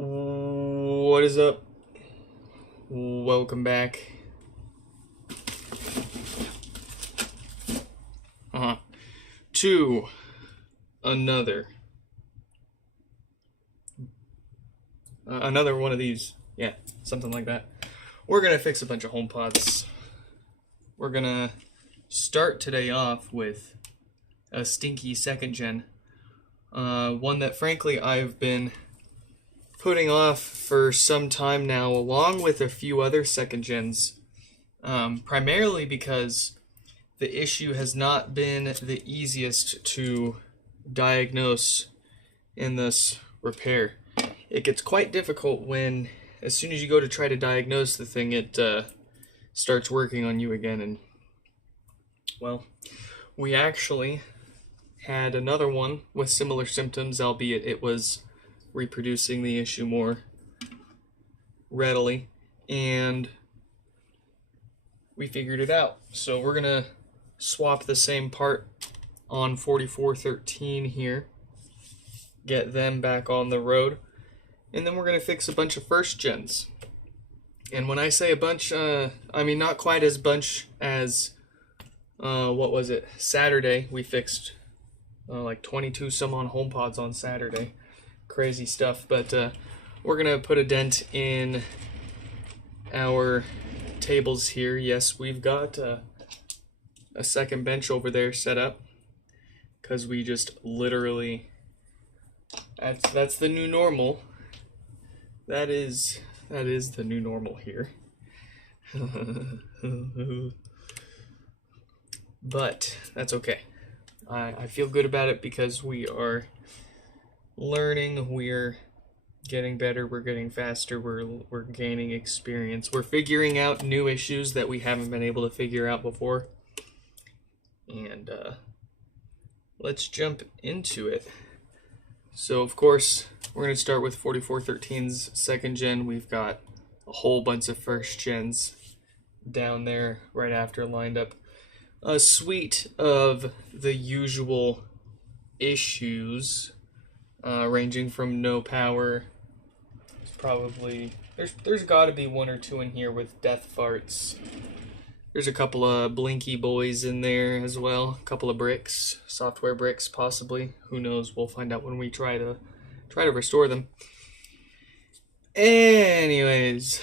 What is up? Welcome back. To another one of these. Yeah, something like that. We're gonna fix a bunch of HomePods. We're gonna start today off with a stinky second gen. One that frankly I've been putting off for some time now, along with a few other second gens, primarily because the issue has not been the easiest to diagnose and thus repair. It gets quite difficult when, as soon as you go to try to diagnose the thing, it starts working on you again. And, well, we actually had another one with similar symptoms, albeit it was reproducing the issue more readily, and we figured it out. So we're gonna swap the same part on 4413 here, get them back on the road, and then we're gonna fix a bunch of first gens. And when I say a bunch, I mean not quite as bunch as what was it, Saturday. We fixed like 22 some on HomePods on Saturday. Crazy stuff. But we're gonna put a dent in our tables here. Yes, we've got a second bench over there set up because we just literally, that's the new normal. That is the new normal here. But that's okay. I feel good about it because we are learning, we're getting better, we're getting faster, we're gaining experience, we're figuring out new issues that we haven't been able to figure out before. And let's jump into it. So of course we're going to start with 4413's second gen. We've got a whole bunch of first gens down there right after lined up. A suite of the usual issues, ranging from no power. Probably there's got to be one or two in here with death farts. There's a couple of blinky boys in there as well. A couple of bricks, software bricks possibly. Who knows? We'll find out when we try to restore them. Anyways,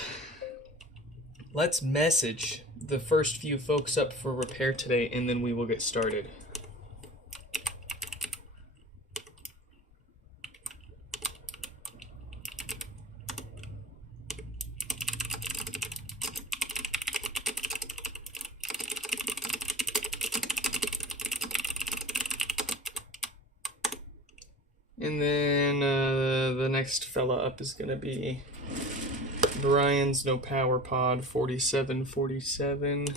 let's message the first few folks up for repair today, and then we will get started. And then the next fella up is going to be Brian's No Power Pod 4747.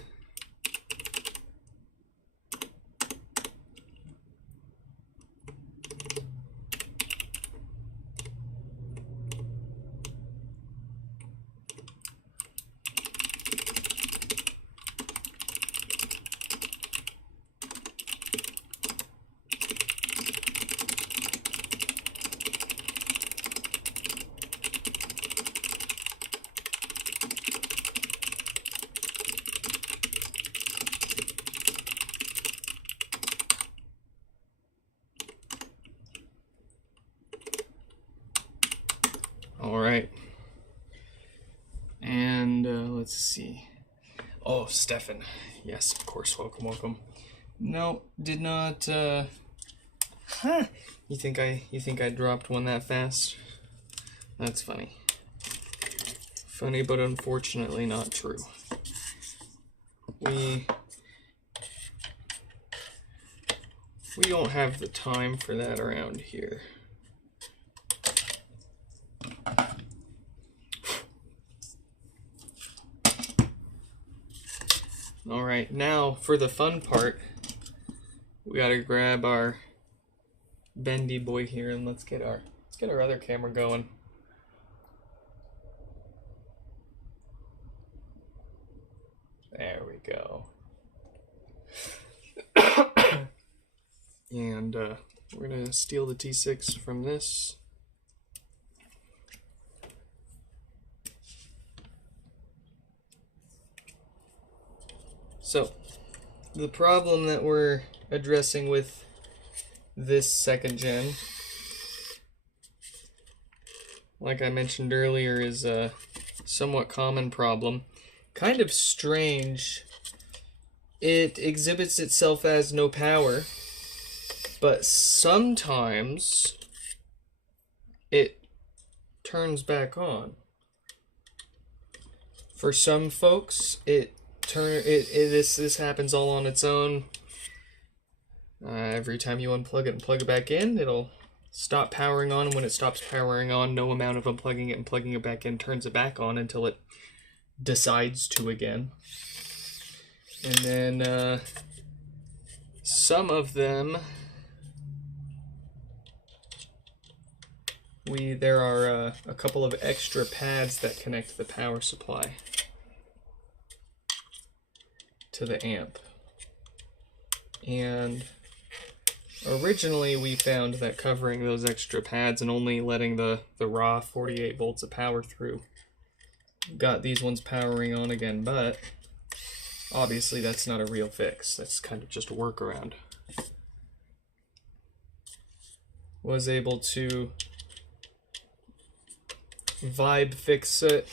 All right, and let's see. Oh, Stefan. Yes, of course. Welcome. No, did not. Huh? You think I dropped one that fast? That's funny. Funny, but unfortunately not true. We don't have the time for that around here. All right, now for the fun part, we gotta grab our bendy boy here, and let's get our other camera going. There we go. And we're gonna steal the T6 from this. So, the problem that we're addressing with this second gen, like I mentioned earlier, is a somewhat common problem. Kind of strange. It exhibits itself as no power, but sometimes it turns back on. For some folks, this happens all on its own. Every time you unplug it and plug it back in, it'll stop powering on, and when it stops powering on, no amount of unplugging it and plugging it back in turns it back on until it decides to again. And then some of them, there are a couple of extra pads that connect the power supply to the amp. And originally we found that covering those extra pads and only letting the raw 48 volts of power through got these ones powering on again, but obviously that's not a real fix. That's kind of just a workaround. Was able to vibe fix it.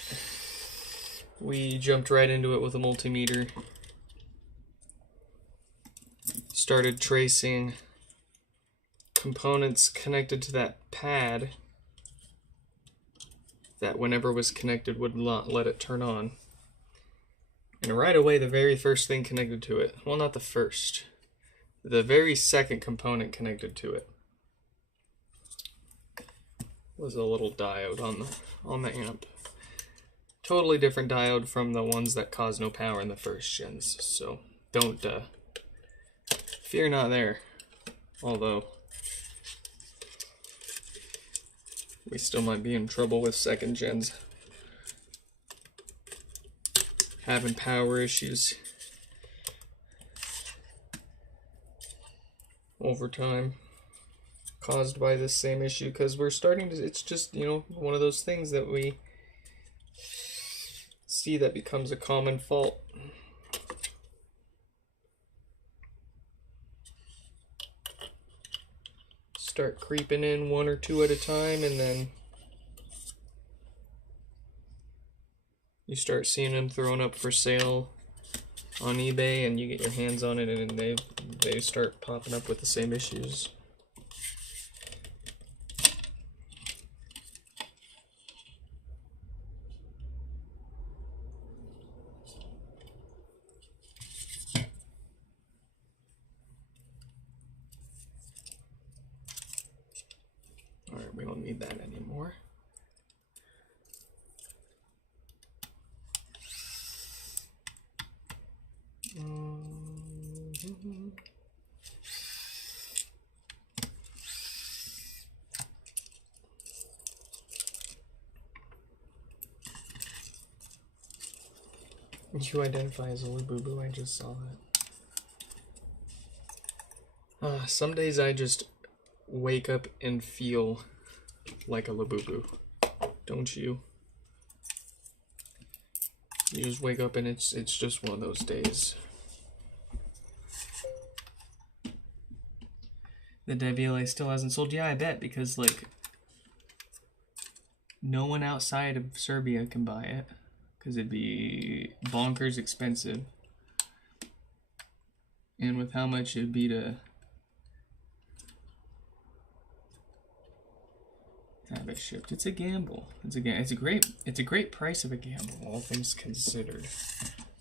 We jumped right into it with a multimeter. Started tracing components connected to that pad that whenever was connected would not let it turn on. And right away the very first thing connected to it, well, not the first, the very second component connected to it was a little diode on the amp. Totally different diode from the ones that cause no power in the first gens, so don't fear not there. Although we still might be in trouble with second gens having power issues over time caused by this same issue, because we're starting to, it's just, you know, one of those things that we see that becomes a common fault. Start creeping in one or two at a time, and then you start seeing them thrown up for sale on eBay, and you get your hands on it, and they start popping up with the same issues. Alright, we don't need that anymore. You identify as a Labubu, I just saw that. Some days I just wake up and feel like a Labubu. Don't you? You just wake up and it's just one of those days. The WLA still hasn't sold? Yeah, I bet, because like no one outside of Serbia can buy it, because it'd be bonkers expensive. And with how much it'd be to have it shipped, it's a gamble. It's a great price of a gamble, all things considered.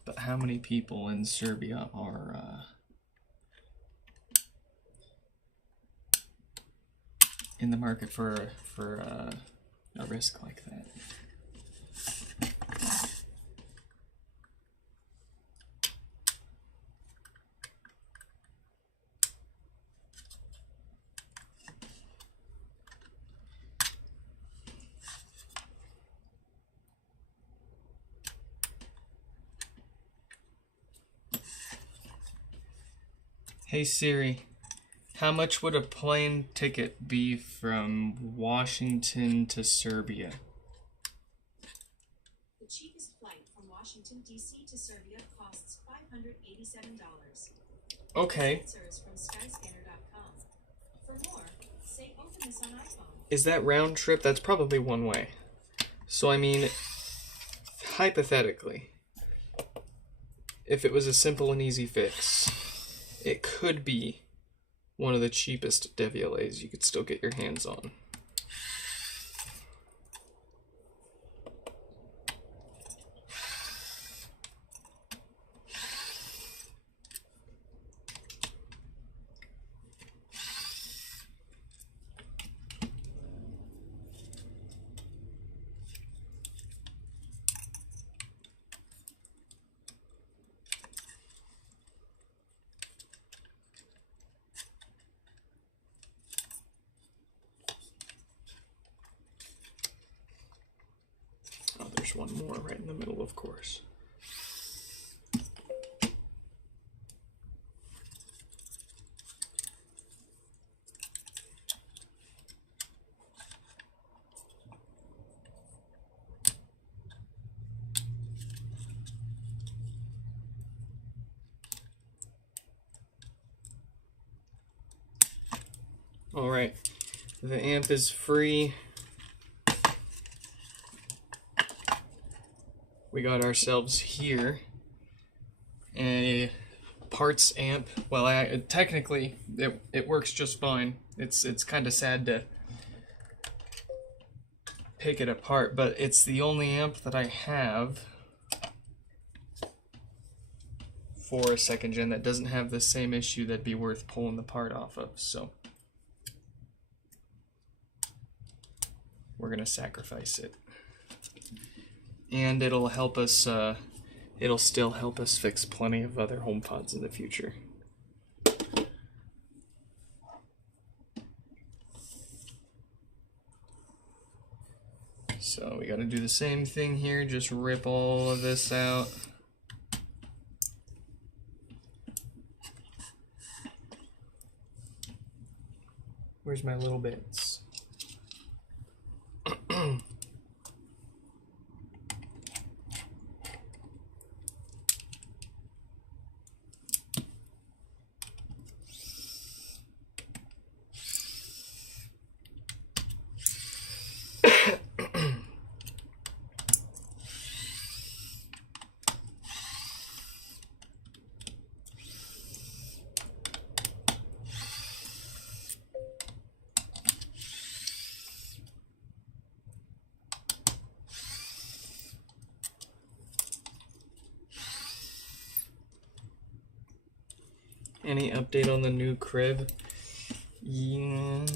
But how many people in Serbia are in the market for a risk like that? Hey Siri, how much would a plane ticket be from Washington to Serbia? The cheapest flight from Washington, D.C. to Serbia costs $587. Okay. This answer is from skyscanner.com. For more, say open this on iPhone. Is that round trip? That's probably one way. So, I mean, hypothetically, if it was a simple and easy fix, it could be one of the cheapest DevLAs you could still get your hands on. Oh, there's one more right in the middle, of course. All right, the amp is free. We got ourselves here a parts amp. Well, technically it works just fine. It's kind of sad to pick it apart, but it's the only amp that I have for a second gen that doesn't have the same issue that'd be worth pulling the part off of. So we're gonna sacrifice it, and it'll help us. It'll still help us fix plenty of other HomePods in the future. So we got to do the same thing here. Just rip all of this out. Where's my little bits? Any update on the new crib? Yeah.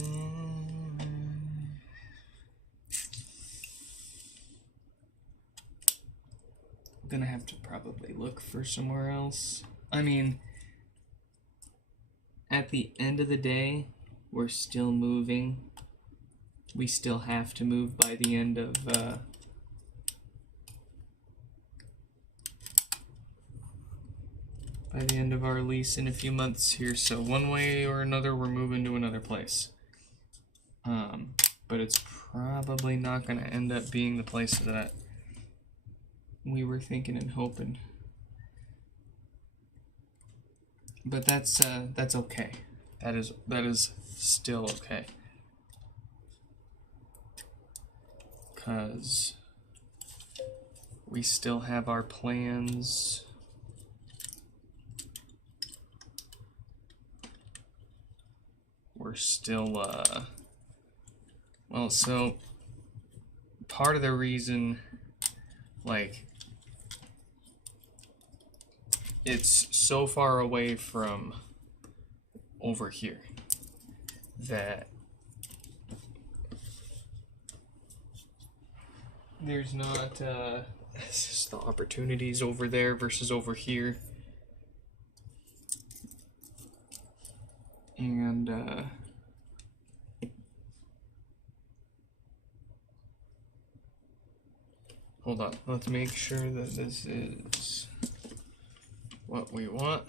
I'm gonna have to probably look for somewhere else. I mean, at the end of the day, we're still moving. We still have to move by the end of our lease in a few months here, so one way or another we're moving to another place. But it's probably not going to end up being the place that we were thinking and hoping. But that's okay. That is still okay. 'Cause we still have our plans. We're still, well, so part of the reason, like, it's so far away from over here that there's not, it's just the opportunities over there versus over here. And hold on, let's make sure that this is what we want.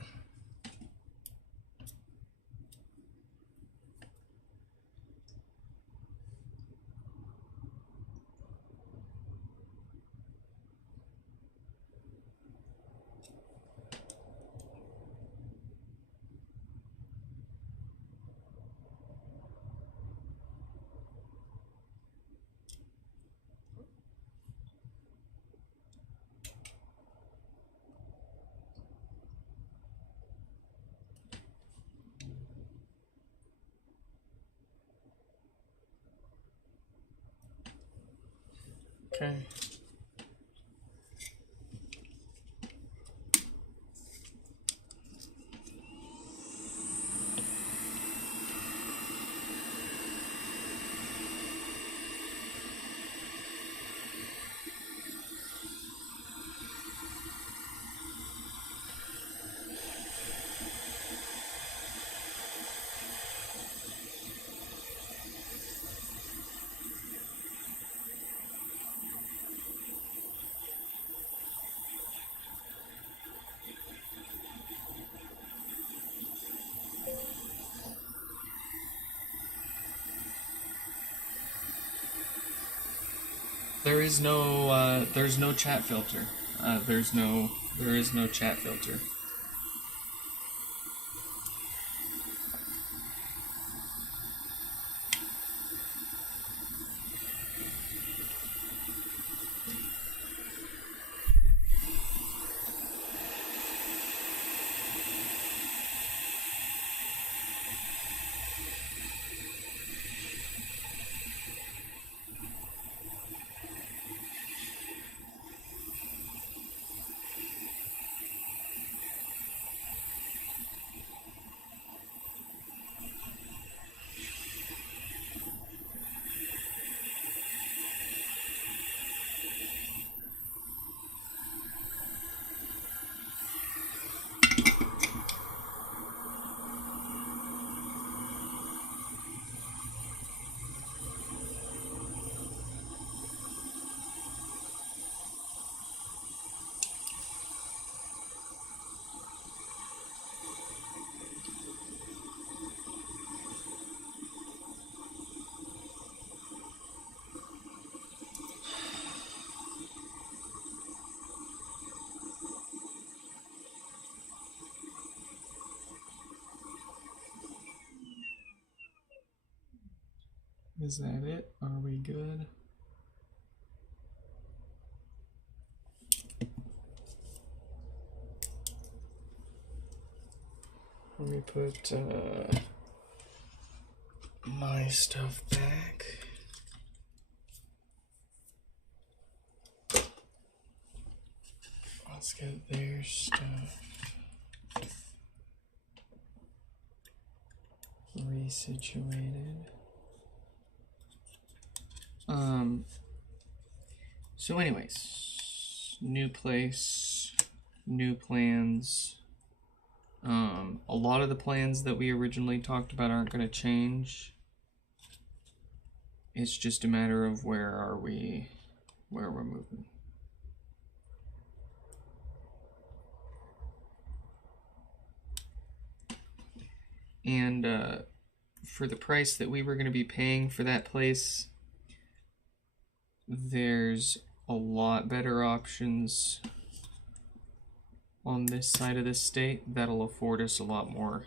Okay. There's no chat filter. There is no chat filter. Is that it? Are we good? Let me put my stuff back. Let's get their stuff resituated. So anyways, new place, new plans. A lot of the plans that we originally talked about aren't going to change. It's just a matter of where we're moving. And for the price that we were going to be paying for that place, there's a lot better options on this side of the state that'll afford us a lot more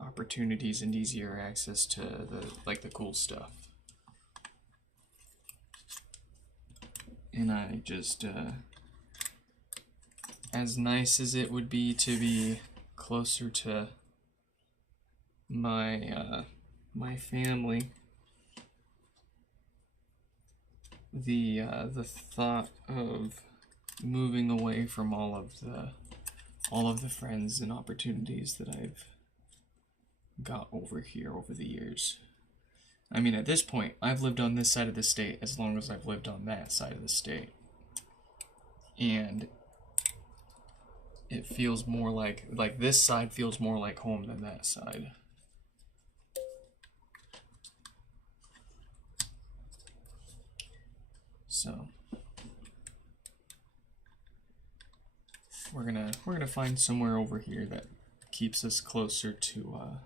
opportunities and easier access to the cool stuff. And I just as nice as it would be to be closer to my my family, the thought of moving away from all of the friends and opportunities that I've got over here over the years. I mean, at this point, I've lived on this side of the state as long as I've lived on that side of the state. And it feels more like this side feels more like home than that side. So we're gonna find somewhere over here that keeps us closer to all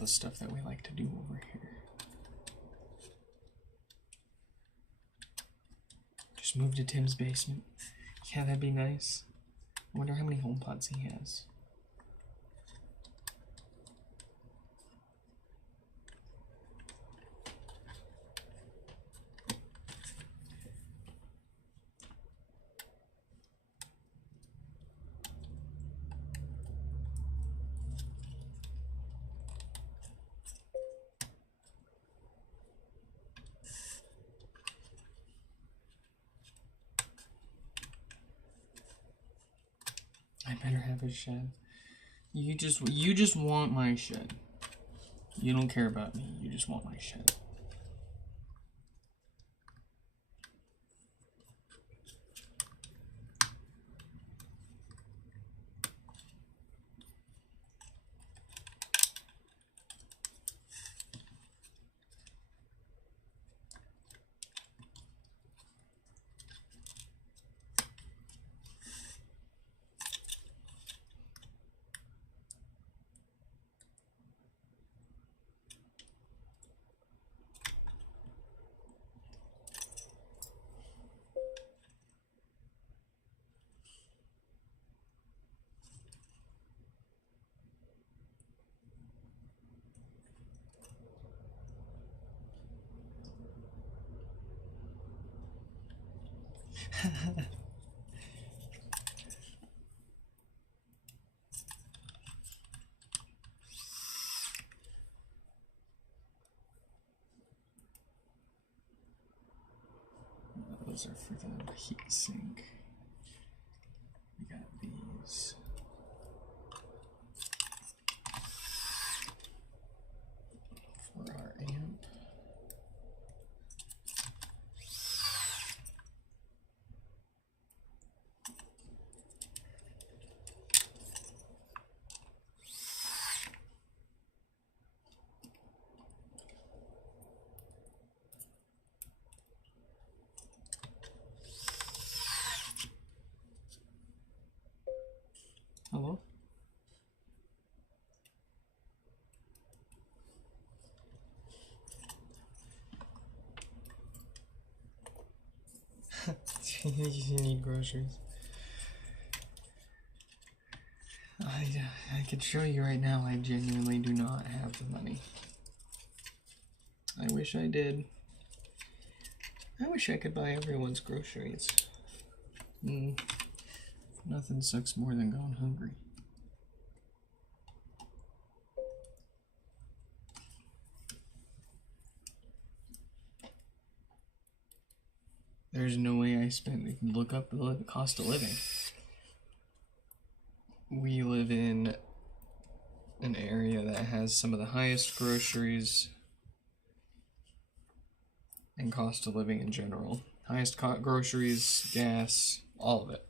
the stuff that we like to do over here. Just move to Tim's basement. Yeah, that'd be nice. I wonder how many homepods he has. better have a shed. You just want my shed. You don't care about me. You just want my shed. Those are for the heat sink. We got these. For our amp. Hello? You need groceries. I could show you right now, I genuinely do not have the money. I wish I did. I wish I could buy everyone's groceries. Nothing sucks more than going hungry. There's no way I spent. You can look up the cost of living. We live in an area that has some of the highest groceries and cost of living in general. Highest groceries, gas, all of it.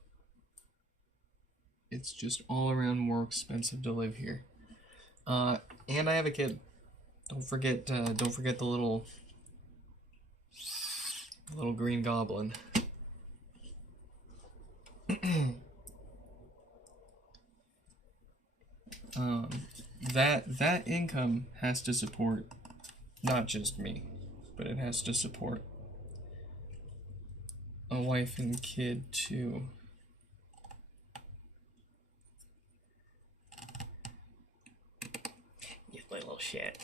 It's just all around more expensive to live here. And I have a kid. Don't forget the little green goblin. That income has to support not just me, but it has to support a wife and kid too. You little shit.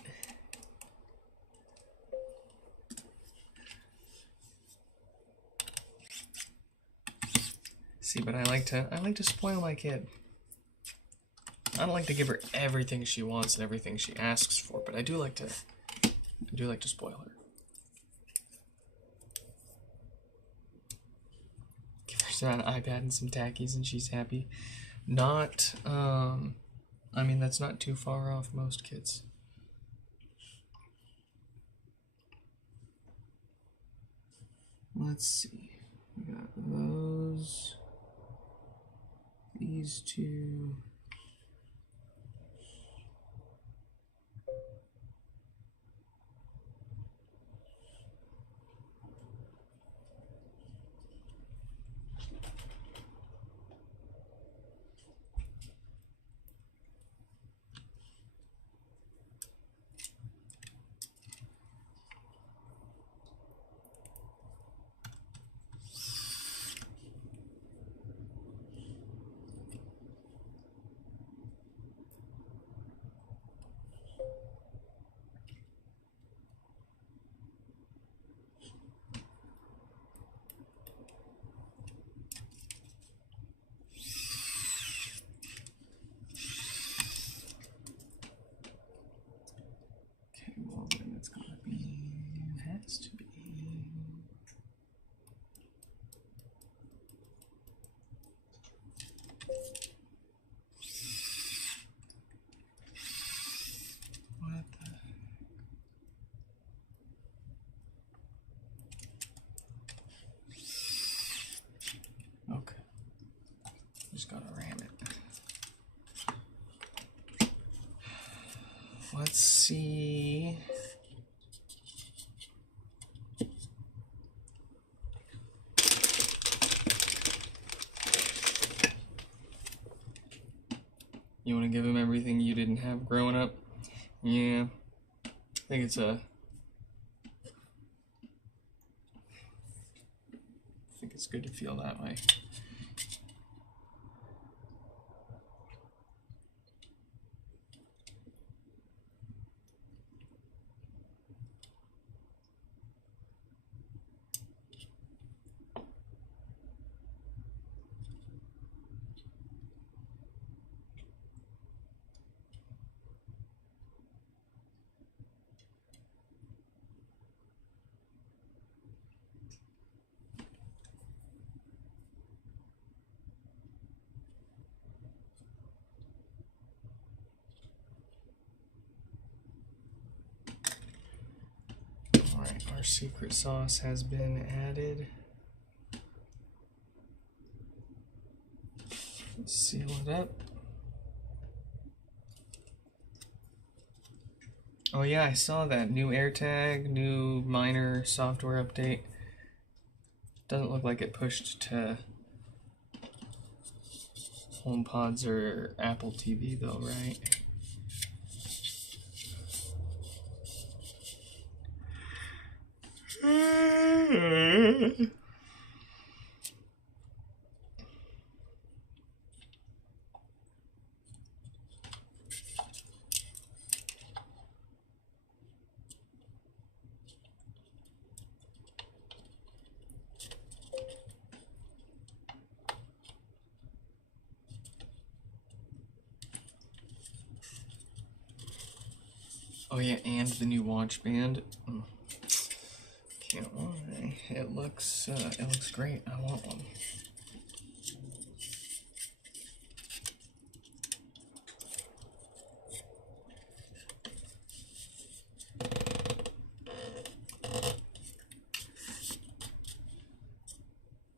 See, but I like to spoil my kid. I don't like to give her everything she wants and everything she asks for, but I do like to spoil her. Give her an iPad and some tackies and she's happy. Not, I mean, that's not too far off most kids. Let's see. We got those. These two. Well, then it's gonna be, it has to be. let's see. You want to give him everything you didn't have growing up? Yeah. I think it's good to feel that way. Alright, our secret sauce has been added. Let's seal it up. Oh yeah, I saw that new AirTag, new minor software update. Doesn't look like it pushed to HomePods or Apple TV though, right? Oh yeah, and the new watch band. Can't lie, it looks great. I want one.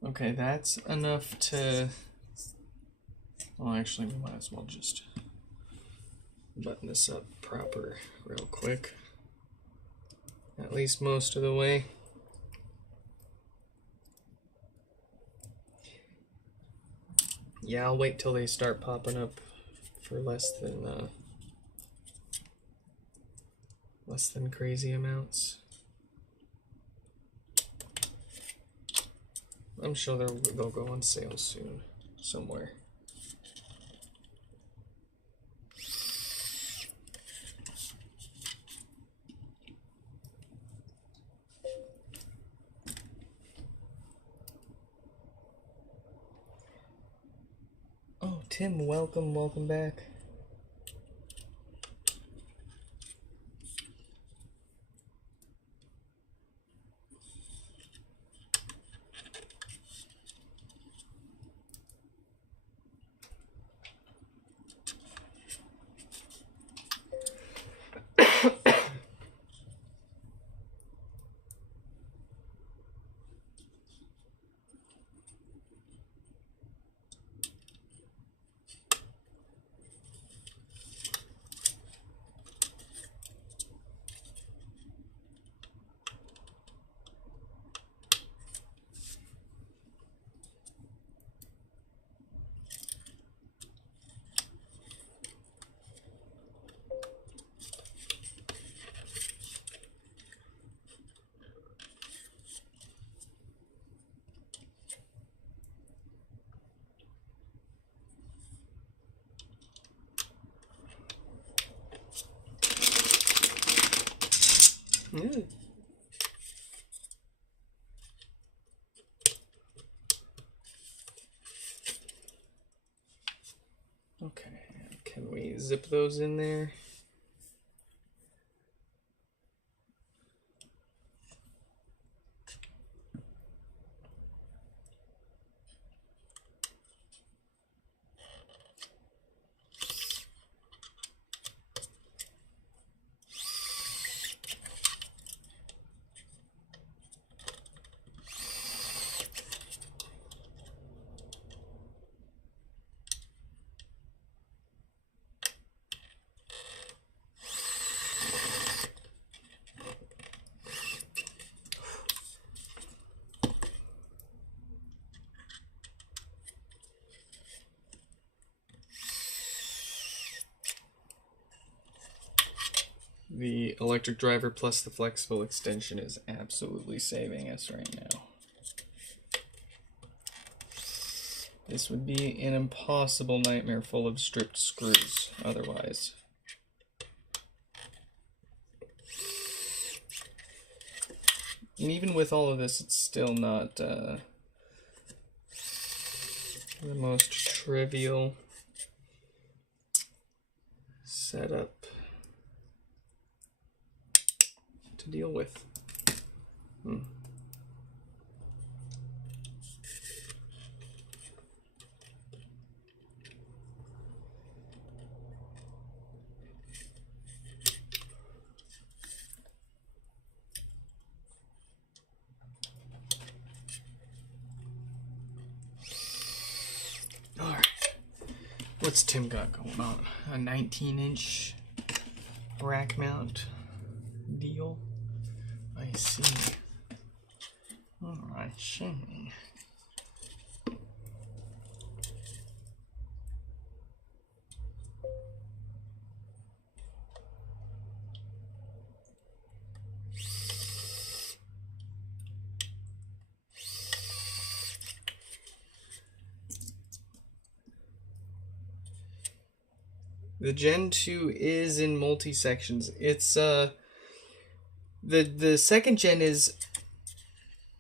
Okay, that's enough to. Well, actually, we might as well just button this up proper real quick. At least most of the way. Yeah, I'll wait till they start popping up for less than crazy amounts. I'm sure they'll go on sale soon somewhere. Oh, Tim, welcome back. Yeah. Okay, can we zip those in there? The electric driver plus the flexible extension is absolutely saving us right now. This would be an impossible nightmare full of stripped screws otherwise. And even with all of this, it's still not the most trivial setup to deal with. Alright, what's Tim got going on? A 19-inch rack mount deal? I see. Alright, see. The Gen 2 is in multi-sections. It's the second gen is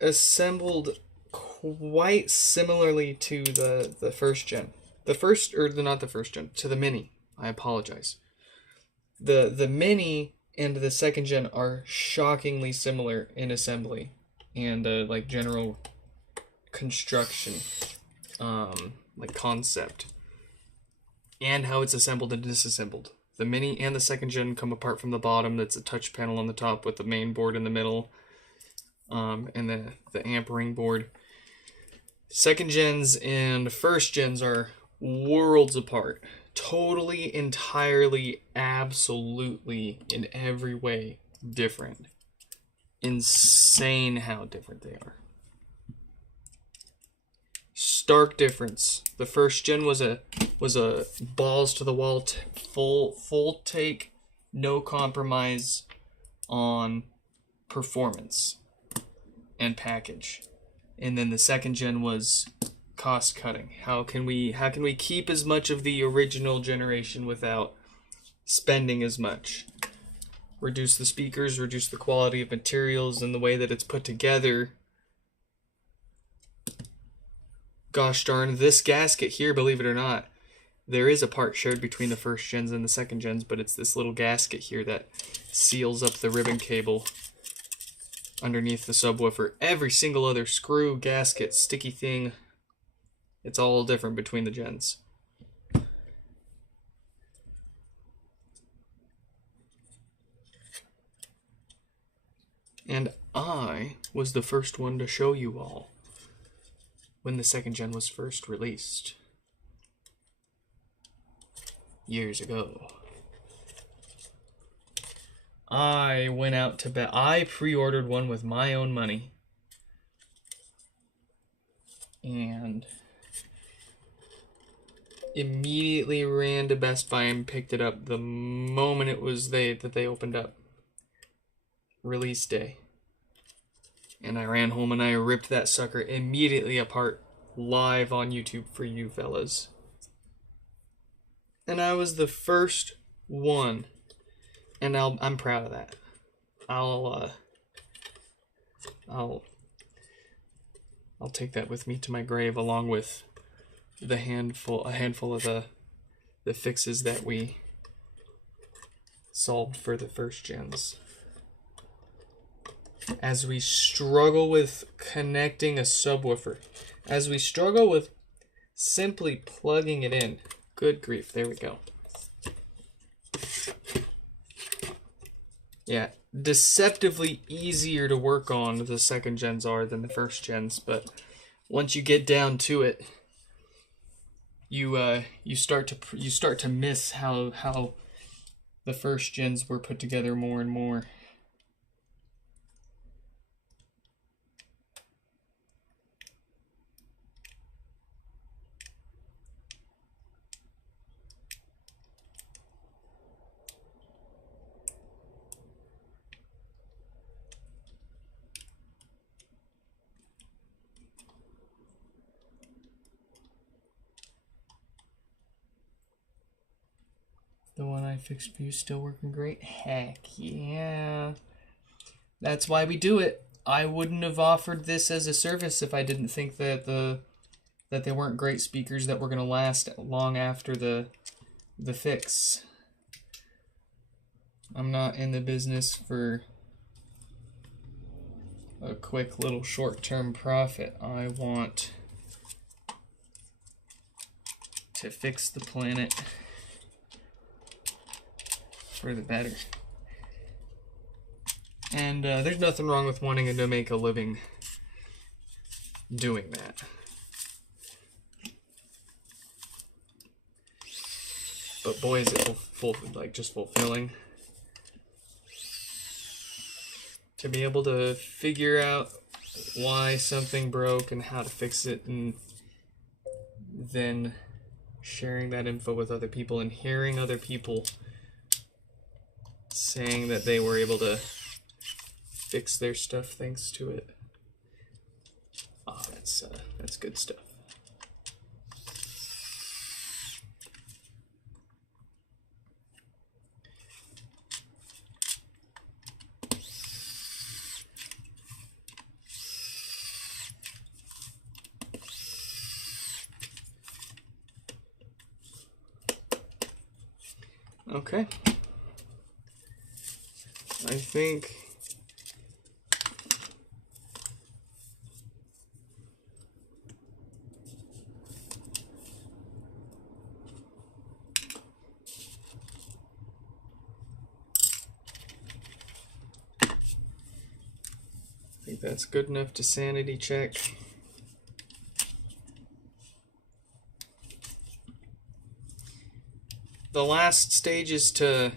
assembled quite similarly to the first gen. Not the first gen, to the Mini. I apologize. The Mini and the second gen are shockingly similar in assembly and like general construction, like concept, and how it's assembled and disassembled. The Mini and the second gen come apart from the bottom. That's a touch panel on the top with the main board in the middle, and the amp ring board. Second gens and first gens are worlds apart. Totally, entirely, absolutely, in every way different. Insane how different they are. Stark difference. The first gen was a balls to the wall, full take, no compromise on performance and package. And then the second gen was cost cutting. How can we keep as much of the original generation without spending as much? Reduce the speakers, reduce the quality of materials and the way that it's put together. Gosh darn, this gasket here, believe it or not, there is a part shared between the first gens and the second gens, but it's this little gasket here that seals up the ribbon cable underneath the subwoofer. Every single other screw, gasket, sticky thing, it's all different between the gens. And I was the first one to show you all when the second gen was first released. Years ago. I went out to bet. I pre-ordered one with my own money. And immediately ran to Best Buy and picked it up the moment it was that they opened up. Release day. And I ran home and I ripped that sucker immediately apart live on YouTube for you fellas. And I was the first one. And I'm proud of that. I'll take that with me to my grave, along with a handful of the fixes that we solved for the first gens. As we struggle with connecting a subwoofer, as we struggle with simply plugging it in. Good grief, there we go. Yeah, deceptively easier to work on the second gens are than the first gens, but once you get down to it, you start to miss how the first gens were put together more and more. The one I fixed for you still working great? Heck yeah. That's why we do it. I wouldn't have offered this as a service if I didn't think that they weren't great speakers that were going to last long after the fix. I'm not in the business for a quick little short-term profit. I want to fix the planet for the better. And there's nothing wrong with wanting to make a living doing that. But boy, is it just fulfilling to be able to figure out why something broke and how to fix it, and then sharing that info with other people and hearing other people saying that they were able to fix their stuff thanks to it. Oh, that's good stuff. Okay. I think that's good enough to sanity check. The last stage is to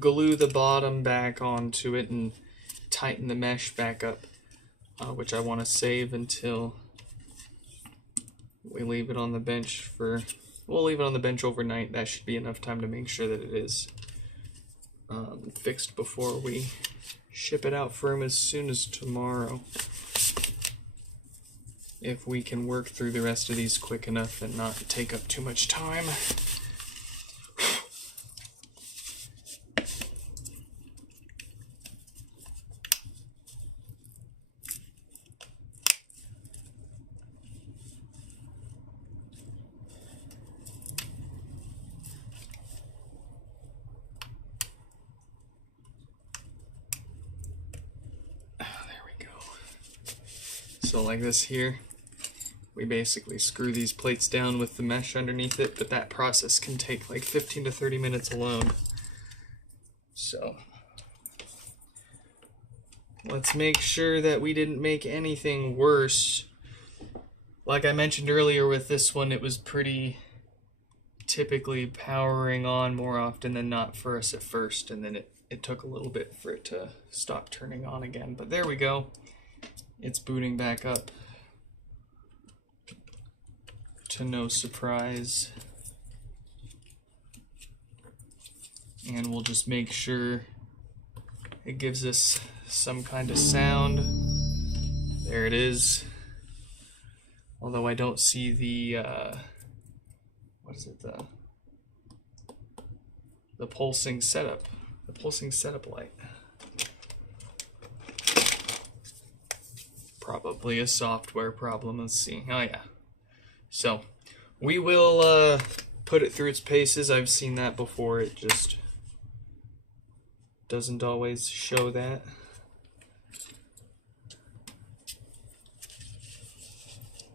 glue the bottom back onto it and tighten the mesh back up, which I want to save until we leave it on the bench for... We'll leave it on the bench overnight. That should be enough time to make sure that it is fixed before we ship it out for him as soon as tomorrow. If we can work through the rest of these quick enough and not take up too much time. So like this here, we basically screw these plates down with the mesh underneath it, but that process can take like 15 to 30 minutes alone. So let's make sure that we didn't make anything worse. Like I mentioned earlier with this one, it was pretty typically powering on more often than not for us at first, and then it took a little bit for it to stop turning on again. But there we go. It's booting back up to no surprise. And we'll just make sure it gives us some kind of sound. There it is. Although I don't see the, what is it, the pulsing setup light. Probably a software problem. Let's see. Oh yeah. So we will put it through its paces. I've seen that before. It just doesn't always show that.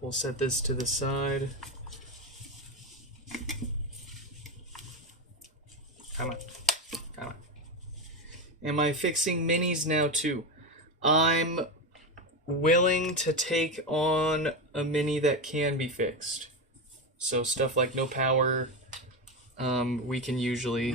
We'll set this to the side. Come on. Come on. Am I fixing minis now too? I'm willing to take on a mini that can be fixed. So stuff like no power, we can usually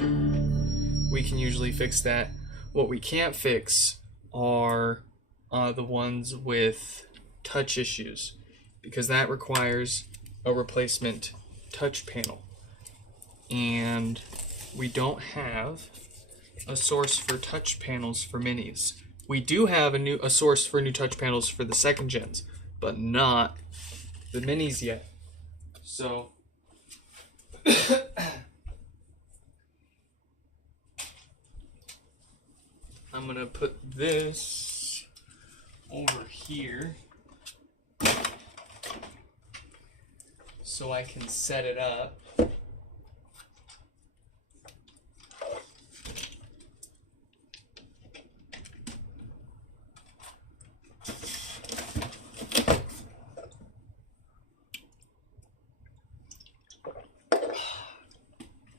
fix that. What we can't fix are the ones with touch issues, because that requires a replacement touch panel, and we don't have a source for touch panels for minis. We do have a source for new touch panels for the second gens, but not the minis yet. So I'm gonna put this over here so I can set it up.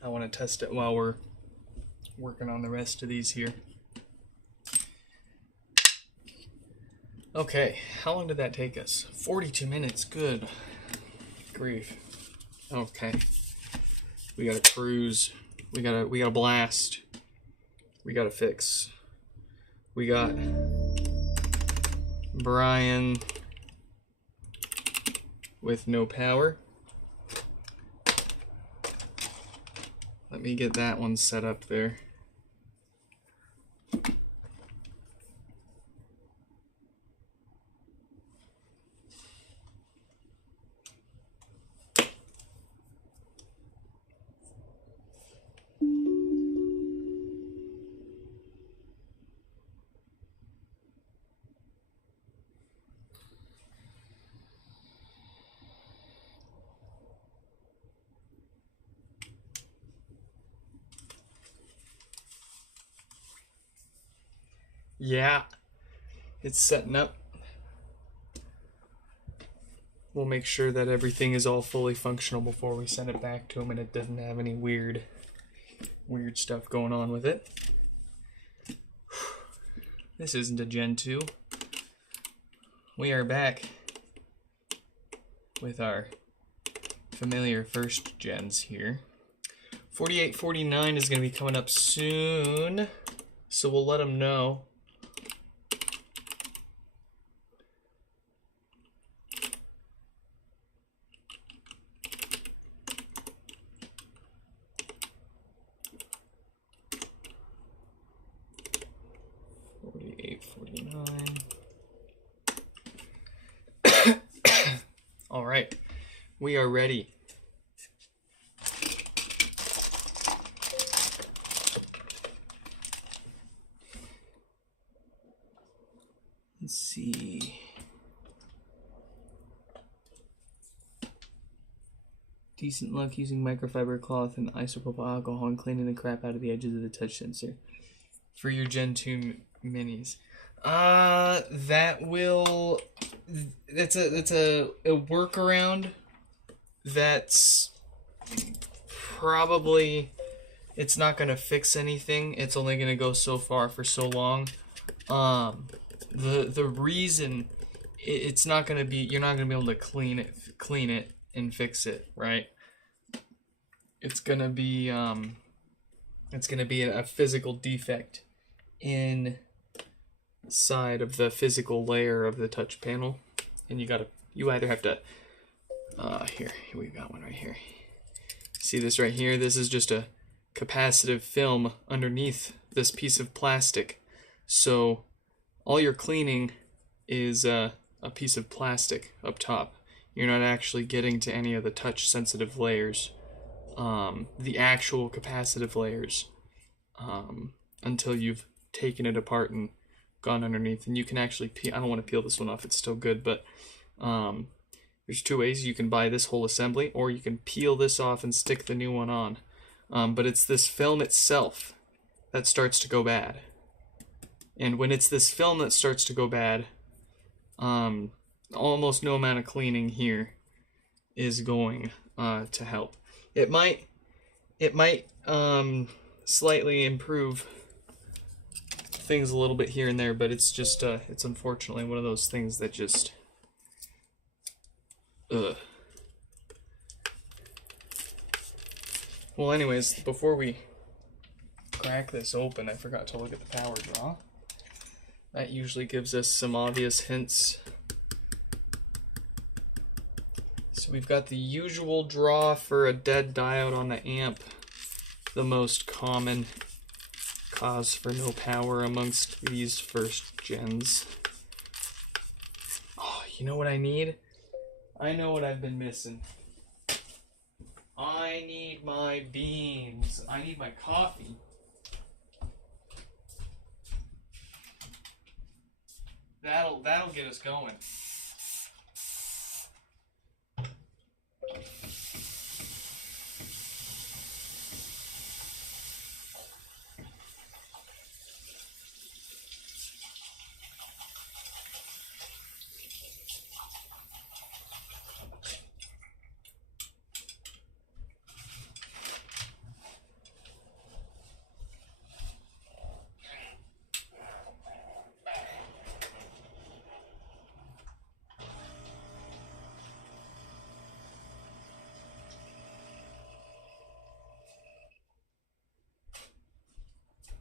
I want to test it while we're working on the rest of these here. Okay, how long did that take us? 42 minutes, good grief. Okay, we got a cruise, we got a blast, we got a fix. We got Brian with no power. Let me get that one set up there. Yeah, it's setting up. We'll make sure that everything is all fully functional before we send it back to him and it doesn't have any weird stuff going on with it. This isn't a Gen 2. We are back with our familiar first gens here. 4849 is going to be coming up soon, so we'll let them know. All right, we are ready. Let's see. Decent luck using microfiber cloth and isopropyl alcohol and cleaning the crap out of the edges of the touch sensor for your Gen 2 minis. That's a workaround. That's probably, it's not gonna fix anything. It's only gonna go so far for so long. The reason it's not gonna be, you're not gonna be able to clean it and fix it, right? It's gonna be a physical defect inside of the physical layer of the touch panel, and you either have to here we got one right here. See this right here? This is just a capacitive film underneath this piece of plastic. So all you're cleaning is a piece of plastic up top. You're not actually getting to any of the touch sensitive layers, the actual capacitive layers, until you've taken it apart and gone underneath. And you can actually peel, I don't want to peel this one off, it's still good, but there's two ways. You can buy this whole assembly, or you can peel this off and stick the new one on. But it's this film itself that starts to go bad. And when it's this film that starts to go bad, almost no amount of cleaning here is going to help. It might slightly improve things a little bit here and there, but it's just it's unfortunately one of those things that just Well, anyways, before we crack this open, I forgot to look at the power draw. That usually gives us some obvious hints. So we've got the usual draw for a dead diode on the amp, the most common cause for no power amongst these first gens. Oh, you know what I need? I know what I've been missing. I need my beans. I need my coffee. That'll get us going.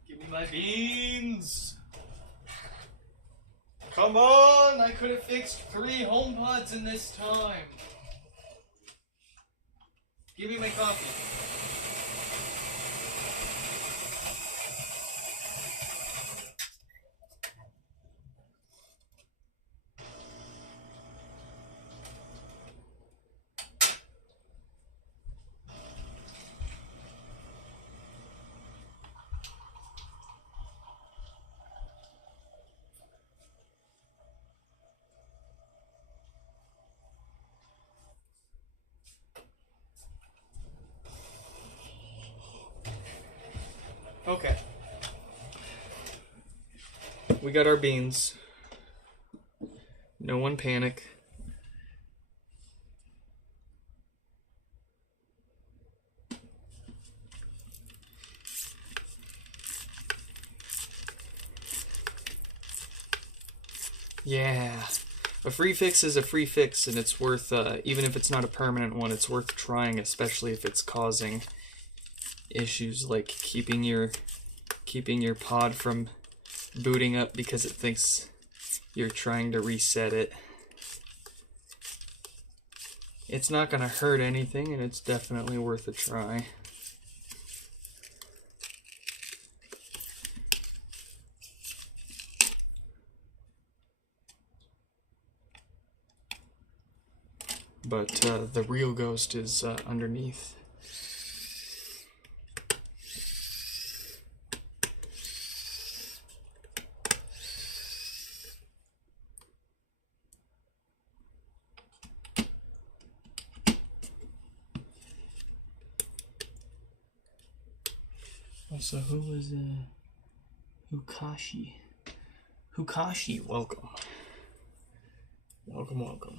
Give me my beans! Come on! I could have fixed 3 HomePods in this time. Give me my coffee. Okay. We got our beans. No one panic. Yeah. A free fix is a free fix, and it's worth, even if it's not a permanent one, it's worth trying, especially if it's causing issues like keeping your pod from booting up because it thinks you're trying to reset it. It's not gonna hurt anything, and it's definitely worth a try. But the real ghost is underneath. Also, who was Hukashi? Hukashi, welcome. Welcome, welcome.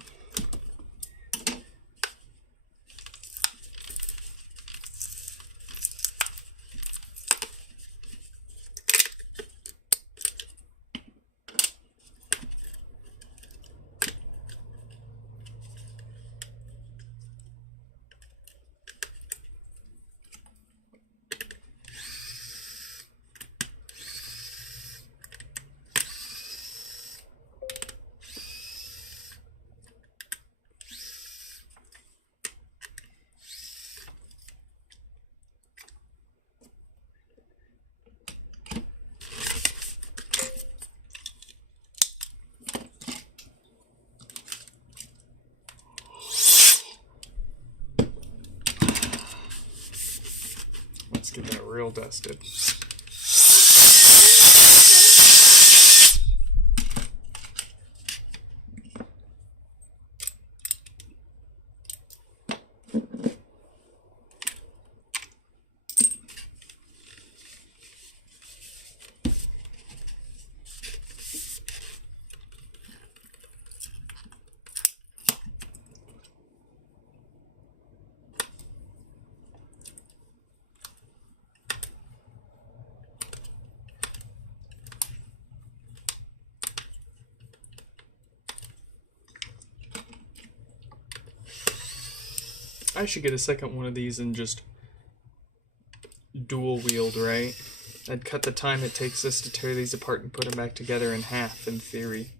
Let's get that real dusted. I should get a second one of these and just dual wield, right? I'd cut the time it takes us to tear these apart and put them back together in half, in theory.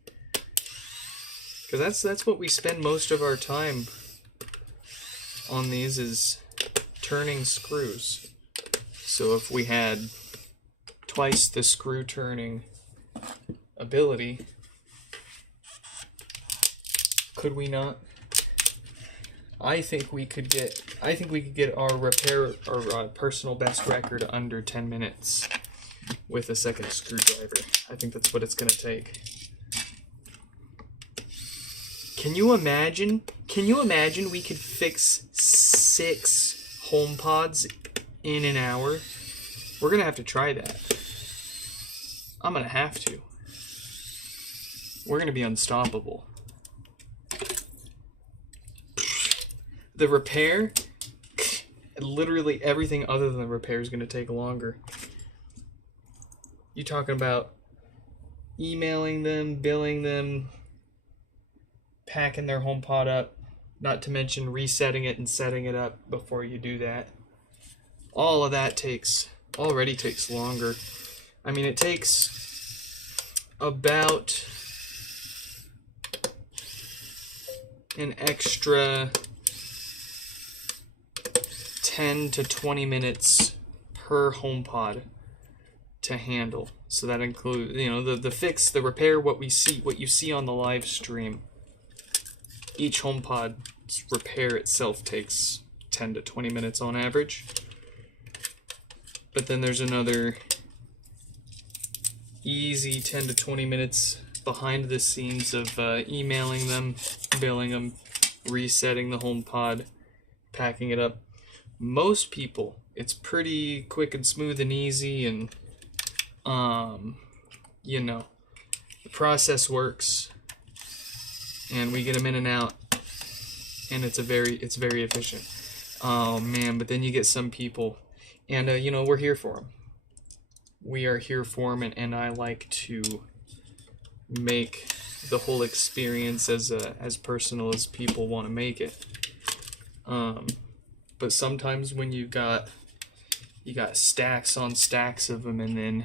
Because that's what we spend most of our time on these, is turning screws. So if we had twice the screw turning ability, could we not? I think we could get our personal best record under 10 minutes with a second screwdriver. I think that's what it's gonna take. Can you imagine? Can you imagine we could fix 6 HomePods in an hour? We're gonna have to try that. I'm gonna have to. We're gonna be unstoppable. The repair, literally everything other than the repair is gonna take longer. You talking about emailing them, billing them, packing their HomePod up, not to mention resetting it and setting it up before you do that. All of that already takes longer. I mean, it takes about an extra 10 to 20 minutes per HomePod to handle. So that includes, you know, the fix, the repair, what you see on the live stream. Each HomePod's repair itself takes 10 to 20 minutes on average. But then there's another easy 10 to 20 minutes behind the scenes of emailing them, billing them, resetting the HomePod, packing it up. Most people, it's pretty quick and smooth and easy, and you know, the process works, and we get them in and out, and it's very efficient. Oh man, but then you get some people, and you know, we're here for them. We are here for them, and I like to make the whole experience as personal as people want to make it. But sometimes when you got stacks on stacks of them, and then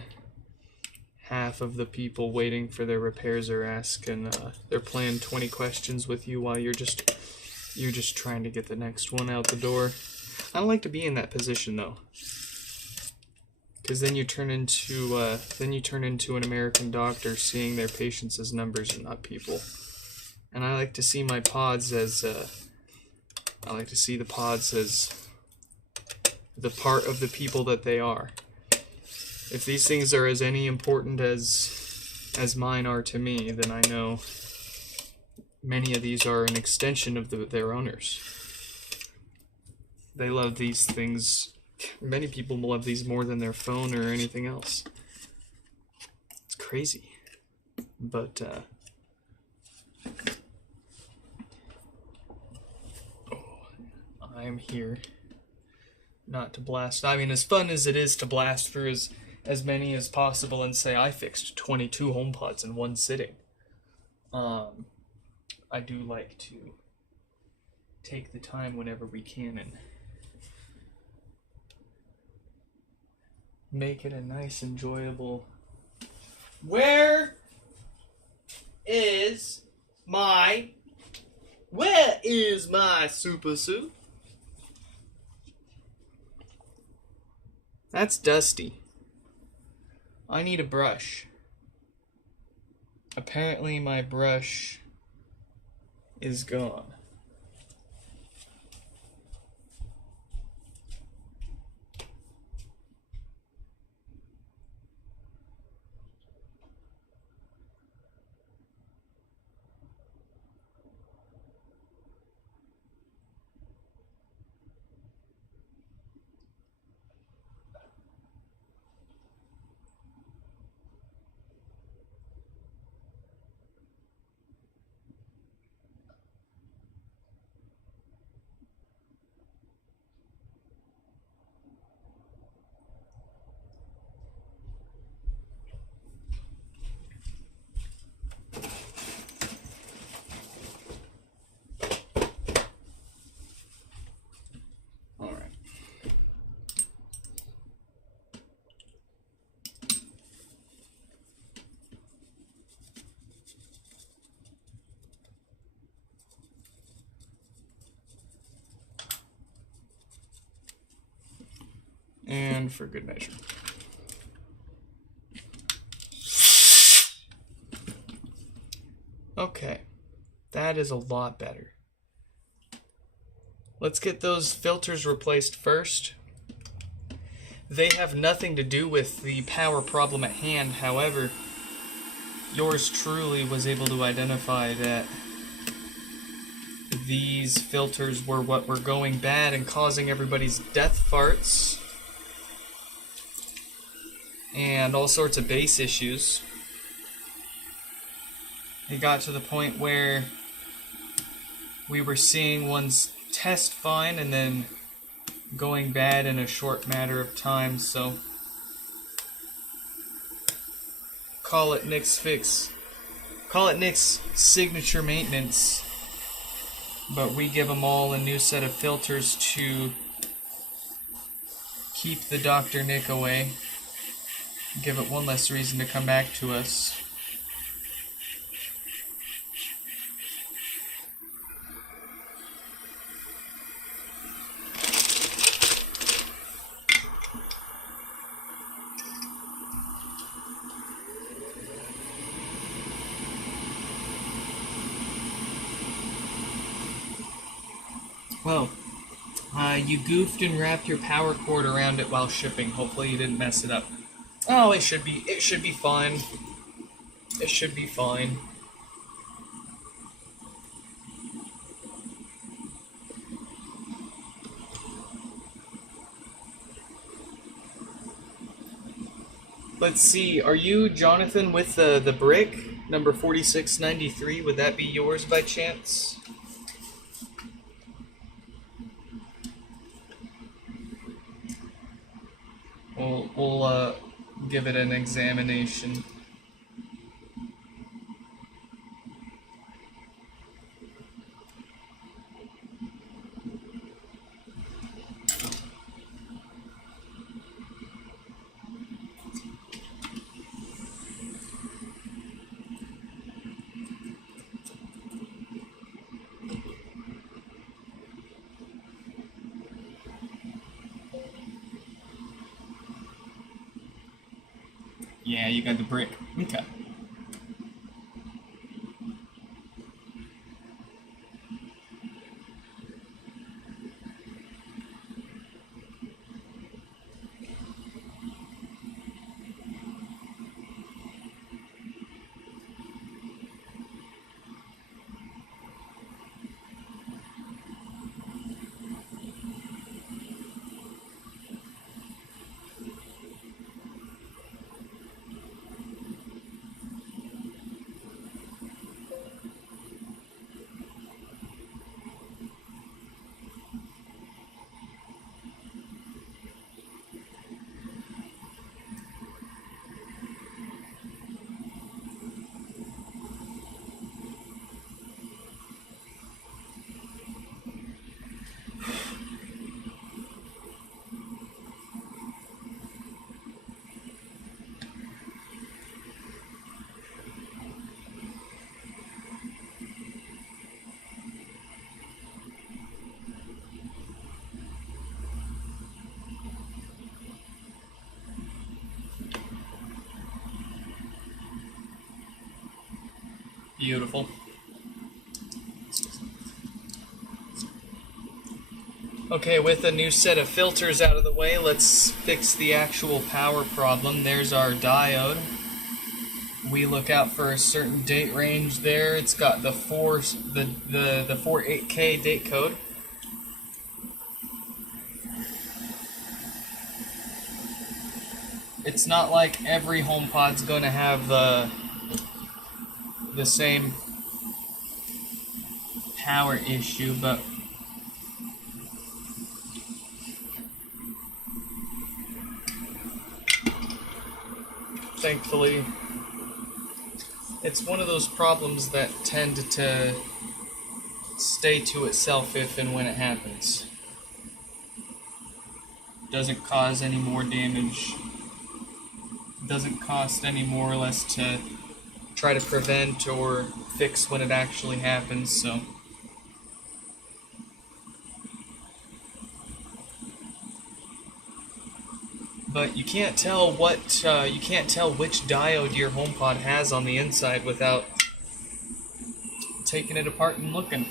half of the people waiting for their repairs are asking, they're playing 20 questions with you while you're just trying to get the next one out the door. I don't like to be in that position though, because then you turn into an American doctor seeing their patients as numbers and not people. And I like to see my pods as I like to see the pods as the part of the people that they are. If these things are as any important as mine are to me, then I know many of these are an extension of their owners. They love these things. Many people love these more than their phone or anything else. It's crazy. But I'm here not to blast. I mean, as fun as it is to blast through as many as possible and say I fixed 22 HomePods in one sitting, I do like to take the time whenever we can and make it a nice, enjoyable. Where is my super suit? That's dusty. I need a brush. Apparently my brush is gone. And for good measure. Okay, that is a lot better. Let's get those filters replaced first. They have nothing to do with the power problem at hand. However, yours truly was able to identify that these filters were what were going bad and causing everybody's death farts and all sorts of bass issues. It got to the point where we were seeing ones test fine and then going bad in a short matter of time, so call it Nick's fix. Call it Nick's signature maintenance, but we give them all a new set of filters to keep the Dr. Nick away. Give it one less reason to come back to us. Well, you goofed and wrapped your power cord around it while shipping. Hopefully you didn't mess it up. Oh, it should be fine. It should be fine. Let's see, are you Jonathan with the brick? Number 4693, would that be yours by chance? We'll give it an examination. Yeah, you got the brick. Okay. Beautiful. Okay, with a new set of filters out of the way, let's fix the actual power problem. There's our diode. We look out for a certain date range there. It's got the 48K date code. It's not like every HomePod's going to have the same power issue, but thankfully it's one of those problems that tend to stay to itself if and when it happens. Doesn't cause any more damage. Doesn't cost any more or less to try to prevent or fix when it actually happens, so but you can't tell which diode your HomePod has on the inside without taking it apart and looking.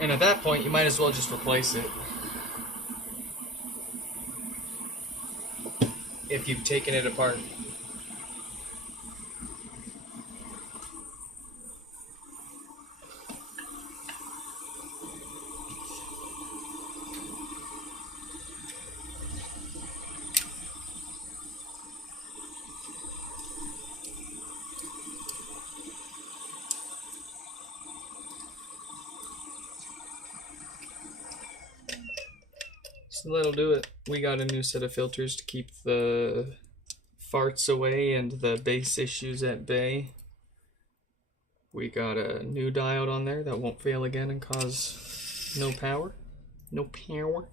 And at that point, you might as well just replace it. If you've taken it apart. So that'll do it. We got a new set of filters to keep the farts away and the bass issues at bay. We got a new diode on there that won't fail again and cause no power. No power.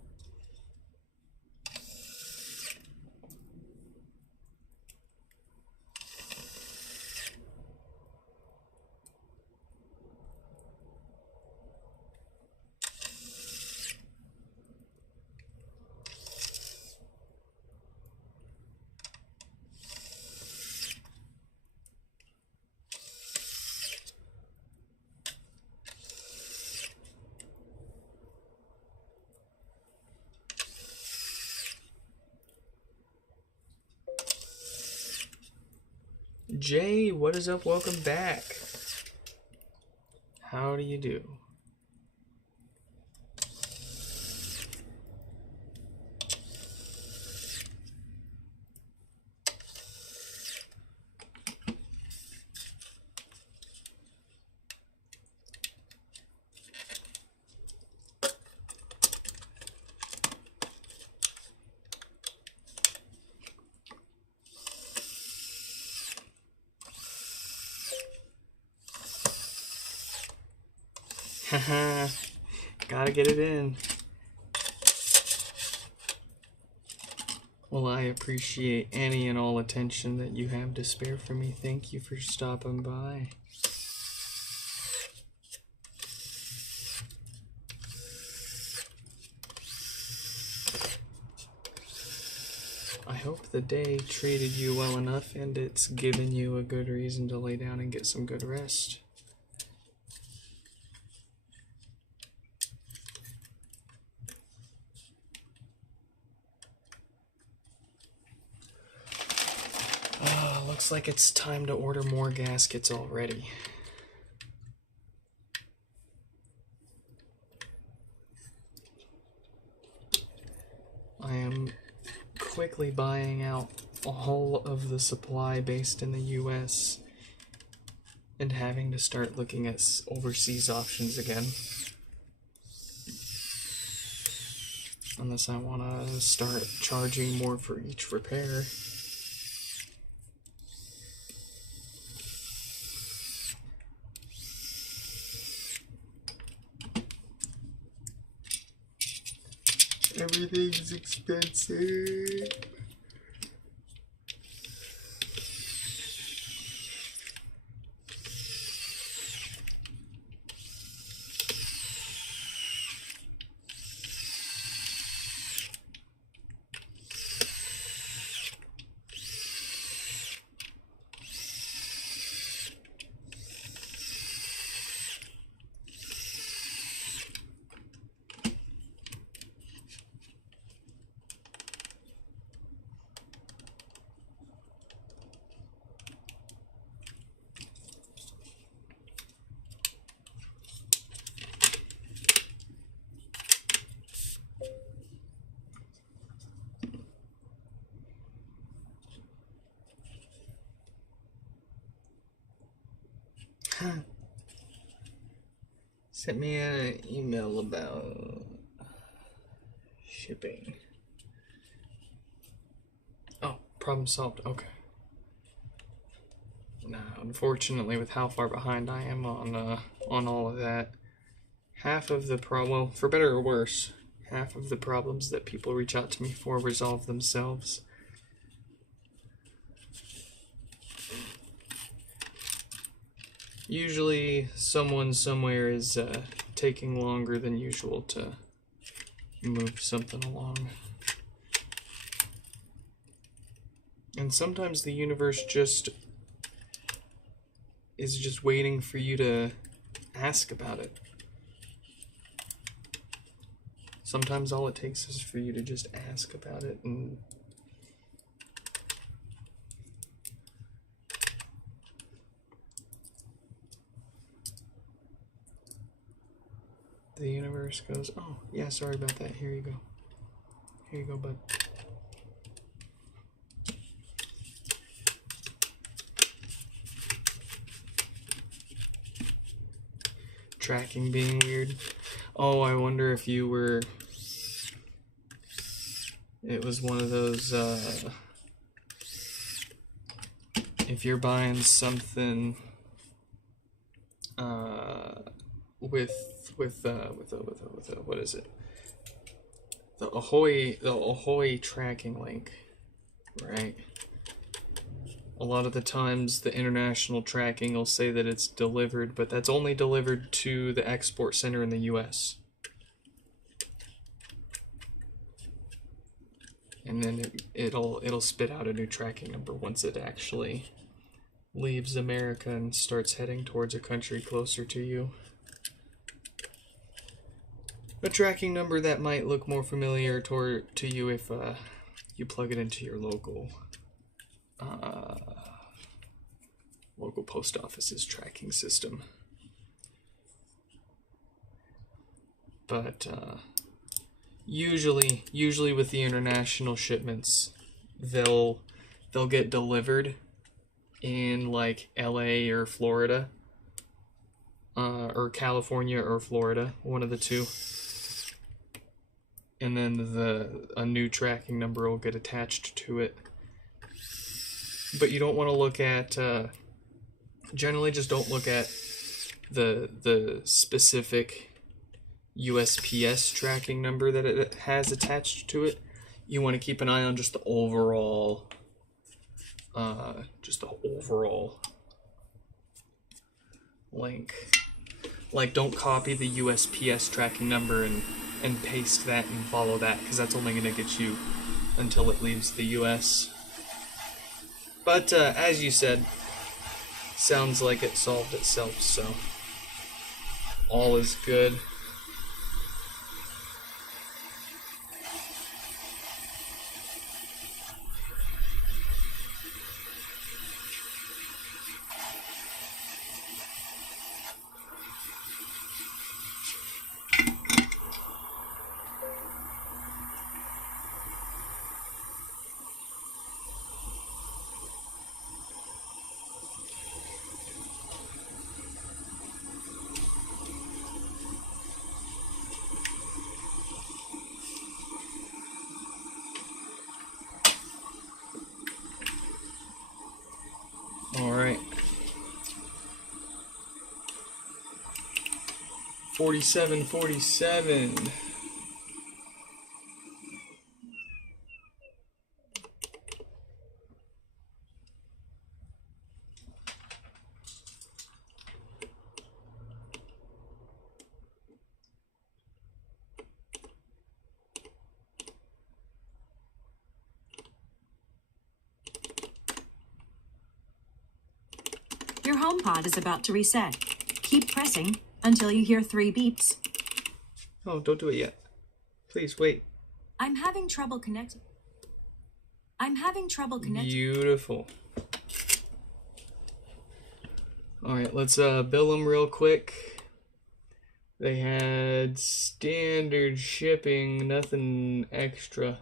Jay, what is up? Welcome back. How do you do? Haha, gotta get it in. Well, I appreciate any and all attention that you have to spare for me. Thank you for stopping by. I hope the day treated you well enough and it's given you a good reason to lay down and get some good rest. Looks like it's time to order more gaskets already. I am quickly buying out all of the supply based in the US and having to start looking at overseas options again. Unless I want to start charging more for each repair. Everything's expensive. Sent me an email about shipping. Oh, problem solved. Okay. Now, unfortunately, with how far behind I am on all of that, half of the well, for better or worse, half of the problems that people reach out to me for resolve themselves. Usually, someone somewhere is taking longer than usual to move something along. And sometimes the universe is just waiting for you to ask about it. Sometimes all it takes is for you to just ask about it, and the universe goes, oh, yeah, sorry about that. Here you go. Here you go, bud. Tracking being weird. Oh, I wonder if you were... It was one of those, if you're buying something, with what is it? The Ahoy tracking link, right? A lot of the times the international tracking will say that it's delivered, but that's only delivered to the export center in the US. And then it'll spit out a new tracking number once it actually leaves America and starts heading towards a country closer to you. A tracking number that might look more familiar to you if you plug it into your local post office's tracking system. But usually with the international shipments, they'll get delivered in like LA or Florida, or California or Florida, one of the two. And then a new tracking number will get attached to it. But you don't want to look at, generally just don't look at the specific USPS tracking number that it has attached to it. You want to keep an eye on just the overall, link. Like, don't copy the USPS tracking number and paste that and follow that, because that's only going to get you until it leaves the US. But as you said, sounds like it solved itself, so all is good. Alright. 4747. Your HomePod is about to reset. Keep pressing until you hear 3 beeps. Oh, don't do it yet. Please, wait. I'm having trouble connecting. Beautiful. Alright, let's bill them real quick. They had standard shipping, nothing extra.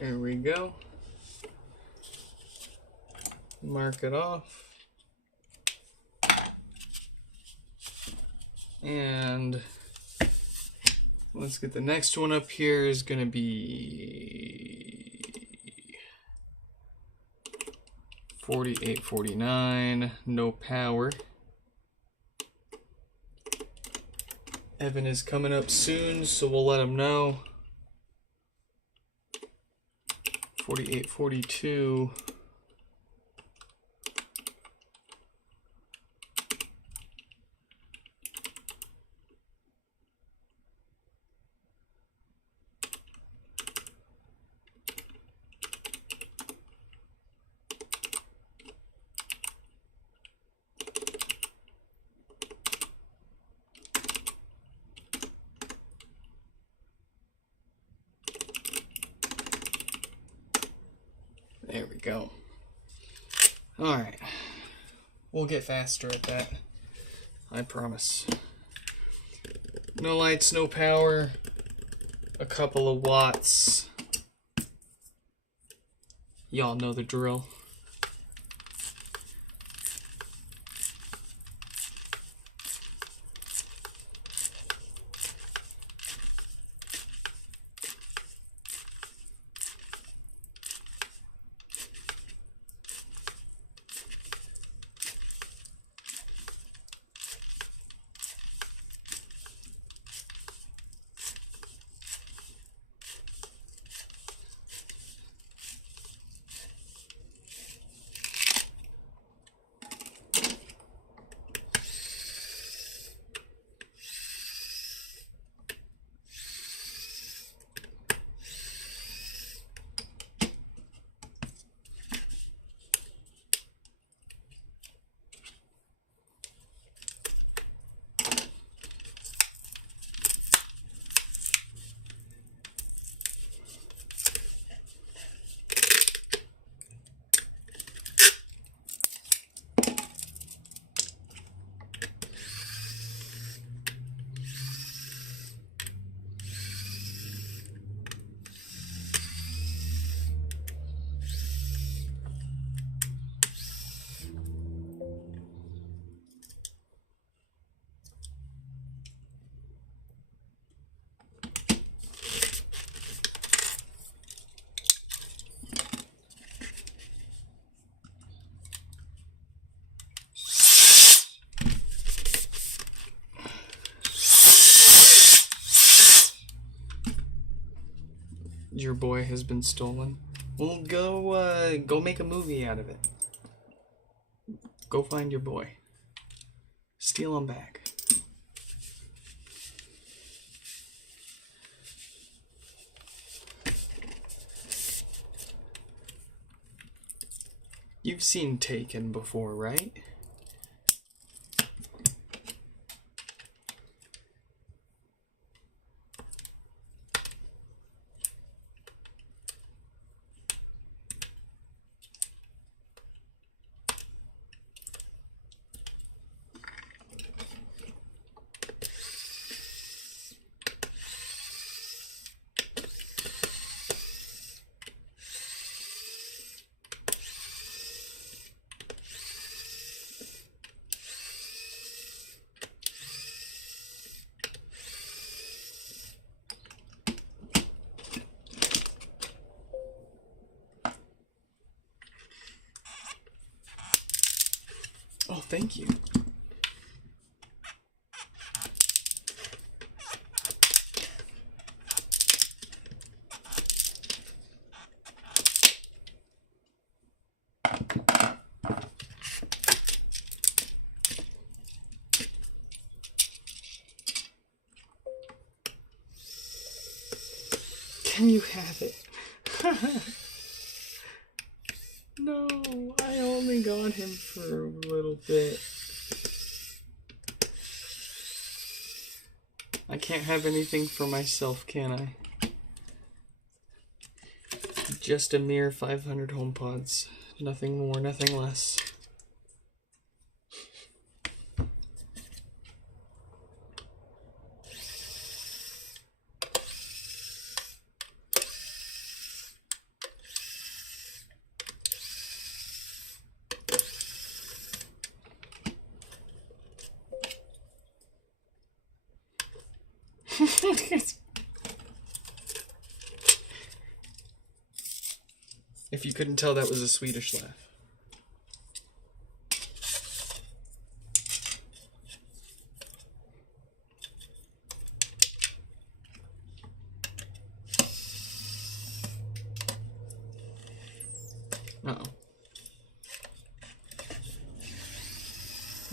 There we go. Mark it off. And let's get the next one up here is going to be 4849, no power. Evan is coming up soon, so we'll let him know. 48-42. There we go. Alright. We'll get faster at that. I promise. No lights, no power. A couple of watts. Y'all know the drill. Your boy has been stolen. Well, go make a movie out of it. Go find your boy. Steal him back. You've seen Taken before, right? Oh, thank you. Can you have it? No, I only got him for a little bit. I can't have anything for myself, can I? Just a mere 500 HomePods. Nothing more, nothing less. If you couldn't tell, that was a Swedish laugh.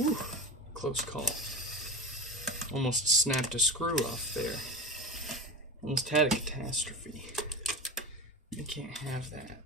Whew, close call. Almost snapped a screw off there. Almost had a catastrophe. You can't have that.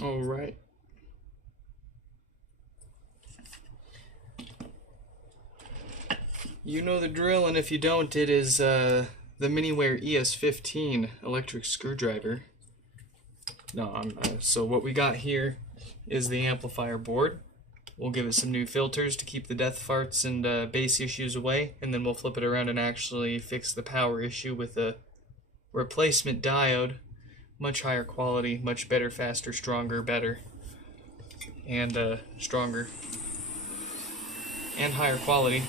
All right. You know the drill, and if you don't, it is the Miniware ES15 electric screwdriver. So what we got here is the amplifier board. We'll give it some new filters to keep the death farts and bass issues away, and then we'll flip it around and actually fix the power issue with a replacement diode. Much higher quality, much better, faster, stronger, better, and stronger, and higher quality.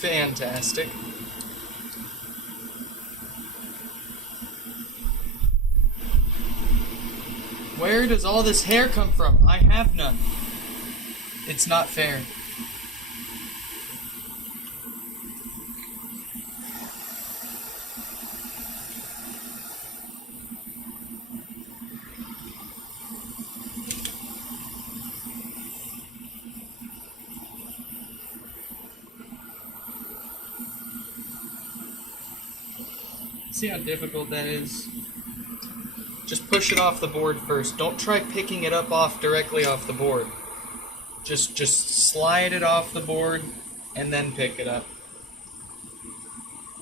Fantastic. Where does all this hair come from? I have none. It's not fair. See how difficult that is? Just push it off the board first. Don't try picking it up directly off the board. Just slide it off the board and then pick it up.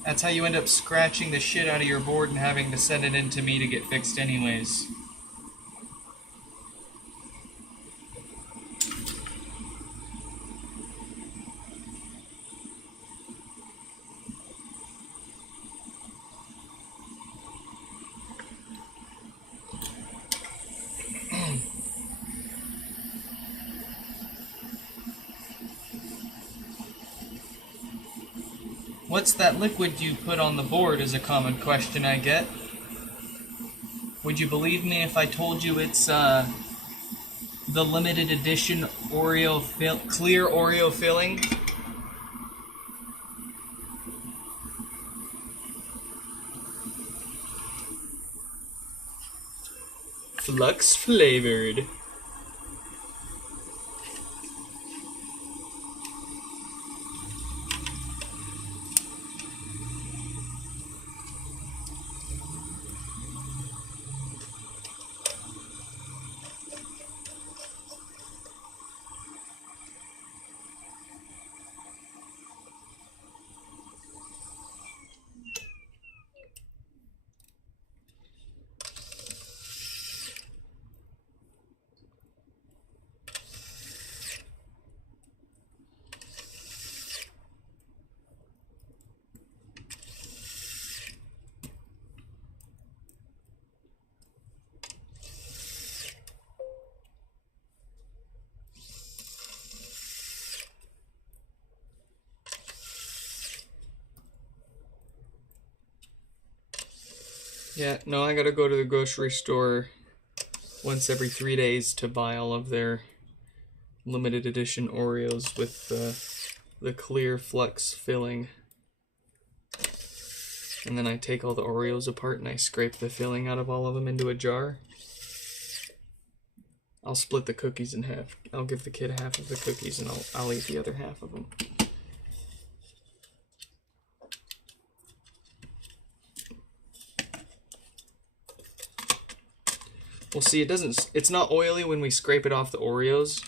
That's how you end up scratching the shit out of your board and having to send it in to me to get fixed anyways. What's that liquid you put on the board is a common question I get. Would you believe me if I told you it's the limited edition clear Oreo filling? Flux flavored. Yeah, no, I gotta go to the grocery store once every 3 days to buy all of their limited edition Oreos with the clear flux filling. And then I take all the Oreos apart and I scrape the filling out of all of them into a jar. I'll split the cookies in half. I'll give the kid half of the cookies and I'll eat the other half of them. Well, see, it's not oily when we scrape it off the Oreos.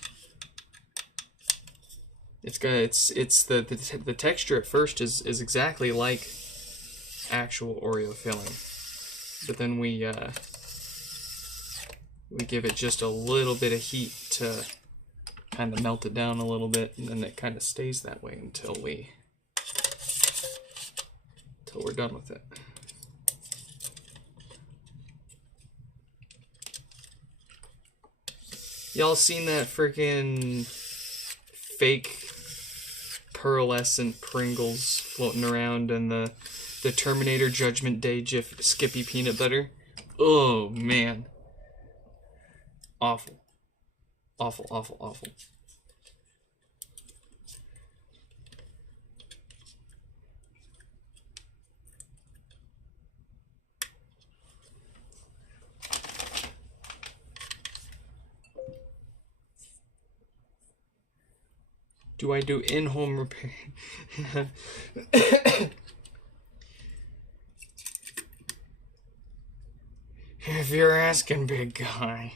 It's the texture at first is exactly like actual Oreo filling. But then we give it just a little bit of heat to kind of melt it down a little bit, and then it kind of stays that way until we're done with it. Y'all seen that freaking fake pearlescent Pringles floating around and the Terminator Judgment Day Skippy peanut butter? Oh man. Awful. Awful, awful, awful. Do I do in-home repair? If you're asking, big guy.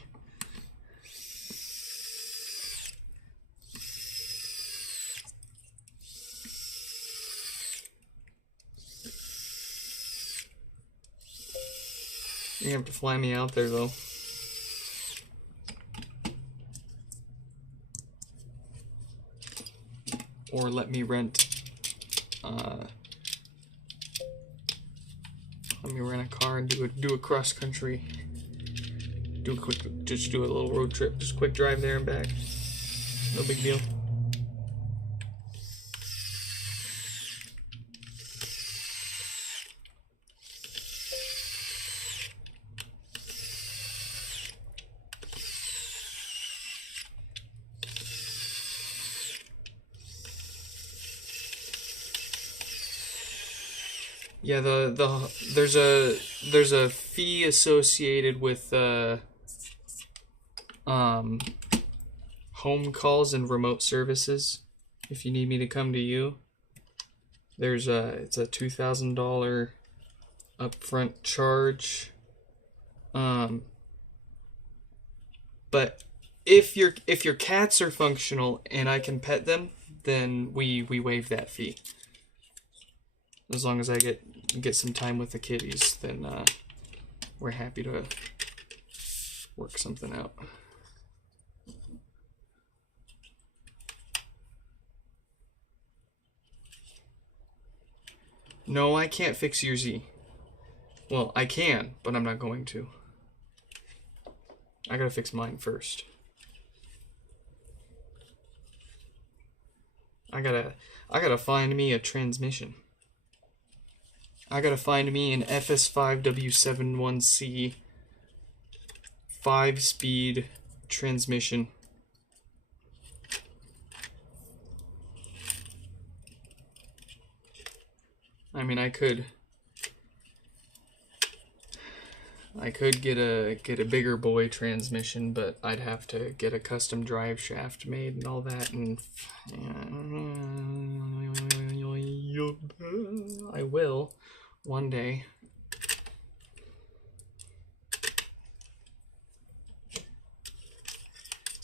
You have to fly me out there, though. Or let me rent a car and do a cross country, just do a little road trip, just quick drive there and back. No big deal. Yeah, there's a fee associated with home calls and remote services. If you need me to come to you, it's a $2,000 upfront charge. But if your cats are functional and I can pet them, then we waive that fee. As long as I get some time with the kitties, then we're happy to work something out. No, I can't fix your Z. Well, I can, but I'm not going to. I gotta fix mine first. I gotta find me a transmission. I gotta find me an FS5W71C 5-speed transmission. I mean, I could get a bigger boy transmission, but I'd have to get a custom drive shaft made and all that, and I will one day.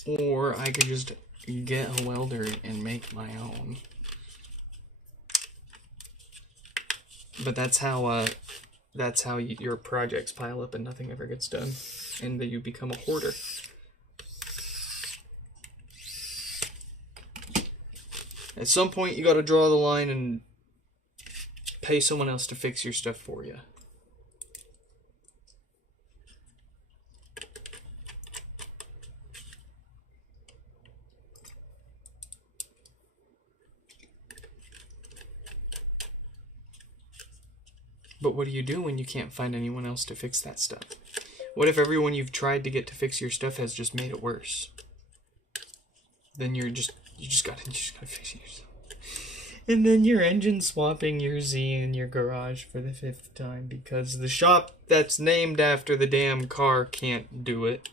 Or I could just get a welder and make my own. But that's how your projects pile up and nothing ever gets done, and then you become a hoarder. At some point, you got to draw the line and pay someone else to fix your stuff for you. But what do you do when you can't find anyone else to fix that stuff? What if everyone you've tried to get to fix your stuff has just made it worse? Then you just gotta fix it yourself. And then you're engine swapping your Z in your garage for the 5th time because the shop that's named after the damn car can't do it.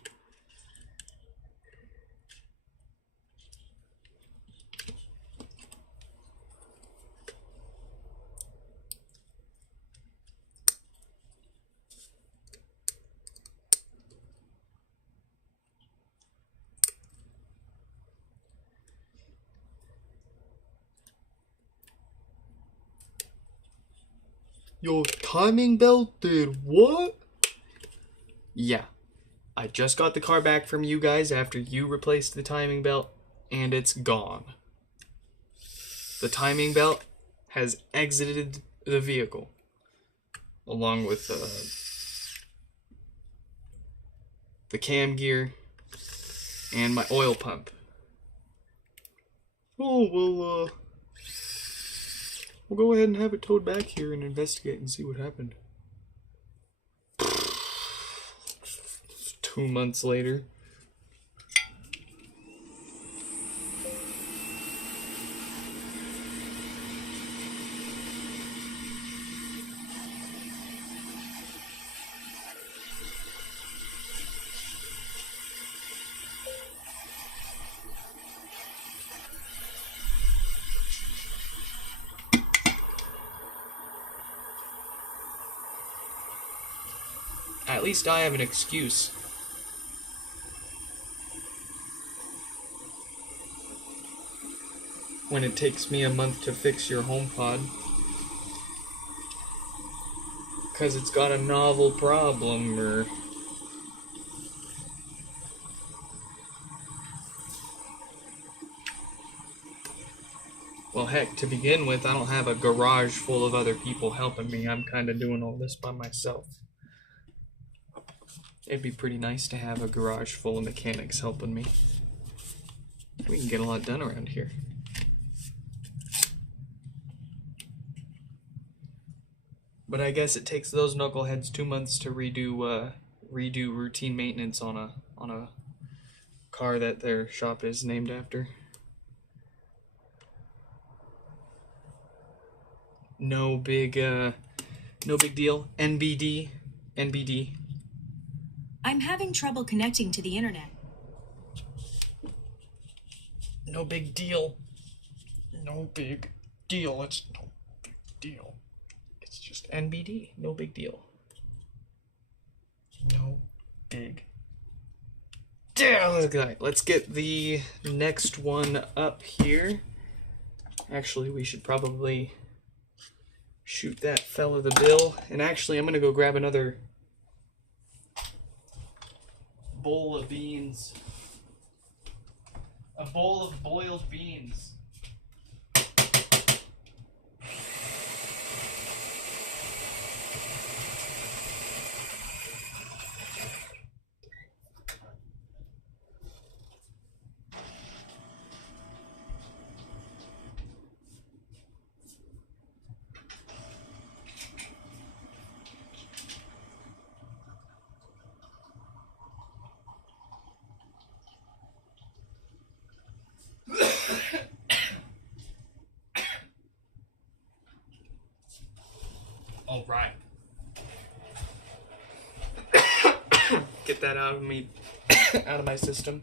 Your timing belt did what? Yeah. I just got the car back from you guys after you replaced the timing belt, and it's gone. The timing belt has exited the vehicle, along with the cam gear and my oil pump. Oh, well, we'll go ahead and have it towed back here and investigate and see what happened. 2 months later. At least I have an excuse. When it takes me a month to fix your HomePod. Because it's got a novel problem, or... Well, heck, to begin with, I don't have a garage full of other people helping me. I'm kind of doing all this by myself. It'd be pretty nice to have a garage full of mechanics helping me. We can get a lot done around here. But I guess it takes those knuckleheads 2 months to redo routine maintenance on a car that their shop is named after. No big deal. NBD. I'm having trouble connecting to the internet. No big deal. No big deal. It's no big deal. It's just NBD. No big deal. No big deal. Let's get the next one up here. Actually, we should probably shoot that fella the bill. And actually, I'm going to go grab another bowl of beans. A bowl of boiled beans. All right. Get that out of me, out of my system.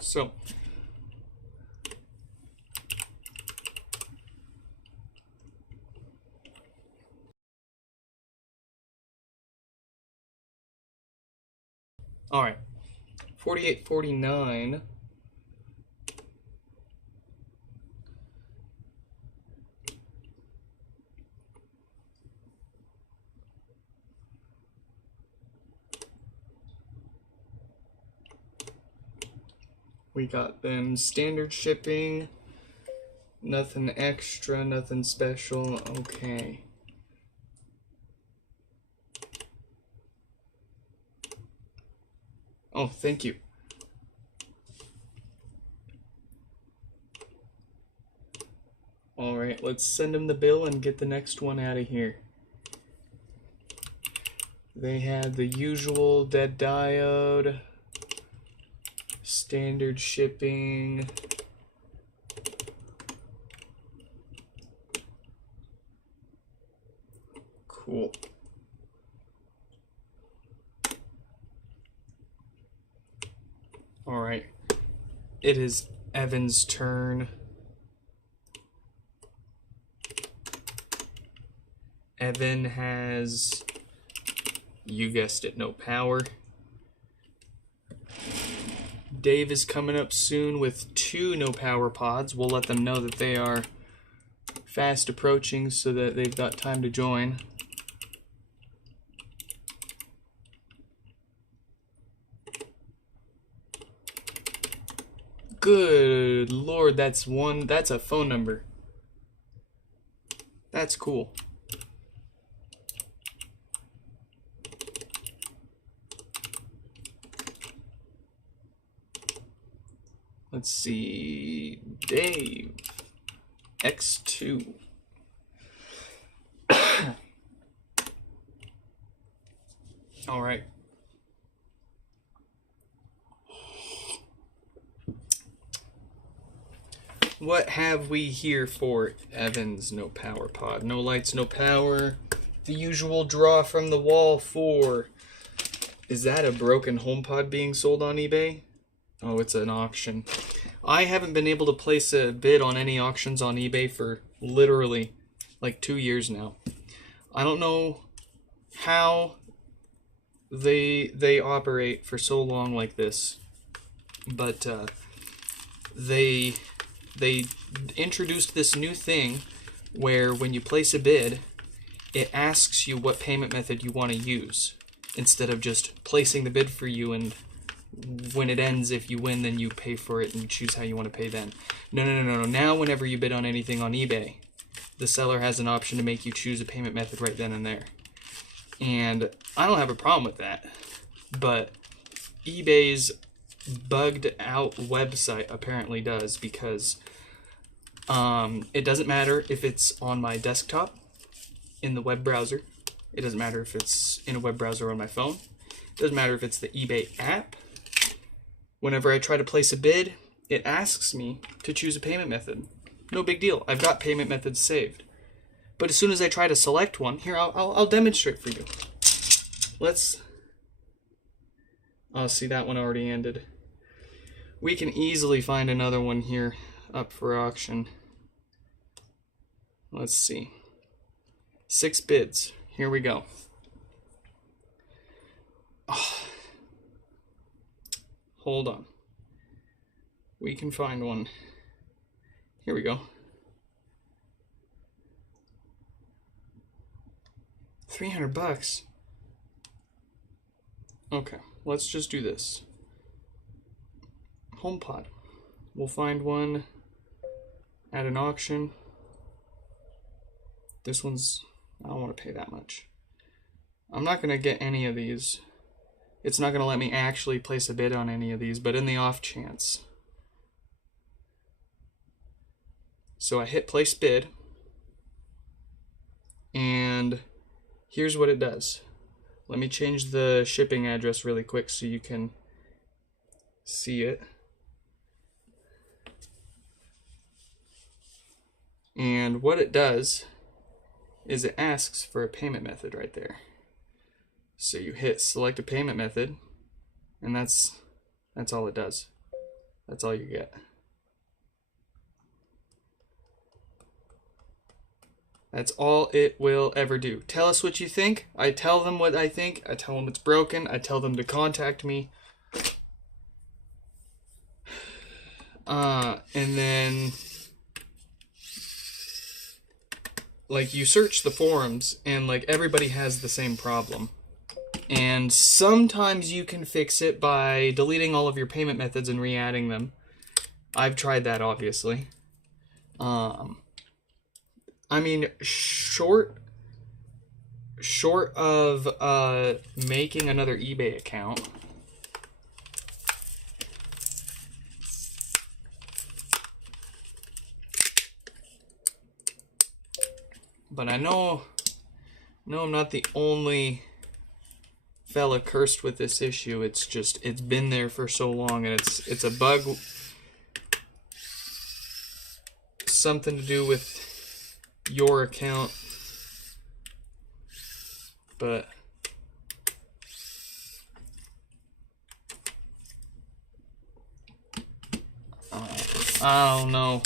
So, all right, 48.49. We got them standard shipping, nothing extra, nothing special. Okay. Oh, thank you. All right, let's send them the bill and get the next one out of here. They had the usual dead diode, standard shipping. Cool. All right, it is Evan's turn. Evan has, you guessed it, no power. Dave is coming up soon with 2 no power pods. We'll let them know that they are fast approaching so that they've got time to join. Good Lord, that's a phone number. That's cool. Let's see, Dave, X2. All right. What have we here for Evan's no power pod? No lights, no power. The usual draw from the wall for... Is that a broken HomePod being sold on eBay? Oh, it's an auction. I haven't been able to place a bid on any auctions on eBay for literally like 2 years now. I don't know how they operate for so long like this, but they introduced this new thing where when you place a bid, it asks you what payment method you want to use instead of just placing the bid for you, and when it ends, if you win, then you pay for it and you choose how you want to pay then. No. Now whenever you bid on anything on eBay, the seller has an option to make you choose a payment method right then and there. And I don't have a problem with that. But eBay's bugged out website apparently does, because it doesn't matter if it's on my desktop in the web browser. It doesn't matter if it's in a web browser on my phone. It doesn't matter if it's the eBay app. Whenever I try to place a bid, it asks me to choose a payment method. No big deal. I've got payment methods saved. But as soon as I try to select one, here, I'll demonstrate for you. Oh, see, that one already ended. We can easily find another one here up for auction. Let's see. 6 bids. Here we go. Oh. Hold on. We can find one. Here we go. 300 bucks. Okay, let's just do this. HomePod. We'll find one at an auction. This one's, I don't want to pay that much. I'm not going to get any of these. It's not going to let me actually place a bid on any of these, but in the off chance. So I hit place bid, and here's what it does. Let me change the shipping address really quick so you can see it. And what it does is it asks for a payment method right there. So you hit select a payment method, and that's all it does. That's all you get. That's all it will ever do. Tell us what you think. I tell them what I think. I tell them it's broken. I tell them to contact me. And then, like, you search the forums, and, like, everybody has the same problem. And sometimes you can fix it by deleting all of your payment methods and re-adding them. I've tried that, obviously. I mean, short of making another eBay account, but I know I'm not the only fella cursed with this issue. It's been there for so long, and it's a bug, something to do with your account, but I don't know.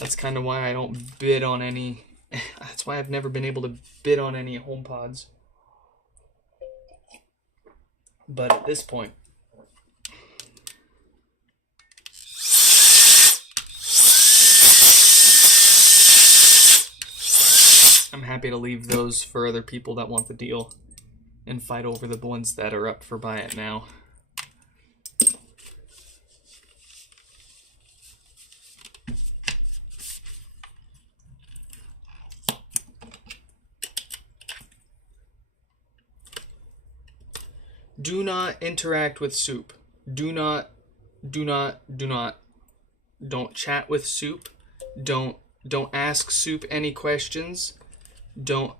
That's kind of why I don't bid on any. That's why I've never been able to bid on any HomePods. But at this point, I'm happy to leave those for other people that want the deal and fight over the ones that are up for buy it now. Do not interact with Soup. Do not. Don't chat with Soup. Don't ask Soup any questions. No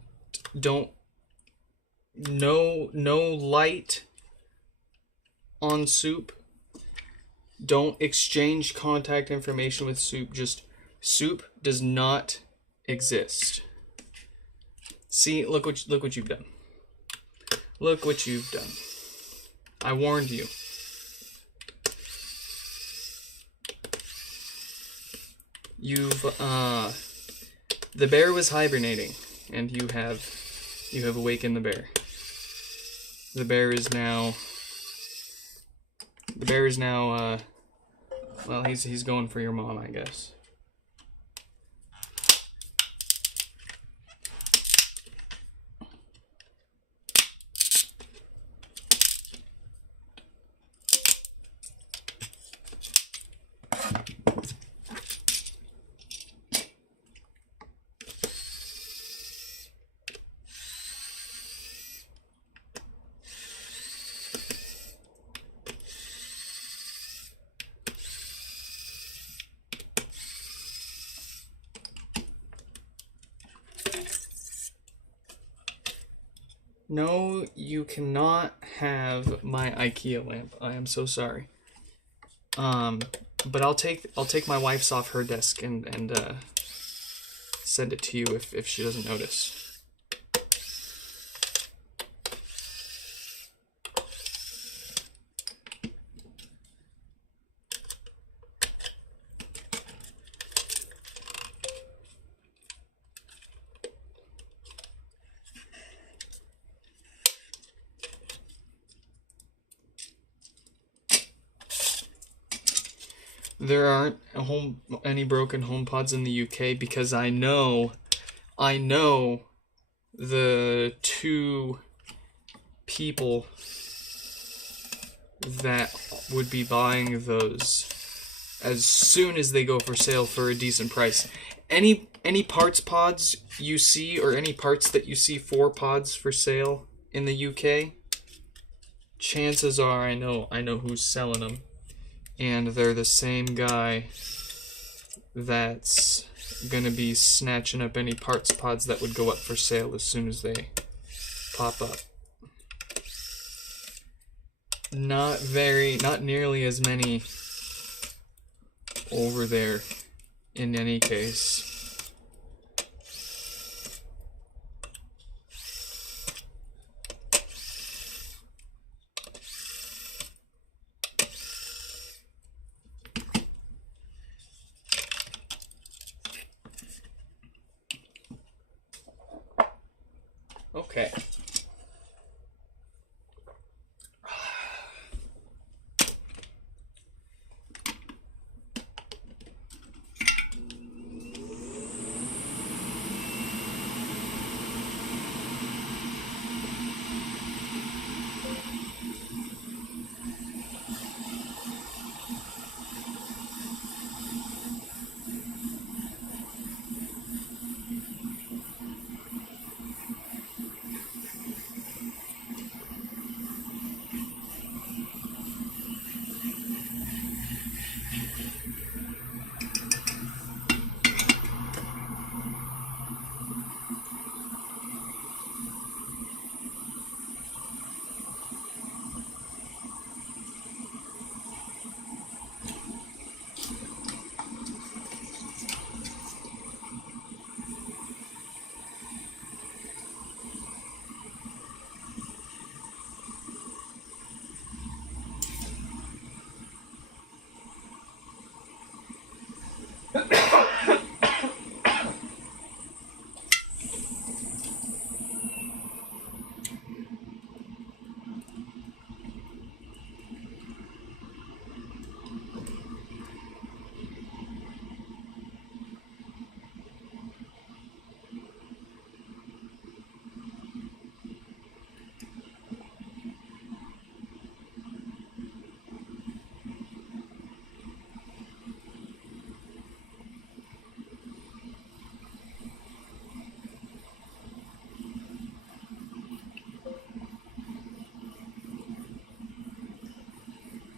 light on Soup. Don't exchange contact information with Soup. Just Soup does not exist. See, look what you've done. Look what you've done. I warned you. The bear was hibernating, and you have awakened the bear. The bear is now, well, he's going for your mom, I guess. No, you cannot have my IKEA lamp. I am so sorry. But I'll take my wife's off her desk and send it to you if she doesn't notice. There aren't any broken HomePods in the UK because I know the two people that would be buying those as soon as they go for sale for a decent price. Any parts pods you see, or any parts that you see for pods for sale in the UK, chances are I know who's selling them. And they're the same guy that's gonna be snatching up any parts pods that would go up for sale as soon as they pop up. Not nearly as many over there in any case. Okay.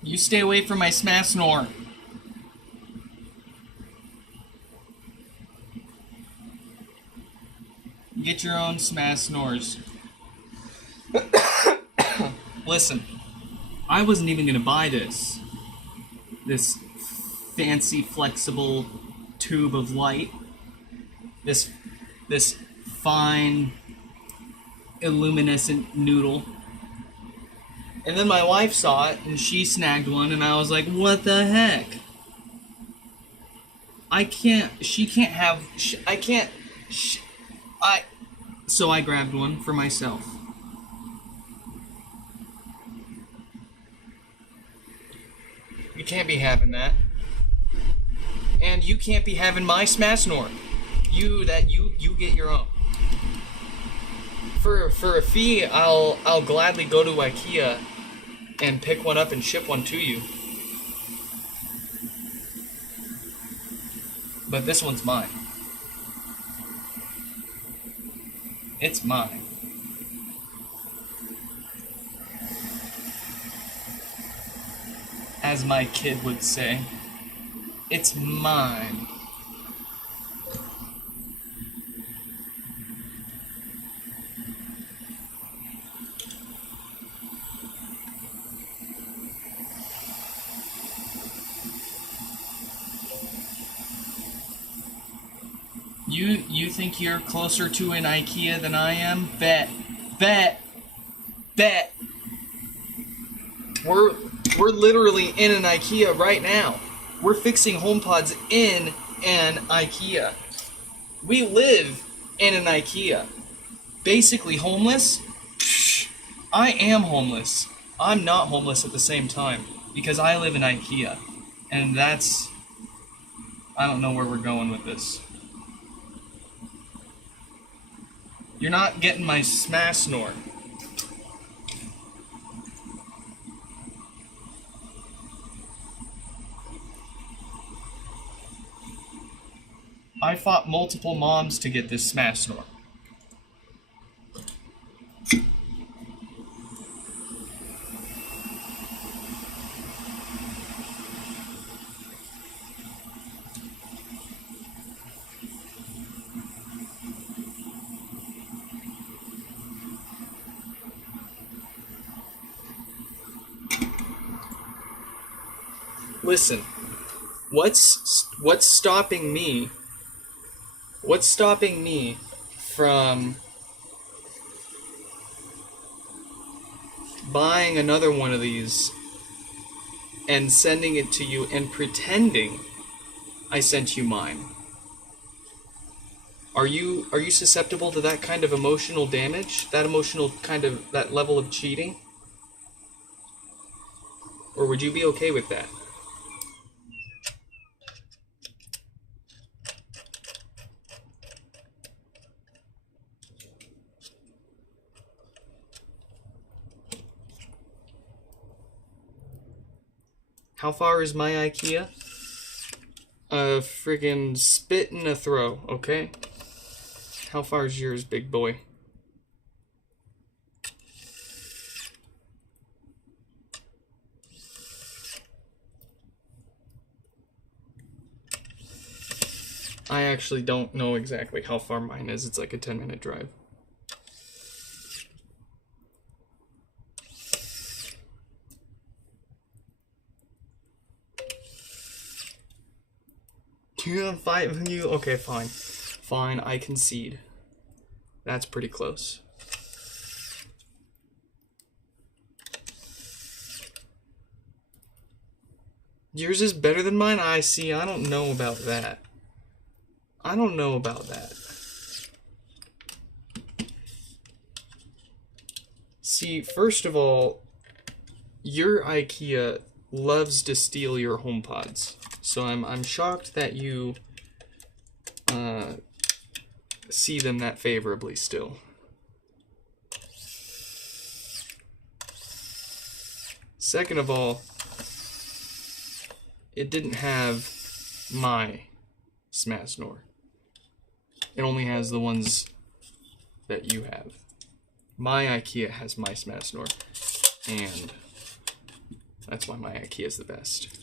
You stay away from my smash snore. Get your own smash snores. Listen, I wasn't even gonna buy this fancy flexible tube of light. This fine illuminescent noodle. And then my wife saw it, and she snagged one, and I was like, what the heck? So I grabbed one for myself. You can't be having that. And you can't be having my smash snore. You get your own. For a fee, I'll gladly go to IKEA and pick one up and ship one to you. But this one's mine. It's mine. As my kid would say, it's mine. You think you're closer to an IKEA than I am? Bet. We're literally in an IKEA right now. We're fixing HomePods in an IKEA. We live in an IKEA. Basically homeless? I am homeless. I'm not homeless at the same time because I live in IKEA. And that's... I don't know where we're going with this. You're not getting my smash snore. I fought multiple moms to get this smash snore. Listen, What's stopping me? What's stopping me from buying another one of these and sending it to you and pretending I sent you mine? Are you susceptible to that kind of emotional damage? That level of cheating? Or would you be okay with that? How far is my IKEA? A friggin' spit and a throw, okay? How far is yours, big boy? I actually don't know exactly how far mine is. It's like a 10-minute drive. You have 5 you okay, fine. Fine, I concede. That's pretty close. Yours is better than mine? I see. I don't know about that. I don't know about that. See, first of all, your IKEA loves to steal your HomePods. So I'm shocked that you see them that favorably still. Second of all, it didn't have my Smash Snore. It only has the ones that you have. My IKEA has my Smash Snore, and that's why my IKEA is the best.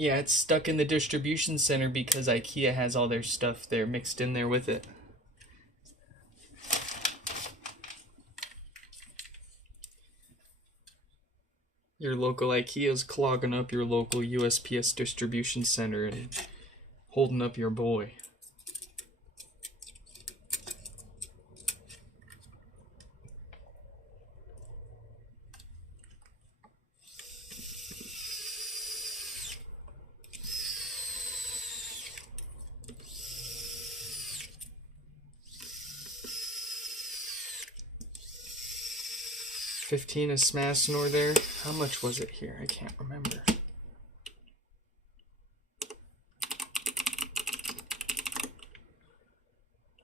Yeah, it's stuck in the distribution center because IKEA has all their stuff there mixed in there with it. Your local IKEA's clogging up your local USPS distribution center and holding up your boy. $15 a Smash Snore there. How much was it here? I can't remember.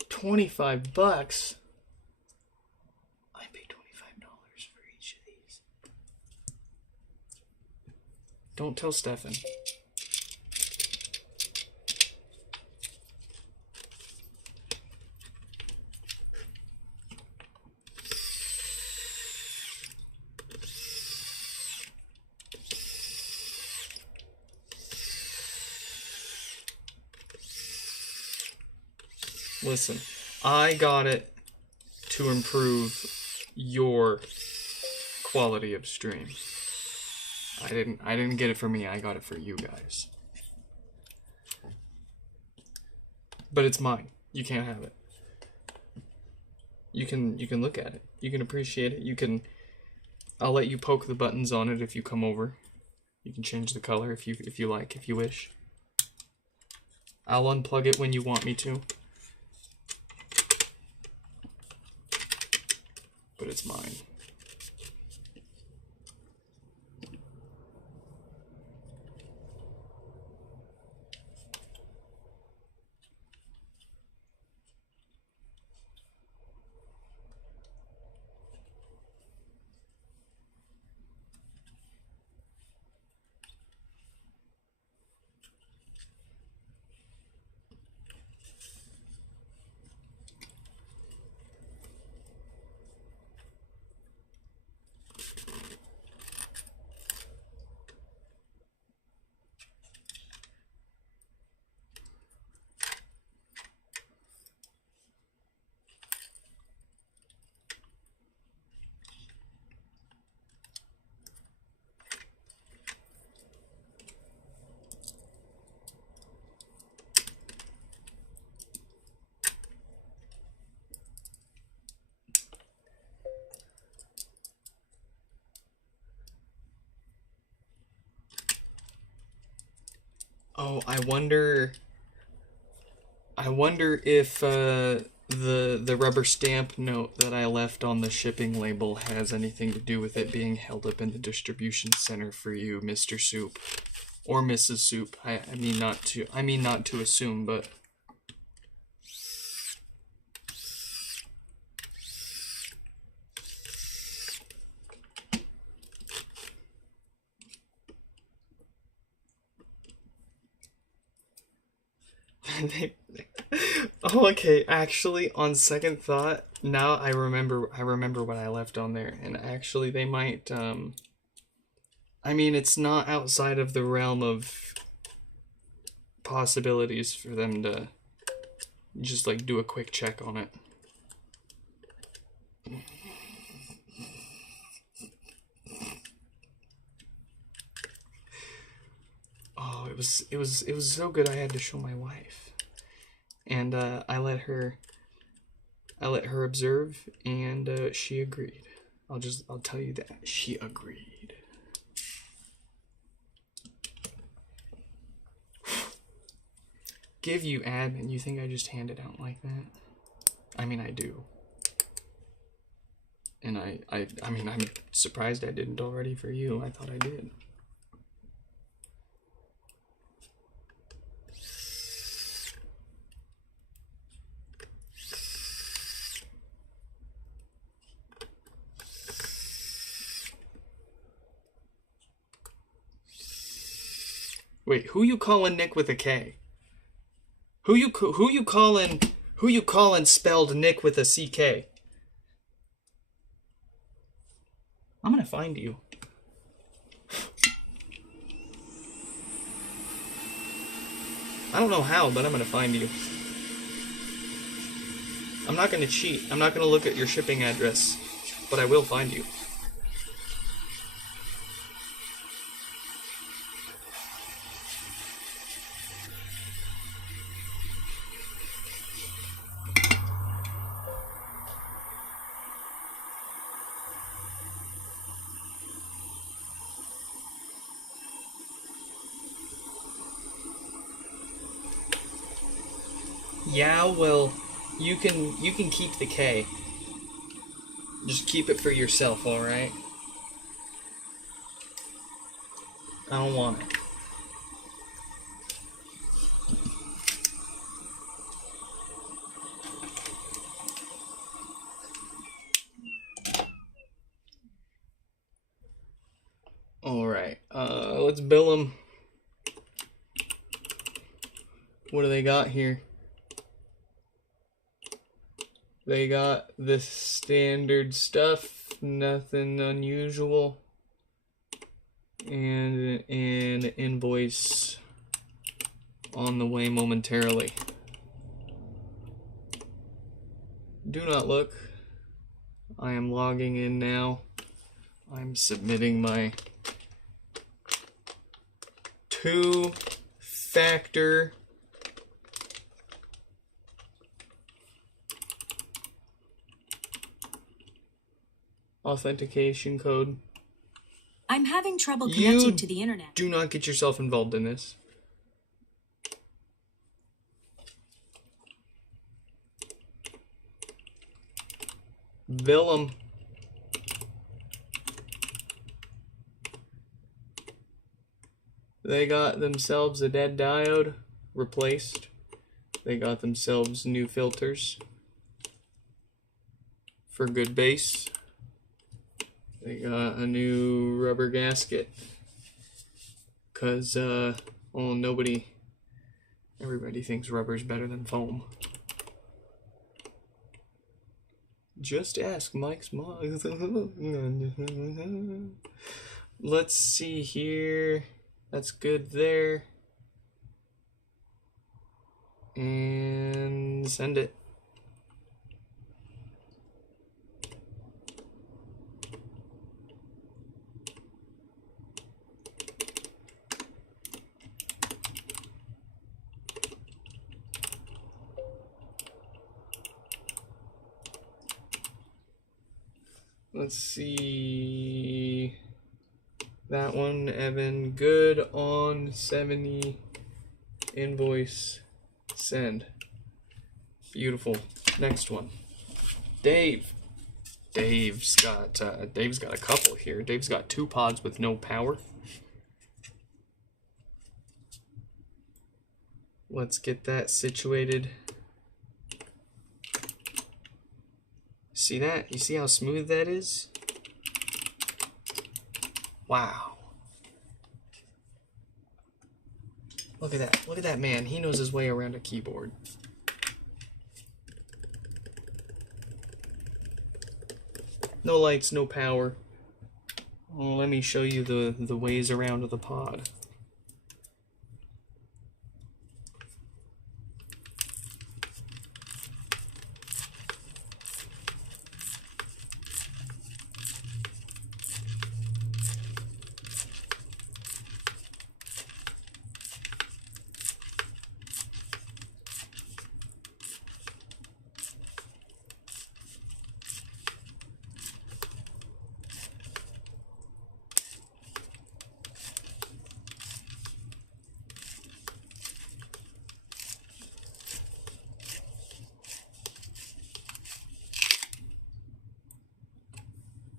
$25. I paid $25 for each of these. Don't tell Stefan. Listen, I got it to improve your quality of stream. I didn't get it for me, I got it for you guys. But it's mine. You can't have it. You can look at it. You can appreciate it. I'll let you poke the buttons on it if you come over. You can change the color if you like, if you wish. I'll unplug it when you want me to. But it's mine. Oh, I wonder if the rubber stamp note that I left on the shipping label has anything to do with it being held up in the distribution center for you, Mr. Soup, or Mrs. Soup. I mean not to assume, but oh, okay. Actually, on second thought, now I remember what I left on there, and actually they might. I mean, it's not outside of the realm of possibilities for them to just like do a quick check on it. Oh, it was so good I had to show my wife, and I let her observe, and she agreed. I'll tell you that she agreed. Give you admin. You think I just hand it out like that? I mean, I do. And I mean, I'm surprised I didn't already for you. I thought I did. Wait, who you calling Nick with a K? Who you calling spelled Nick with a CK? I'm gonna find you. I don't know how, but I'm gonna find you. I'm not gonna cheat. I'm not gonna look at your shipping address, but I will find you. Yeah, well, you can keep the K. Just keep it for yourself, all right? I don't want it. All right. Let's bill them. What do they got here? They got the standard stuff, nothing unusual, and an invoice on the way momentarily. Do not look. I am logging in now. I'm submitting my two-factor authentication code. I'm having trouble connecting to the internet. Do not get yourself involved in this. Bill them. They got themselves a dead diode replaced. They got themselves new filters for good bass. They got a new rubber gasket. Cause well, everybody thinks rubber's better than foam. Just ask Mike's mom. Let's see here. That's good there. And send it. Let's see. That one, Evan, good on 70 Invoice. Send. Beautiful. Next one. Dave. Dave's got a couple here. Dave's got 2 pods with no power. Let's get that situated. See that? You see how smooth that is? Wow. Look at that. Look at that man. He knows his way around a keyboard. No lights, no power. Well, let me show you the ways around the pod.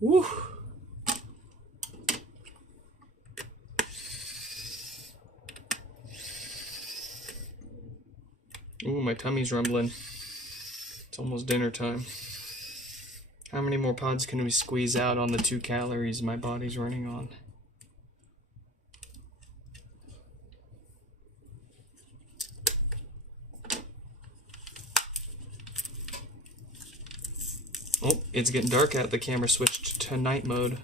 Woo! Ooh, my tummy's rumbling. It's almost dinner time. How many more pods can we squeeze out on the 2 calories my body's running on? Oh, it's getting dark out. The camera switched to night mode.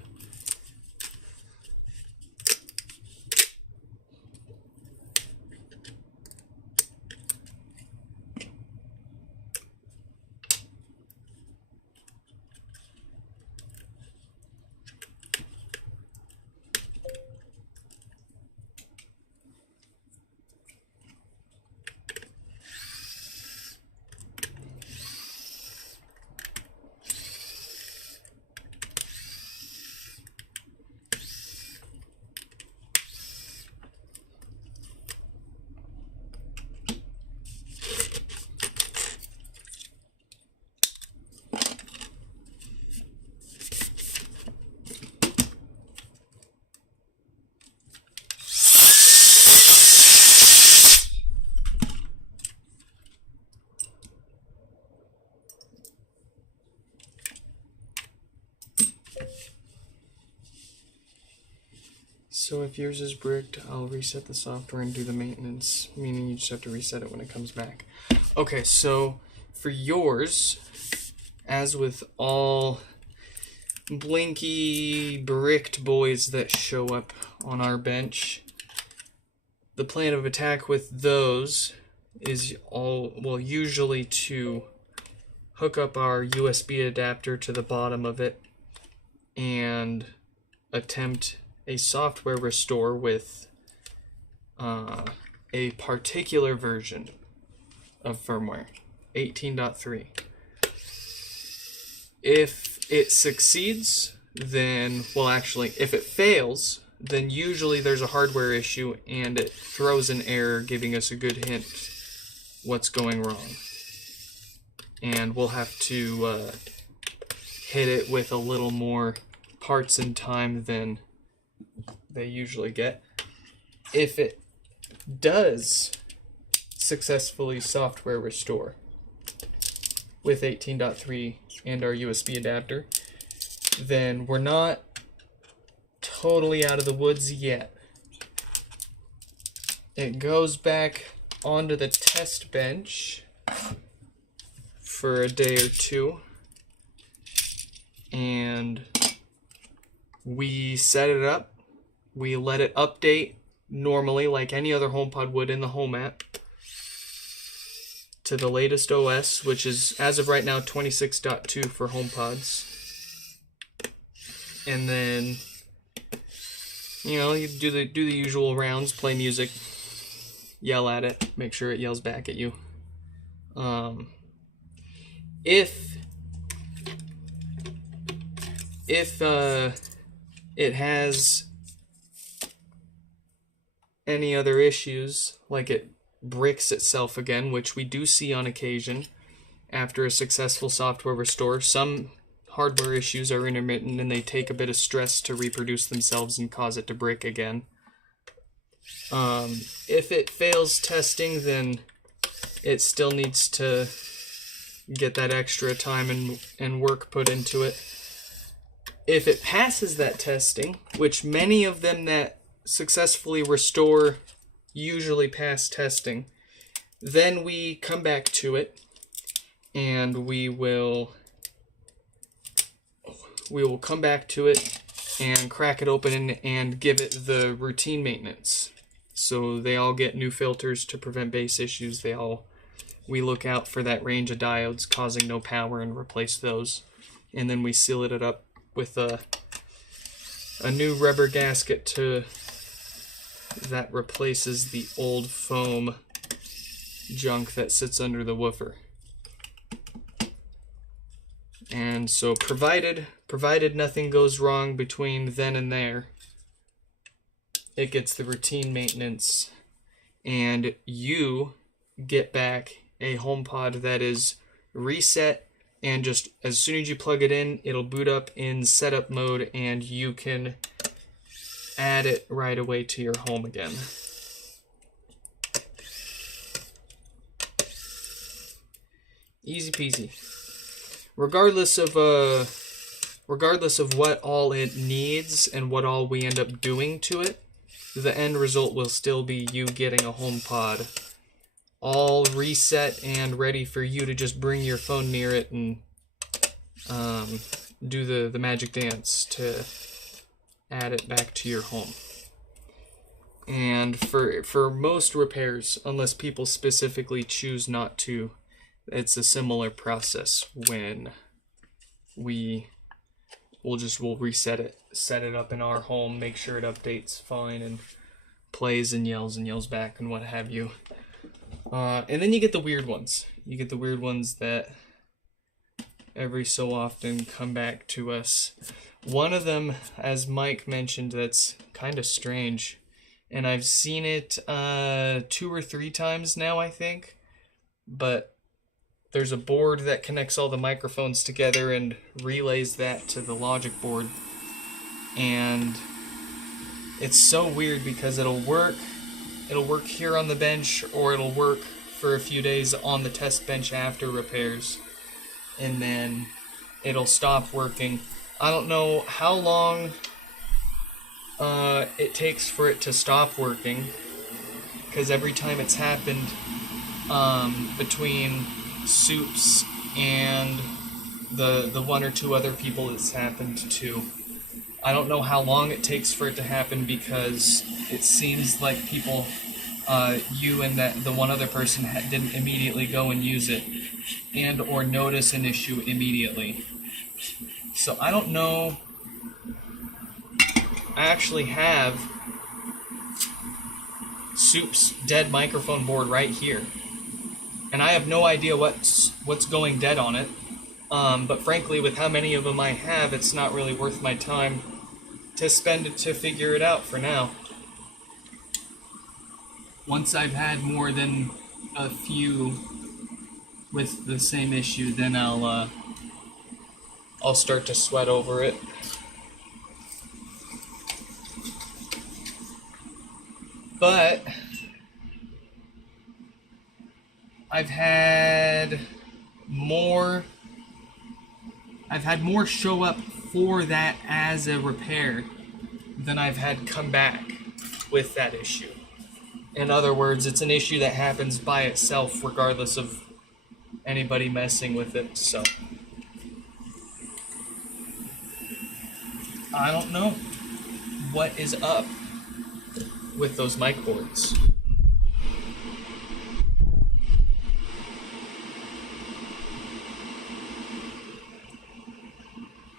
So if yours is bricked, I'll reset the software and do the maintenance, meaning you just have to reset it when it comes back. Okay, so for yours, as with all blinky bricked boys that show up on our bench, the plan of attack with those is usually to hook up our USB adapter to the bottom of it and attempt a software restore with a particular version of firmware, 18.3. If it succeeds, then, well, actually, if it fails, then usually there's a hardware issue and it throws an error giving us a good hint what's going wrong. And we'll have to hit it with a little more parts and time than they usually get. If it does successfully software restore with 18.3 and our USB adapter, then we're not totally out of the woods yet. It goes back onto the test bench for a day or two, and we set it up. We let it update normally like any other HomePod would in the Home app to the latest OS, which is, as of right now, 26.2 for HomePods. And then, you know, you do the usual rounds, play music, yell at it, make sure it yells back at you. If it has any other issues, like it bricks itself again, which we do see on occasion after a successful software restore. Some hardware issues are intermittent and they take a bit of stress to reproduce themselves and cause it to brick again. If it fails testing, then it still needs to get that extra time and work put into it. If it passes that testing, which many of them that successfully restore usually pass testing, then we come back to it and we will come back to it and crack it open and give it the routine maintenance. So they all get new filters to prevent base issues. We look out for that range of diodes causing no power and replace those. And then we seal it up with a new rubber gasket that replaces the old foam junk that sits under the woofer. And so provided nothing goes wrong between then and there, it gets the routine maintenance and you get back a HomePod that is reset, and just as soon as you plug it in, it'll boot up in setup mode and you can add it right away to your home again. Easy peasy. Regardless of what all it needs and what all we end up doing to it, the end result will still be you getting a HomePod all reset and ready for you to just bring your phone near it and do the magic dance to add it back to your home. And for most repairs, unless people specifically choose not to, it's a similar process when we'll reset it, set it up in our home, make sure it updates fine and plays and yells back and what have you. And then you get the weird ones. You get the weird ones that every so often come back to us. One of them, as Mike mentioned, that's kind of strange, and I've seen it 2 or 3 times now, I think, but there's a board that connects all the microphones together and relays that to the logic board, and it's so weird because it'll work here on the bench, or it'll work for a few days on the test bench after repairs, and then it'll stop working. I don't know how long it takes for it to stop working, because every time it's happened between Soups and the 1 or 2 other people it's happened to, I don't know how long it takes for it to happen, because it seems like people, you and the one other person didn't immediately go and use it and or notice an issue immediately. So I don't know. I actually have Soup's dead microphone board right here, and I have no idea what's going dead on it. But frankly, with how many of them I have, it's not really worth my time to spend it to figure it out for now. Once I've had more than a few with the same issue, then I'll start to sweat over it. But I've had more show up for that as a repair than I've had come back with that issue. In other words, it's an issue that happens by itself regardless of anybody messing with it, so I don't know what is up with those mic boards.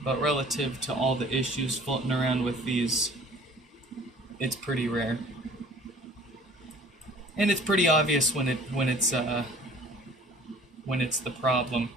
But relative to all the issues floating around with these, it's pretty rare. And it's pretty obvious when it's the problem.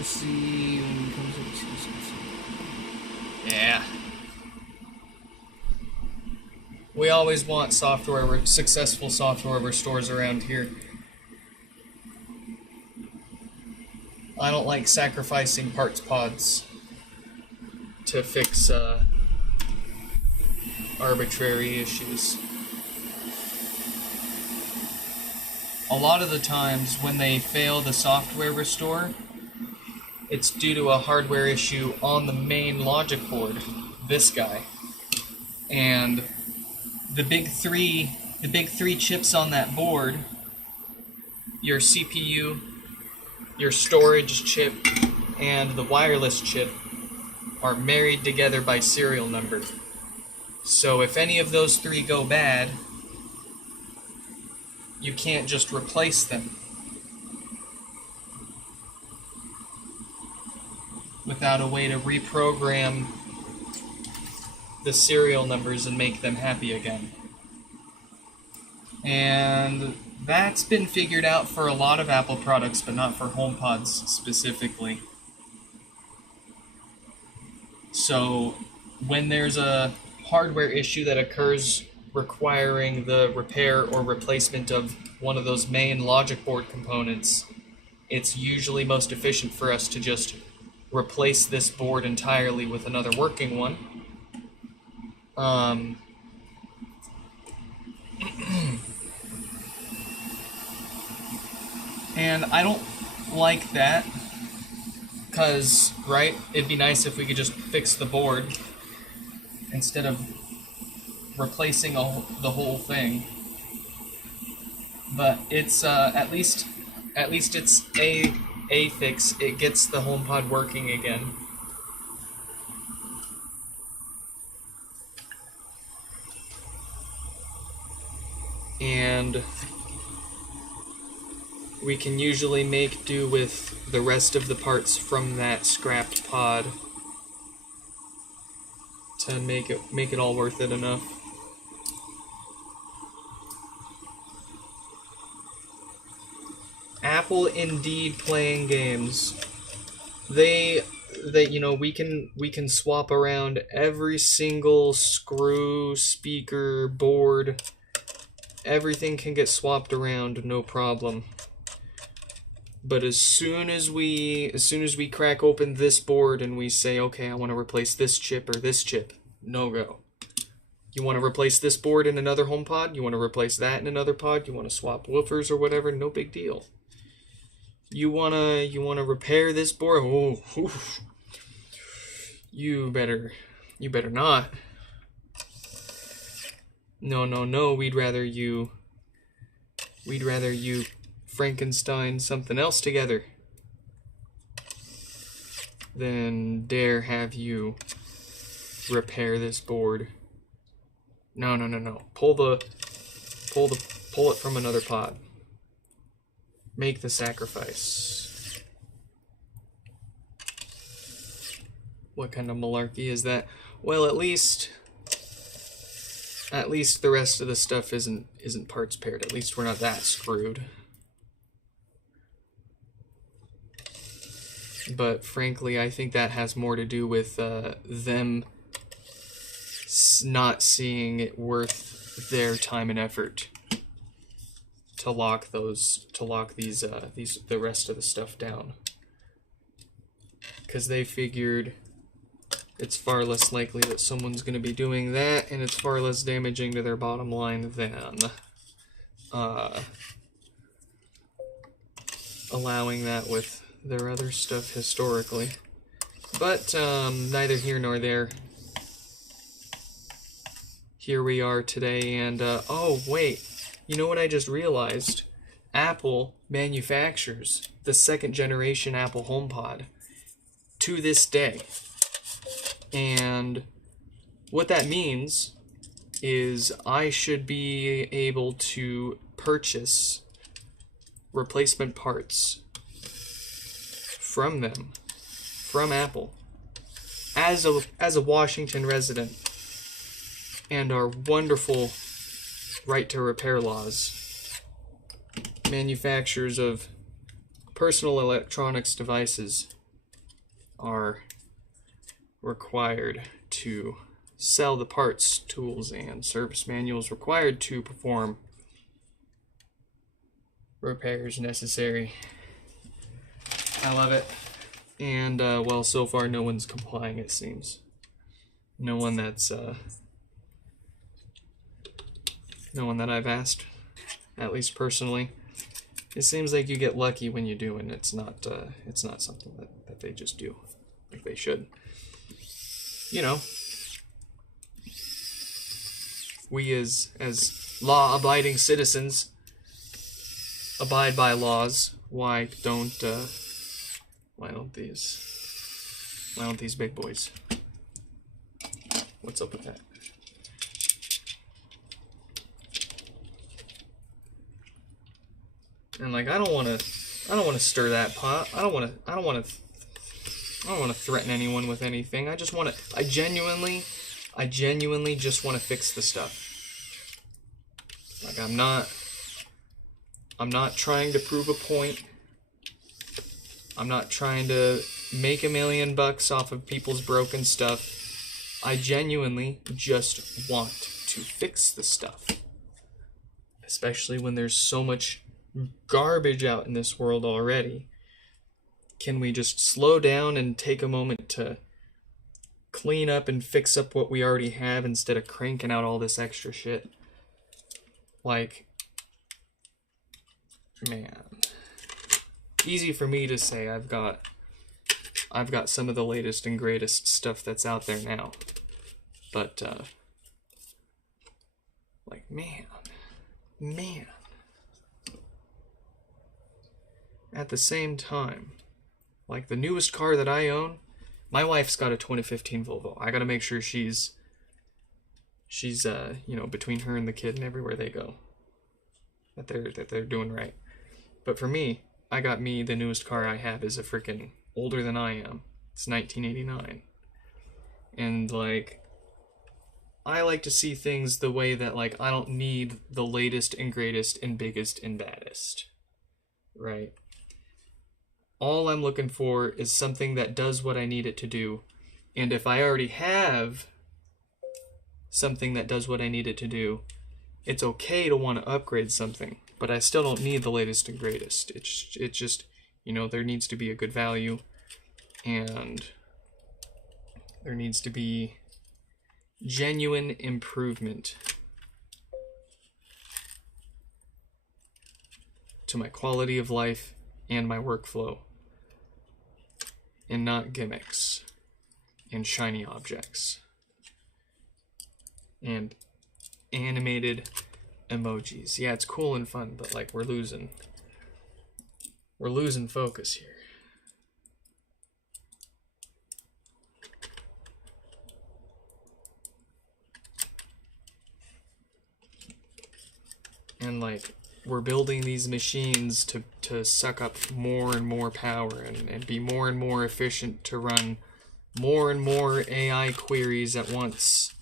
policy when it comes to yeah. We always want successful software restores around here. I don't like sacrificing parts pods to fix arbitrary issues. A lot of the times when they fail the software restore, it's due to a hardware issue on the main logic board, this guy. And the big three chips on that board, your CPU, your storage chip, and the wireless chip, are married together by serial number. So if any of those three go bad, you can't just replace them without a way to reprogram the serial numbers and make them happy again. And that's been figured out for a lot of Apple products, but not for HomePods specifically. So when there's a hardware issue that occurs requiring the repair or replacement of one of those main logic board components, it's usually most efficient for us to just replace this board entirely with another working one. And I don't like that, because, right, it'd be nice if we could just fix the board instead of replacing the whole thing. But it's at least it's a fix. It gets the HomePod working again. And we can usually make do with the rest of the parts from that scrapped pod to make it all worth it enough. Apple indeed playing games. They we can swap around every single screw, speaker, board. Everything can get swapped around, no problem. But as soon as we crack open this board and we say, okay, I want to replace this chip or this chip, no go. You want to replace this board in another HomePod? You want to replace that in another pod? You want to swap woofers or whatever? No big deal. You wanna repair this board? Oh, oof. You better not. No. We'd rather you Frankenstein something else together than dare have you repair this board. No. Pull it from another pod. Make the sacrifice. What kind of malarkey is that? Well, at least the rest of the stuff isn't parts paired. At least we're not that screwed. But frankly, I think that has more to do with them not seeing it worth their time and effort to lock these the rest of the stuff down, because they figured it's far less likely that someone's going to be doing that, and it's far less damaging to their bottom line than allowing that with their other stuff historically. But neither here nor there. Here we are today, and oh wait, you know what I just realized? Apple manufactures the second generation Apple HomePod to this day. And what that means is I should be able to purchase replacement parts from them, from Apple, as a Washington resident, and our wonderful right to repair laws. Manufacturers of personal electronics devices are required to sell the parts, tools, and service manuals required to perform repairs necessary. I love it. And, well, so far no one's complying, it seems. No one that's, no one that I've asked, at least personally. It seems like you get lucky when you do, and it's not something that they just do like they should. You know, we as law-abiding citizens abide by laws. Why don't these big boys? What's up with that? And like I don't want to stir that pot. I don't want to threaten anyone with anything. I genuinely just want to fix the stuff. Like I'm not trying to prove a point. I'm not trying to make $1 million off of people's broken stuff. I genuinely just want to fix the stuff. Especially when there's so much garbage out in this world already. Can we just slow down and take a moment to clean up and fix up what we already have instead of cranking out all this extra shit? Like, man, easy for me to say I've got some of the latest and greatest stuff that's out there now. But like man. At the same time, like the newest car that I own, my wife's got a 2015 Volvo. I gotta make sure she's you know, between her and the kid and everywhere they go, that they're doing right. But for me, the newest car I have is a freaking older than I am. It's 1989. And like, I like to see things the way that like I don't need the latest and greatest and biggest and baddest. Right? All I'm looking for is something that does what I need it to do. And if I already have something that does what I need it to do, it's okay to want to upgrade something, but I still don't need the latest and greatest. It's just, you know, there needs to be a good value, and there needs to be genuine improvement to my quality of life and my workflow, and not gimmicks and shiny objects and animated emojis. Yeah, it's cool and fun, but like we're losing focus here. And like we're building these machines to suck up more and more power and be more and more efficient to run more and more AI queries at once,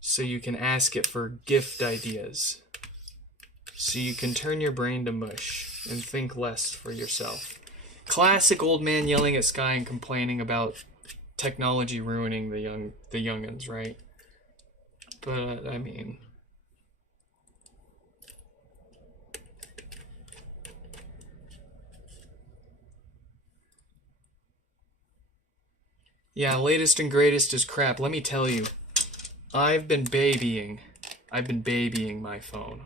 so you can ask it for gift ideas, so you can turn your brain to mush and think less for yourself. Classic old man yelling at sky and complaining about technology ruining the youngins, right? But I mean, yeah, latest and greatest is crap. Let me tell you, I've been babying my phone.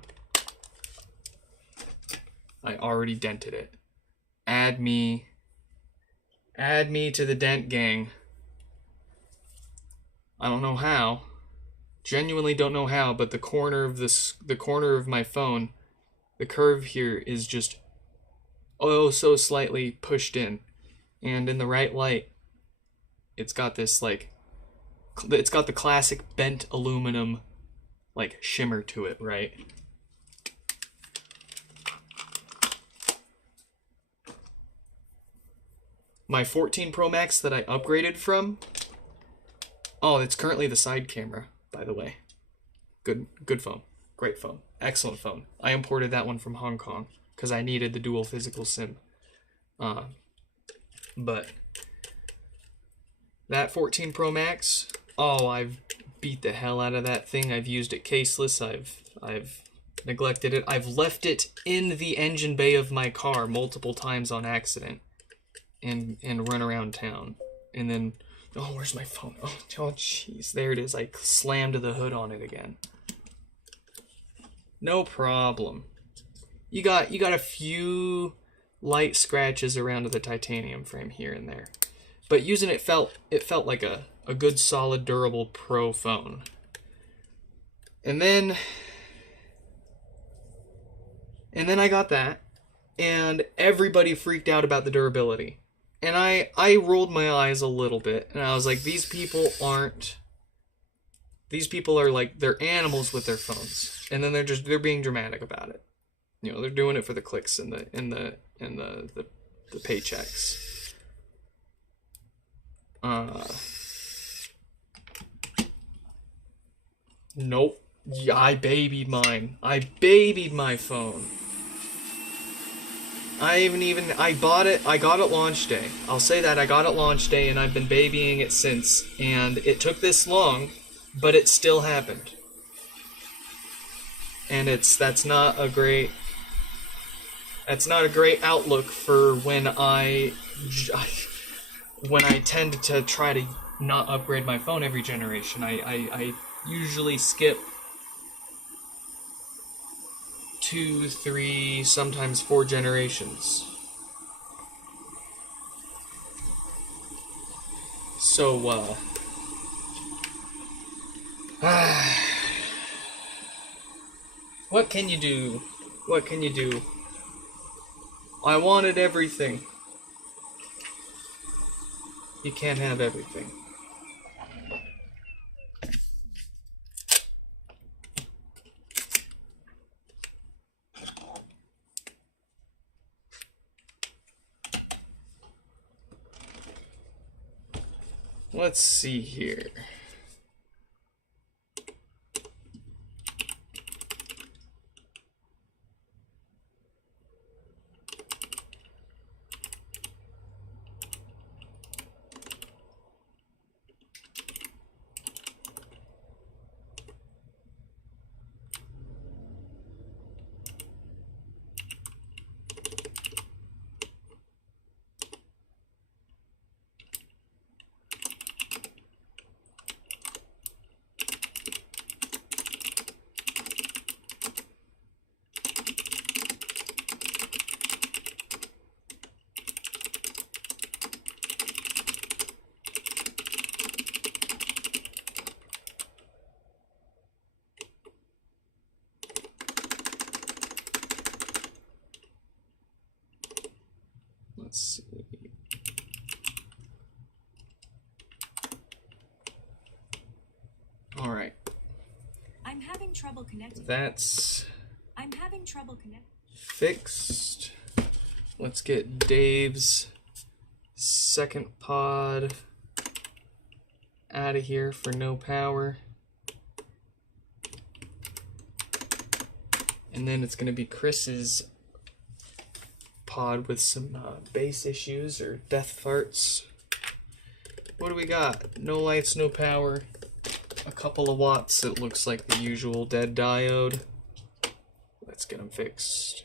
I already dented it. Add me to the dent gang. I don't know how. Genuinely don't know how, but the corner of my phone, the curve here is just oh so slightly pushed in. And in the right light, it's got this like, it's got the classic bent aluminum like shimmer to it, right? My 14 Pro Max that I upgraded from, oh, it's currently the side camera, by the way. Good phone. Great phone. Excellent phone. I imported that one from Hong Kong because I needed the dual physical SIM. But That 14 Pro Max, oh, I've beat the hell out of that thing. I've used it caseless. I've neglected it. I've left it in the engine bay of my car multiple times on accident and run around town. And then, oh, where's my phone? Oh, jeez, there it is. I slammed the hood on it again. No problem. You got a few light scratches around the titanium frame here and there. But using it felt like a good, solid, durable pro phone. And then I got that, and everybody freaked out about the durability. And I rolled my eyes a little bit, and I was like, these people are like, they're animals with their phones. And then they're being dramatic about it. You know, they're doing it for the clicks and the paychecks. Nope. Yeah, I babied mine. I babied my phone. I bought it, I got it launch day. I'll say that, I got it launch day, and I've been babying it since. And it took this long, but it still happened. And that's not a great outlook for when I tend to try to not upgrade my phone every generation. I usually skip 2, 3, sometimes 4 generations. So, what can you do? What can you do? I wanted everything. You can't have everything. Let's see here. Let's see. All right. I'm having trouble connecting. I'm having trouble connecting. Fixed. Let's get Dave's second pod out of here for no power. And then it's going to be Chris's pod with some bass issues or death farts. What do we got? No lights, no power. A couple of watts, it looks like the usual dead diode. Let's get them fixed.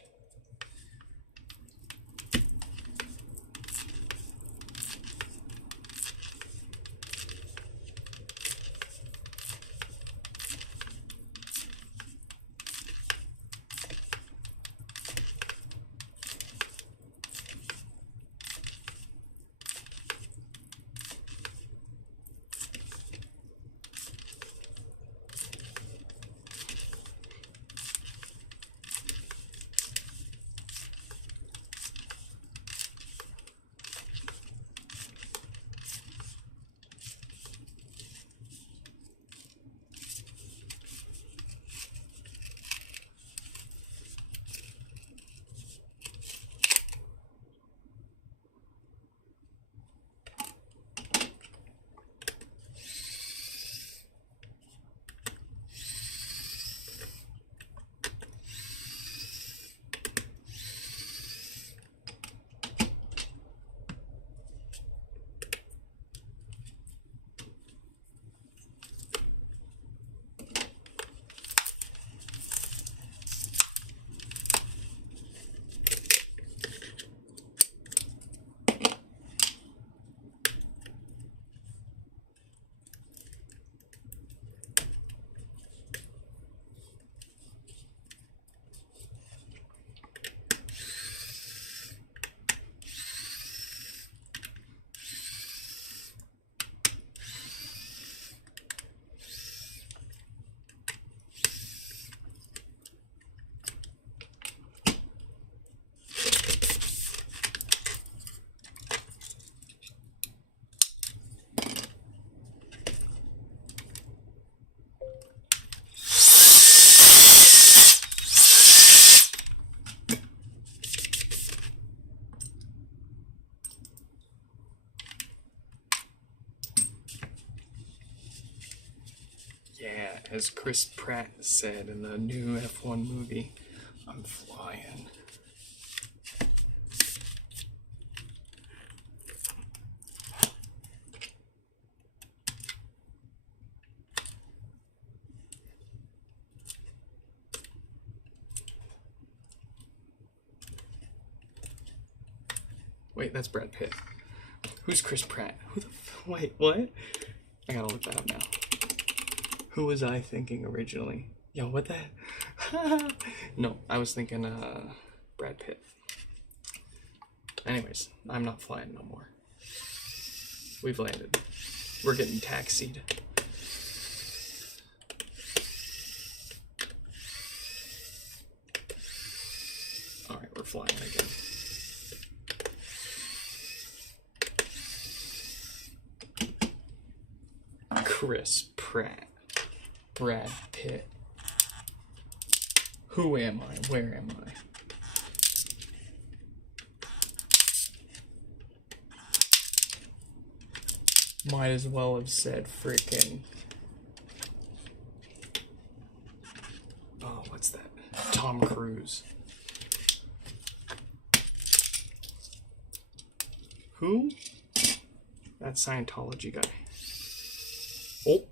As Chris Pratt said in the new F1 movie, I'm flying. Wait, that's Brad Pitt. Who's Chris Pratt? Wait, what? I gotta look that up now. Who was I thinking originally? Yo, what the? No, I was thinking Brad Pitt. Anyways, I'm not flying no more. We've landed. We're getting taxied. Alright, we're flying again. Chris Pratt. Brad Pitt. Who am I? Where am I? Might as well have said freaking. Oh, what's that? Tom Cruise. Who? That Scientology guy. Oh.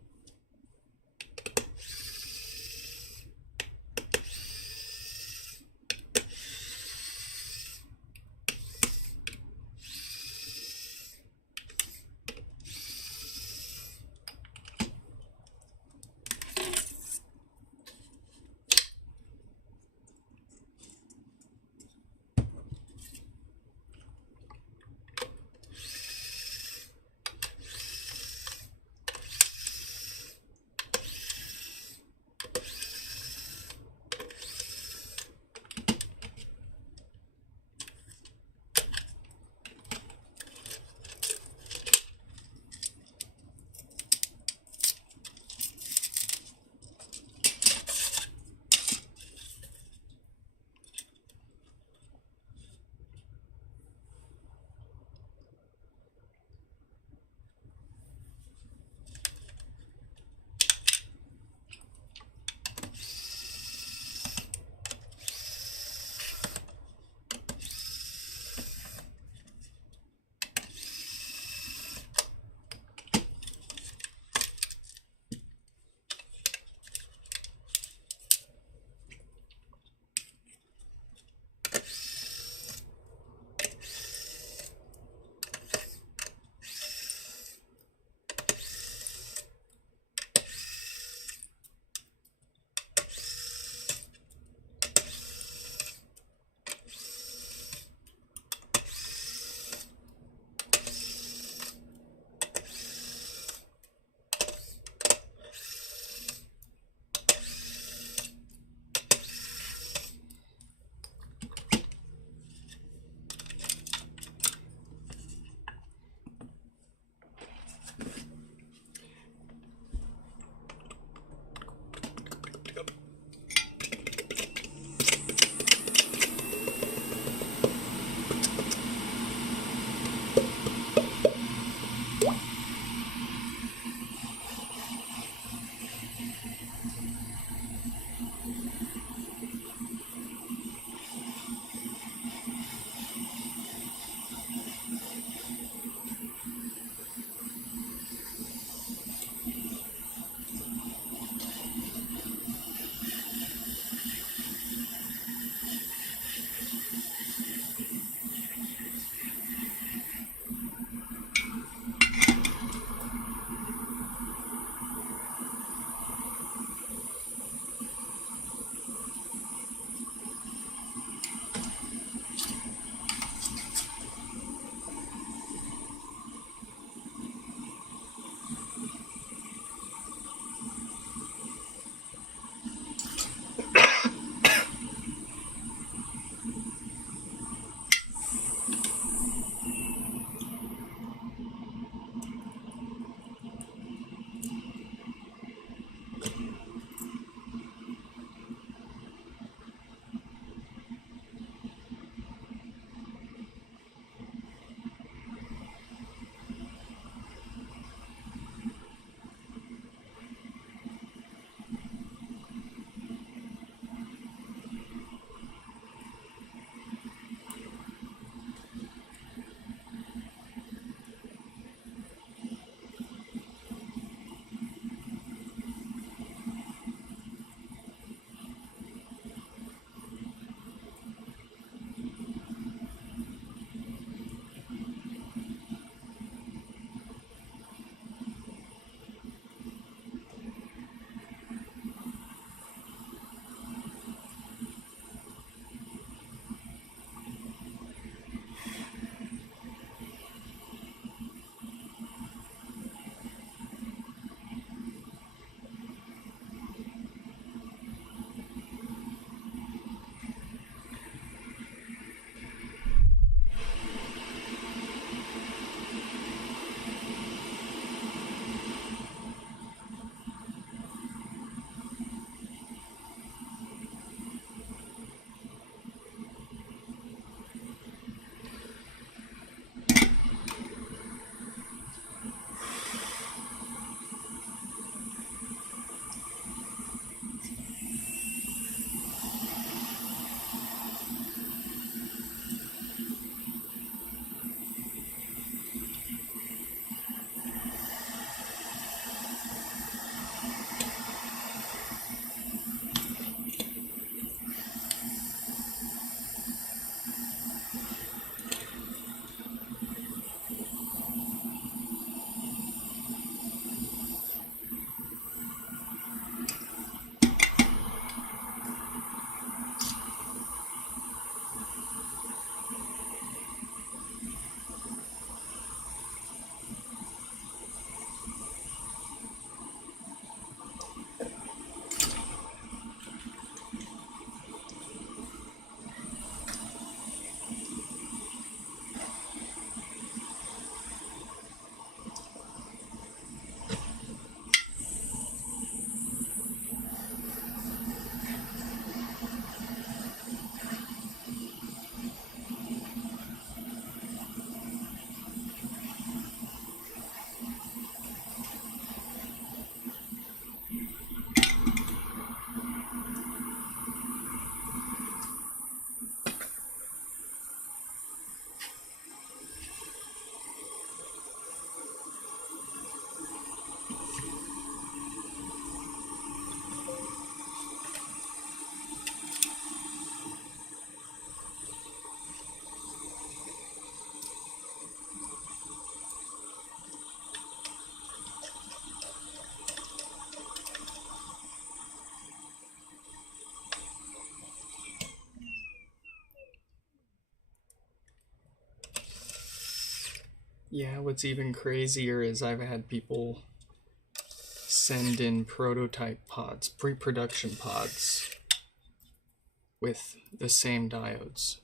Yeah, what's even crazier is I've had people send in prototype pods, pre-production pods, with the same diodes,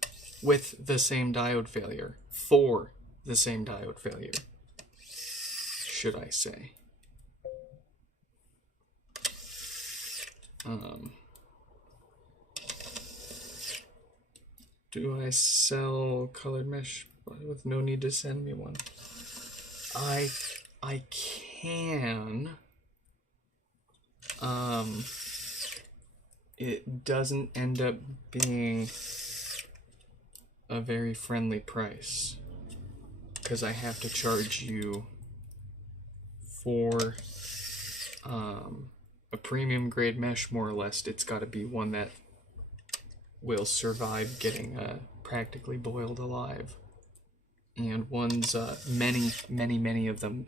with the same diode failure, for the same diode failure, should I say. Do I sell colored mesh with no need to send me one? I can. It doesn't end up being a very friendly price because I have to charge you for a premium grade mesh, more or less. It's got to be one that will survive getting practically boiled alive. And ones, many of them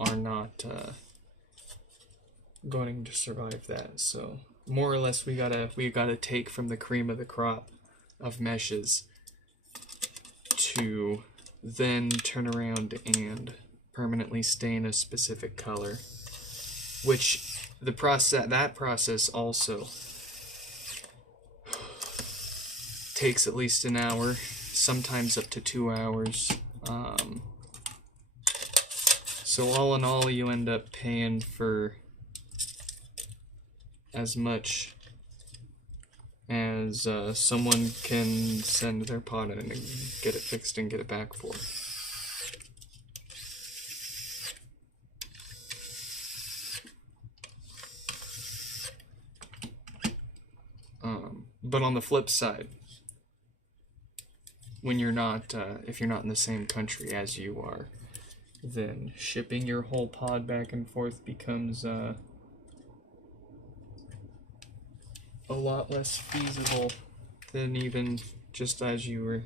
are not going to survive that. So more or less, we gotta take from the cream of the crop of meshes to then turn around and permanently stain a specific color, which that process also takes at least an hour, sometimes up to 2 hours. So all in all, you end up paying for as much as someone can send their pod in and get it fixed and get it back for. But on the flip side, when you're not, if you're not in the same country as you are, then shipping your whole pod back and forth becomes a lot less feasible than even just as you're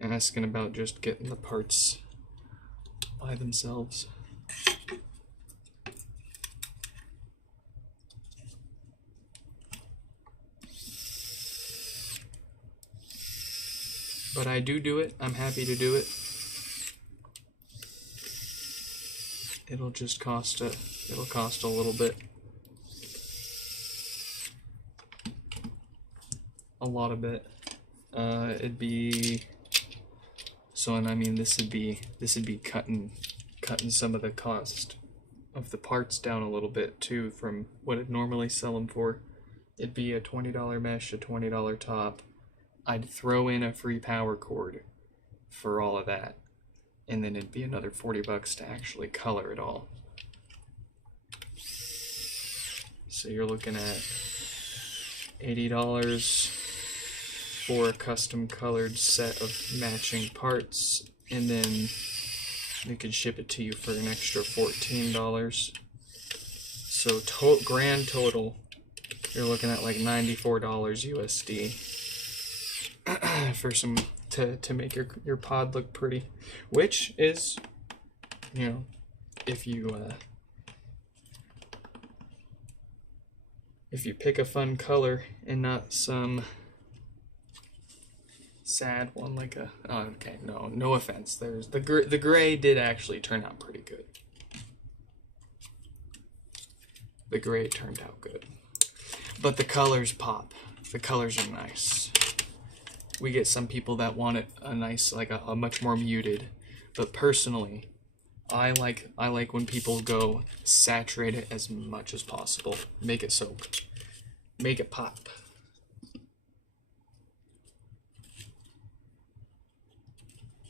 asking about just getting the parts by themselves. But I do it. I'm happy to do it. It'll just cost a little bit. A lot of it. It'd be so, and I mean this would be cutting some of the cost of the parts down a little bit too from what I'd normally sell them for. It'd be a $20 mesh, a $20 top. I'd throw in a free power cord for all of that, and then it'd be another $40 to actually color it all. So you're looking at $80 for a custom colored set of matching parts, and then they could ship it to you for an extra $14. So grand total, you're looking at like $94 USD for some to make your pod look pretty, which is, you know, if you pick a fun color and not some sad one like a, oh, okay, no offense, there's the gray did actually turn out pretty good. The gray turned out good, but the colors pop. The colors are nice. We get some people that want it a nice, like a much more muted, but personally, I like when people go saturate it as much as possible. Make it soak. Make it pop.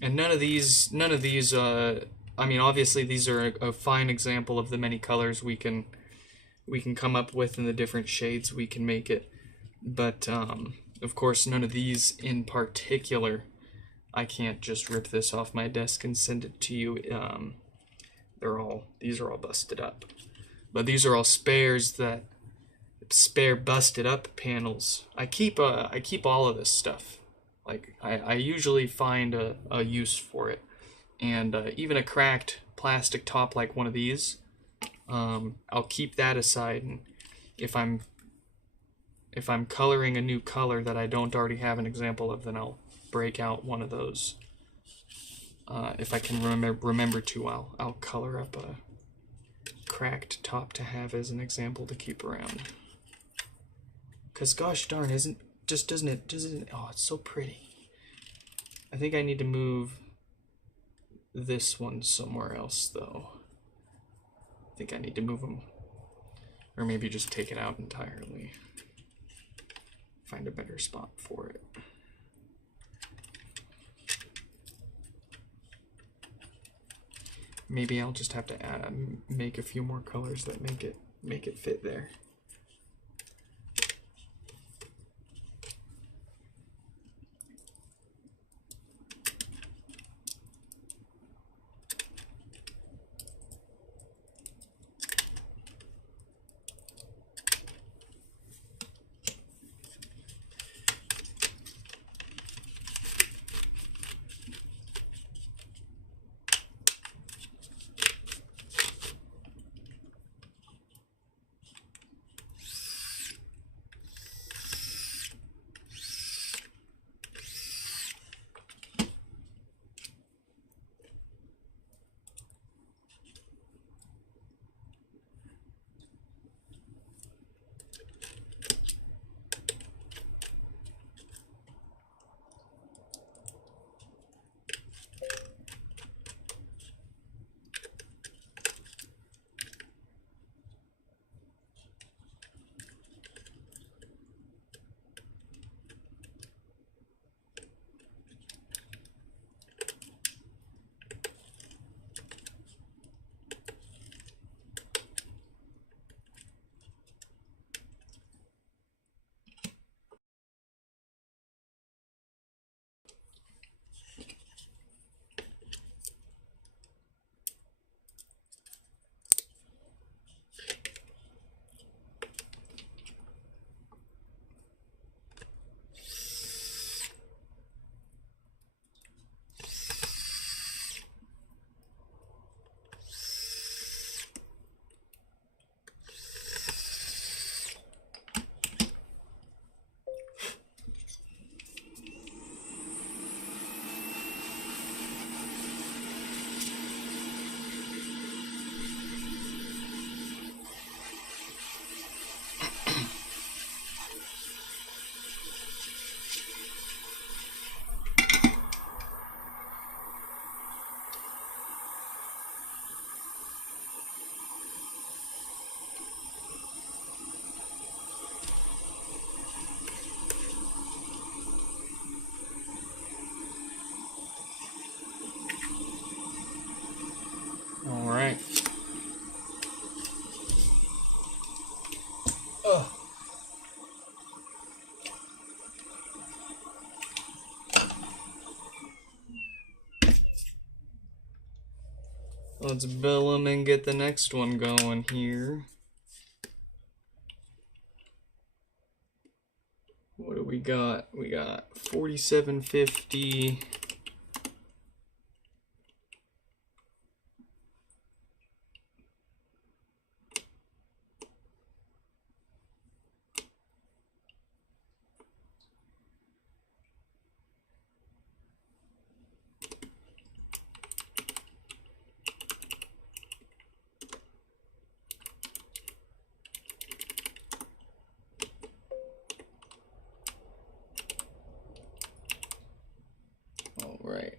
And none of these, I mean, obviously these are a fine example of the many colors we can come up with and the different shades we can make it. But, of course, none of these in particular, I can't just rip this off my desk and send it to you. These are all busted up. But these are all spares that, spare busted up panels. I keep all of this stuff. Like, I usually find a use for it. And even a cracked plastic top like one of these, I'll keep that aside. And if I'm coloring a new color that I don't already have an example of, then I'll break out one of those. If I can remember to, I'll color up a cracked top to have as an example to keep around. Cause gosh darn, doesn't it? Oh, it's so pretty. I think I need to move this one somewhere else though. I think I need to move them, or maybe just take it out entirely. Find a better spot for it. Maybe I'll just have to make a few more colors that make it fit there. let's bill them and get the next one going here. What do we got? We got 4750. All right.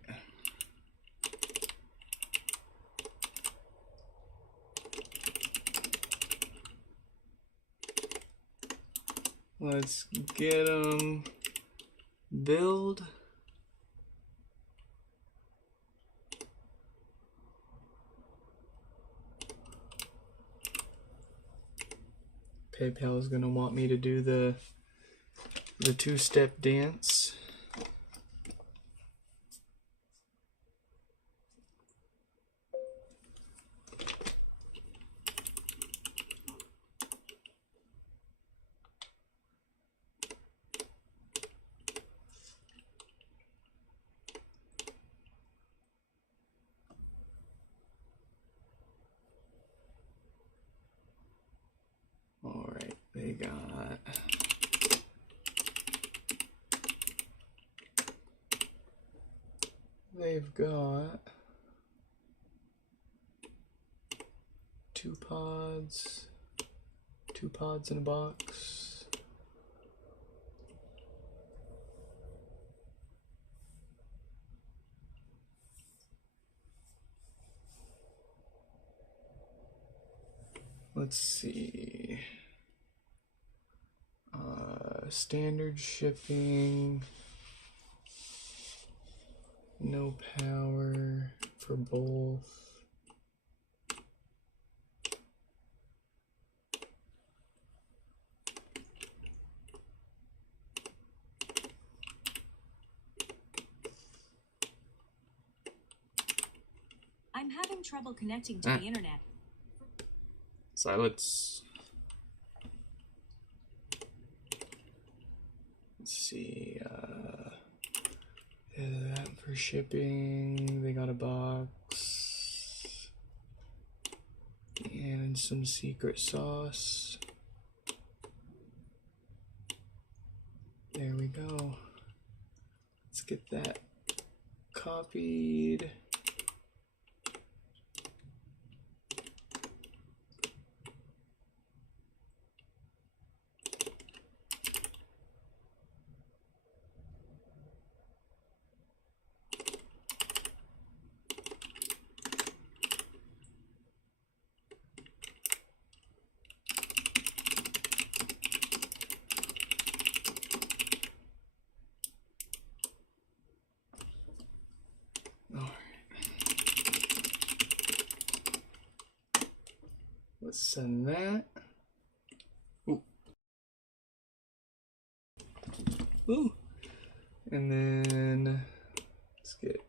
Let's get them billed. PayPal is going to want me to do the two-step dance. All right, they've got 2 pods in a box. Let's see. Standard shipping. No power for both. I'm having trouble connecting to the internet. Silence. Let's see. That for shipping. They got a box and some secret sauce. There we go. Let's get that copied. Let's send that. Ooh. Ooh. And then let's get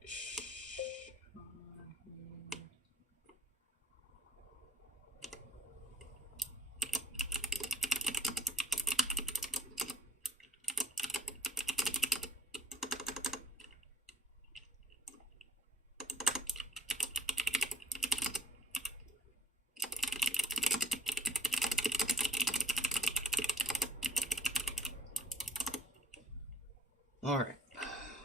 all right.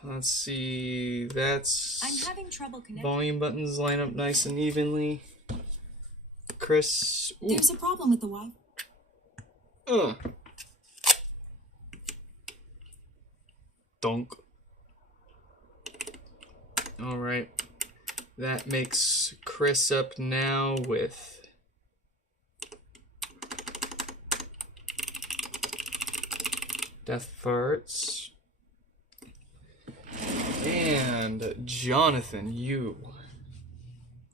Let's see. That's I'm having trouble connecting. Volume buttons line up nice and evenly. Chris. Ooh. There's a problem with the Wi-Fi. Donk. All right. That makes Chris up now with Death Farts. And Jonathan, you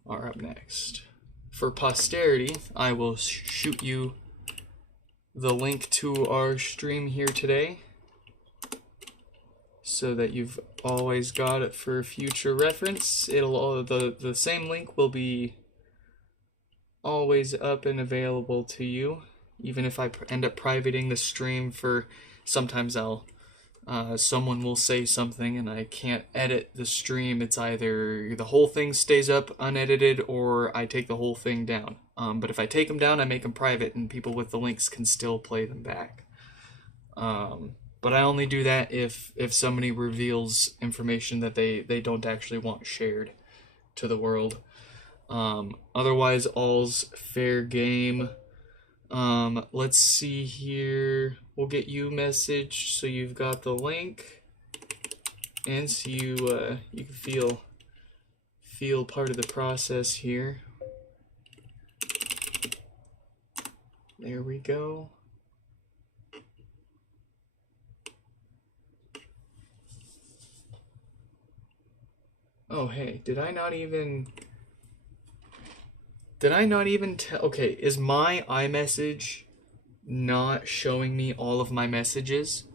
are up next. For posterity, I will shoot you the link to our stream here today so that you've always got it for future reference. It'll the same link will be always up and available to you, even if I end up privating the stream for. Sometimes someone will say something and I can't edit the stream. It's either the whole thing stays up unedited or I take the whole thing down. But if I take them down, I make them private and people with the links can still play them back. But I only do that if somebody reveals information that they don't actually want shared to the world. Otherwise, all's fair game. Let's see here. We'll get you message so you've got the link, and so you can feel part of the process here. There we go. Oh hey, did I not even tell? Okay, is my iMessage not showing me all of my messages,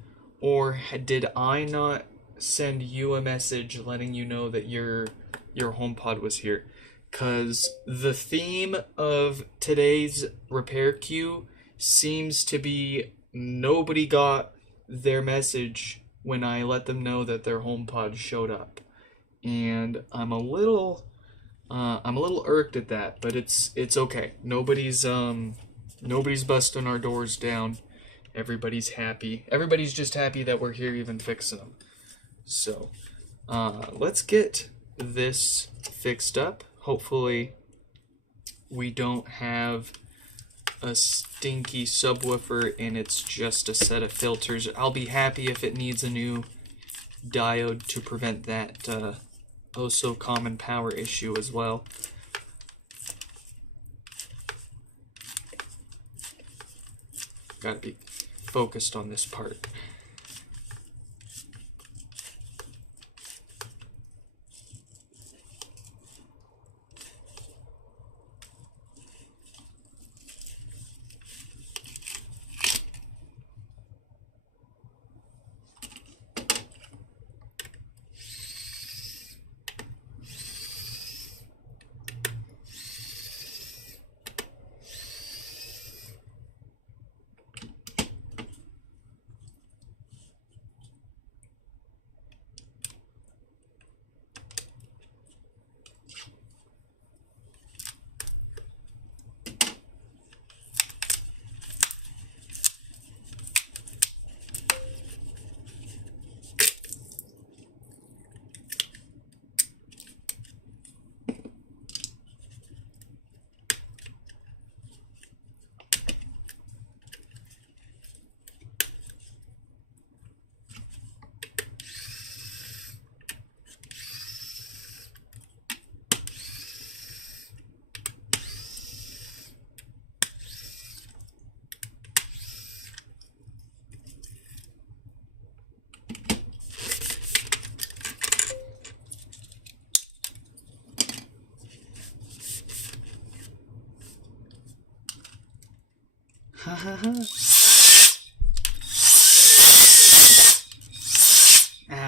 or did I not send you a message letting you know that your HomePod was here? Cause the theme of today's repair queue seems to be nobody got their message when I let them know that their HomePod showed up, and I'm a little irked at that, but it's okay. Nobody's busting our doors down. Everybody's happy. Everybody's just happy that we're here even fixing them. So, let's get this fixed up. Hopefully, we don't have a stinky subwoofer and it's just a set of filters. I'll be happy if it needs a new diode to prevent that oh so common power issue as well. Gotta be focused on this part.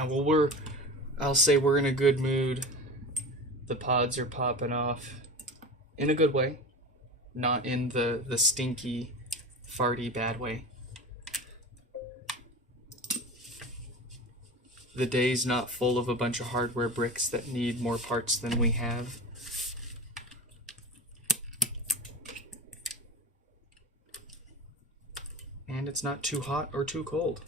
Well, I'll say we're in a good mood. The pods are popping off in a good way, not in the stinky, farty bad way. The day's not full of a bunch of hardware bricks that need more parts than we have. And it's not too hot or too cold.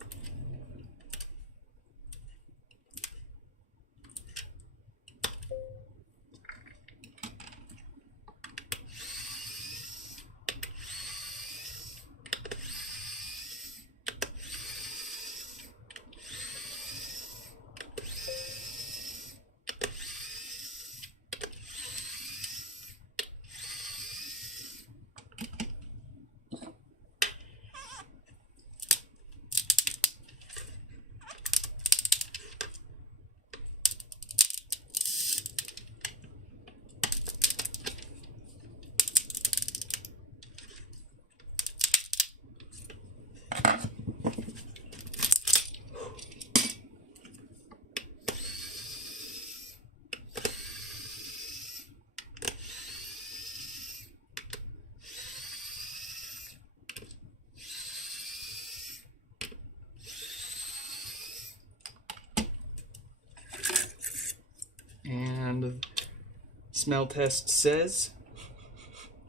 Smell test says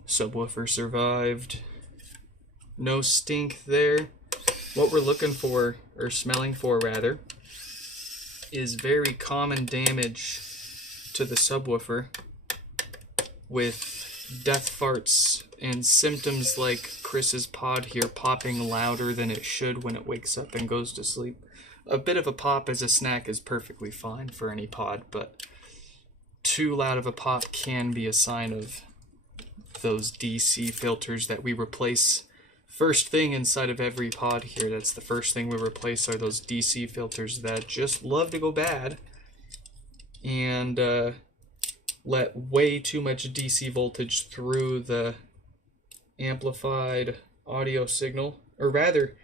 subwoofer survived. No stink there. What we're looking for, or smelling for rather, is very common damage to the subwoofer with death farts and symptoms like Chris's pod here popping louder than it should when it wakes up and goes to sleep. A bit of a pop as a snack is perfectly fine for any pod, but too loud of a pop can be a sign of those DC filters that we replace. First thing inside of every pod here, that's the first thing we replace, are those DC filters that just love to go bad and let way too much DC voltage through the amplified audio signal, or rather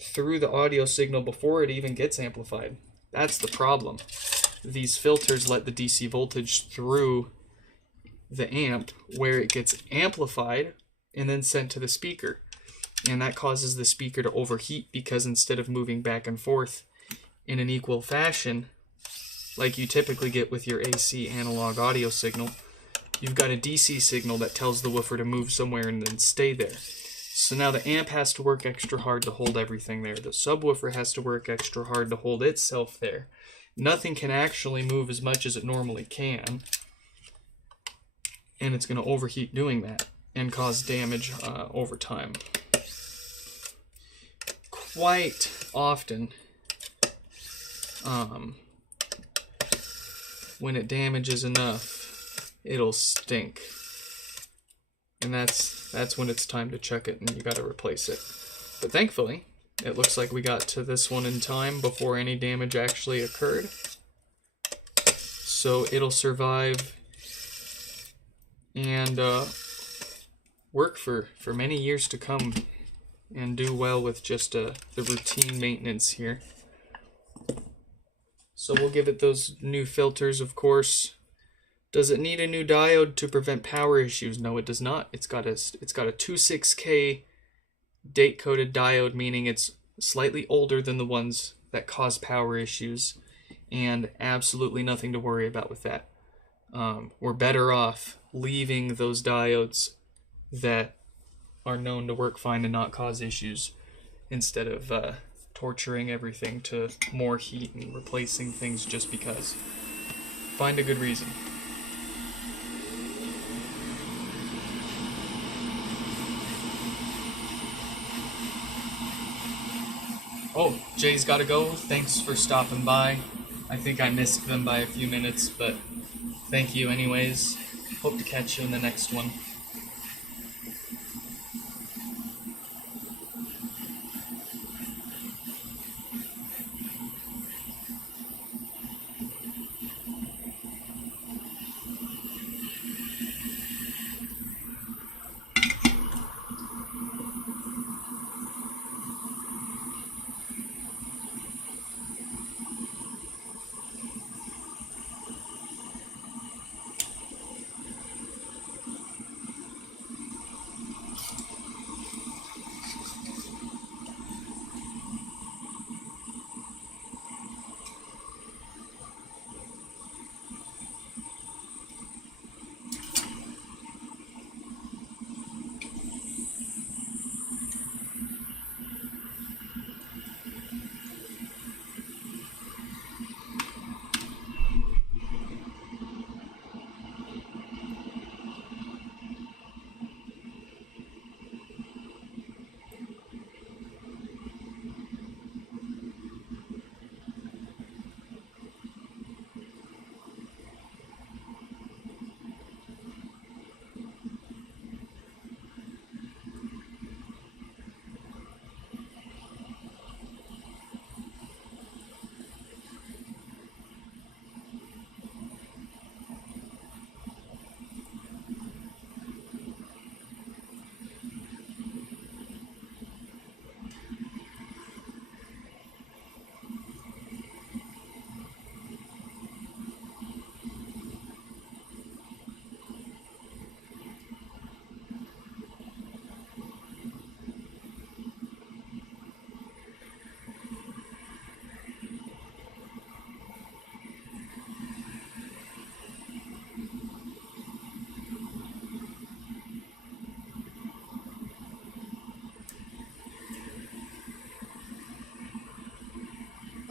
through the audio signal before it even gets amplified. That's the problem. These filters let the DC voltage through the amp where it gets amplified and then sent to the speaker. And that causes the speaker to overheat because instead of moving back and forth in an equal fashion, like you typically get with your AC analog audio signal, you've got a DC signal that tells the woofer to move somewhere and then stay there. So now the amp has to work extra hard to hold everything there. The subwoofer has to work extra hard to hold itself there. Nothing can actually move as much as it normally can, and it's going to overheat doing that and cause damage over time. Quite often, when it damages enough, it'll stink, and that's when it's time to check it and you got to replace it. But thankfully, it looks like we got to this one in time before any damage actually occurred, so it'll survive and work for many years to come and do well with just the routine maintenance here. So we'll give it those new filters, of course. Does it need a new diode to prevent power issues? No, it does not. It's got a 26K date-coded diode, meaning it's slightly older than the ones that cause power issues, and absolutely nothing to worry about with that. We're better off leaving those diodes that are known to work fine and not cause issues instead of torturing everything to more heat and replacing things just because. Find a good reason. Oh, Jay's gotta go. Thanks for stopping by. I think I missed them by a few minutes, but thank you anyways. Hope to catch you in the next one.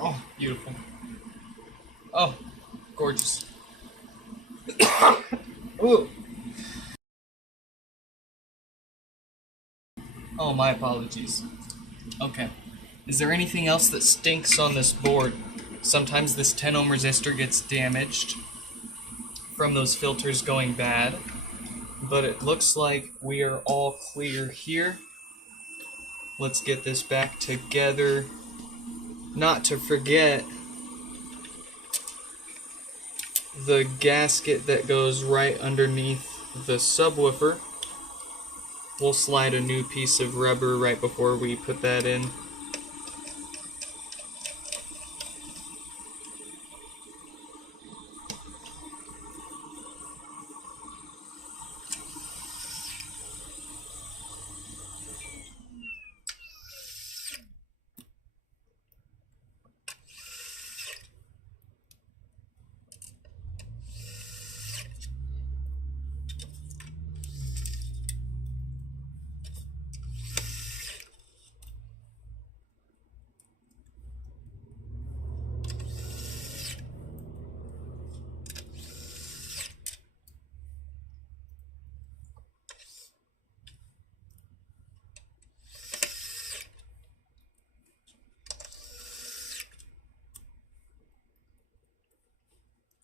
Oh, beautiful. Oh, gorgeous. Ooh. Oh, my apologies. Okay. Is there anything else that stinks on this board? Sometimes this 10 ohm resistor gets damaged from those filters going bad, but it looks like we are all clear here. Let's get this back together. Not to forget the gasket that goes right underneath the subwoofer. We'll slide a new piece of rubber right before we put that in.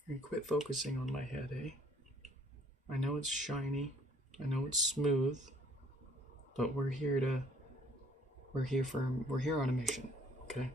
And quit focusing on my head, eh? I know it's shiny, I know it's smooth, but we're here on a mission, okay?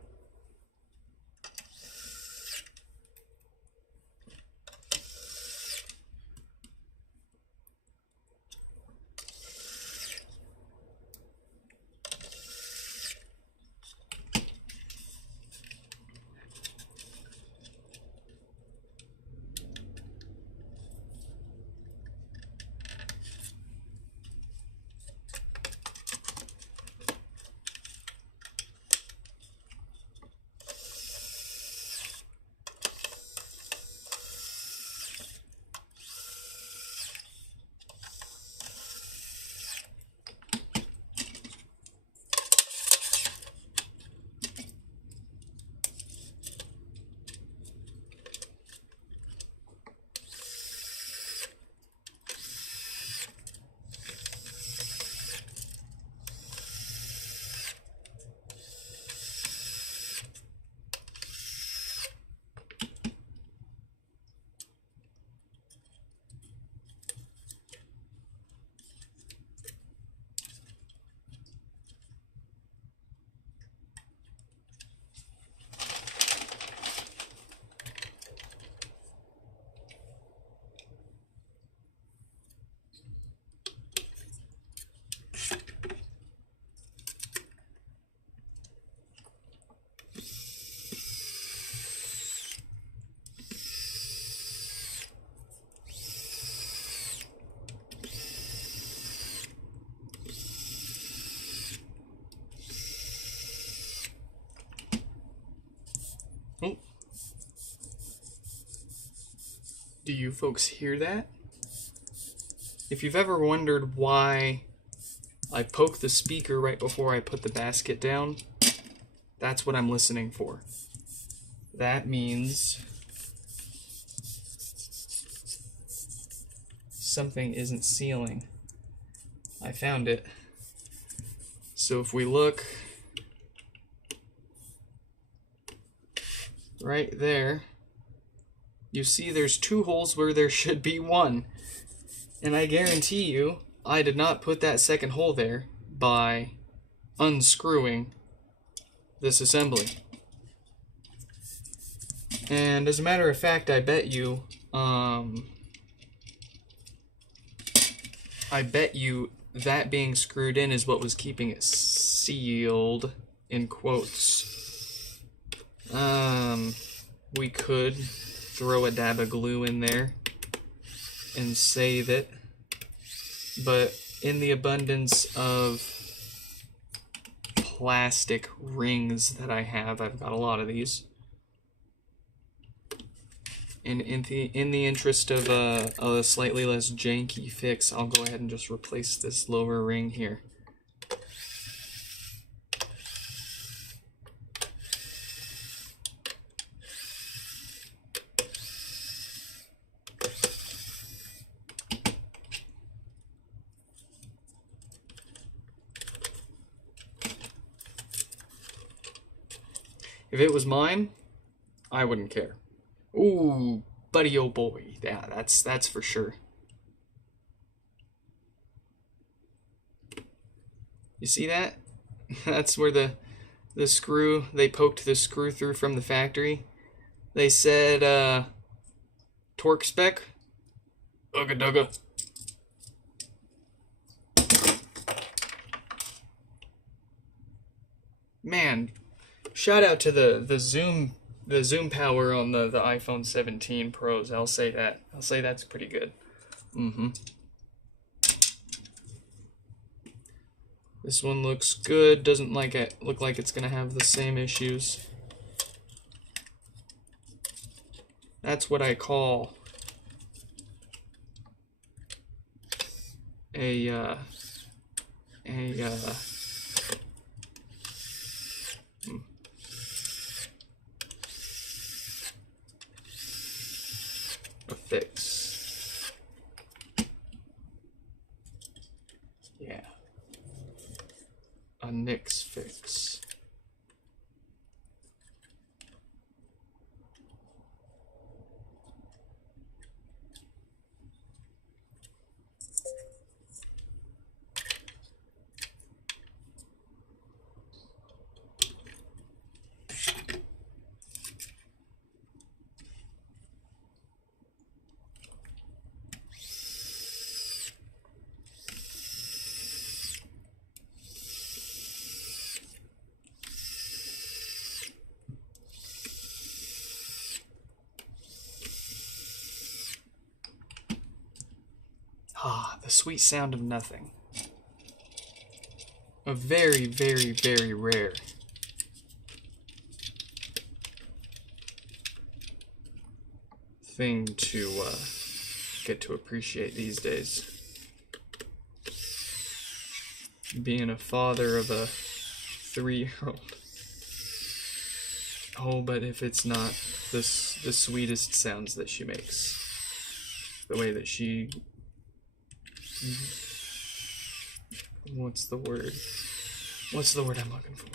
Oh. Do you folks hear that? If you've ever wondered why I poke the speaker right before I put the basket down, that's what I'm listening for. That means something isn't sealing. I found it. So if we look right there, you see there's 2 holes where there should be 1. And I guarantee you, I did not put that second hole there by unscrewing this assembly. And as a matter of fact, I bet you that being screwed in is what was keeping it sealed, in quotes. We could throw a dab of glue in there and save it, but in the abundance of plastic rings that I have, I've got a lot of these. And in the interest of a slightly less janky fix, I'll go ahead and just replace this lower ring here. If it was mine, I wouldn't care. Ooh, buddy, oh boy. Yeah, that's for sure. You see that? That's where the screw, they poked the screw through from the factory. They said, torque spec. Ugga dugga. Man, shout out to the zoom power on the iPhone 17 Pros. I'll say that. I'll say that's pretty good. Mm-hmm. This one looks good. Doesn't look like it's gonna have the same issues. That's what I call a fix. Yeah. A Nix fix. Ah, the sweet sound of nothing. A very, very, very rare thing to get to appreciate these days. Being a father of a 3-year-old. Oh, but if it's not the sweetest sounds that she makes. The way that she... What's the word? What's the word I'm looking for?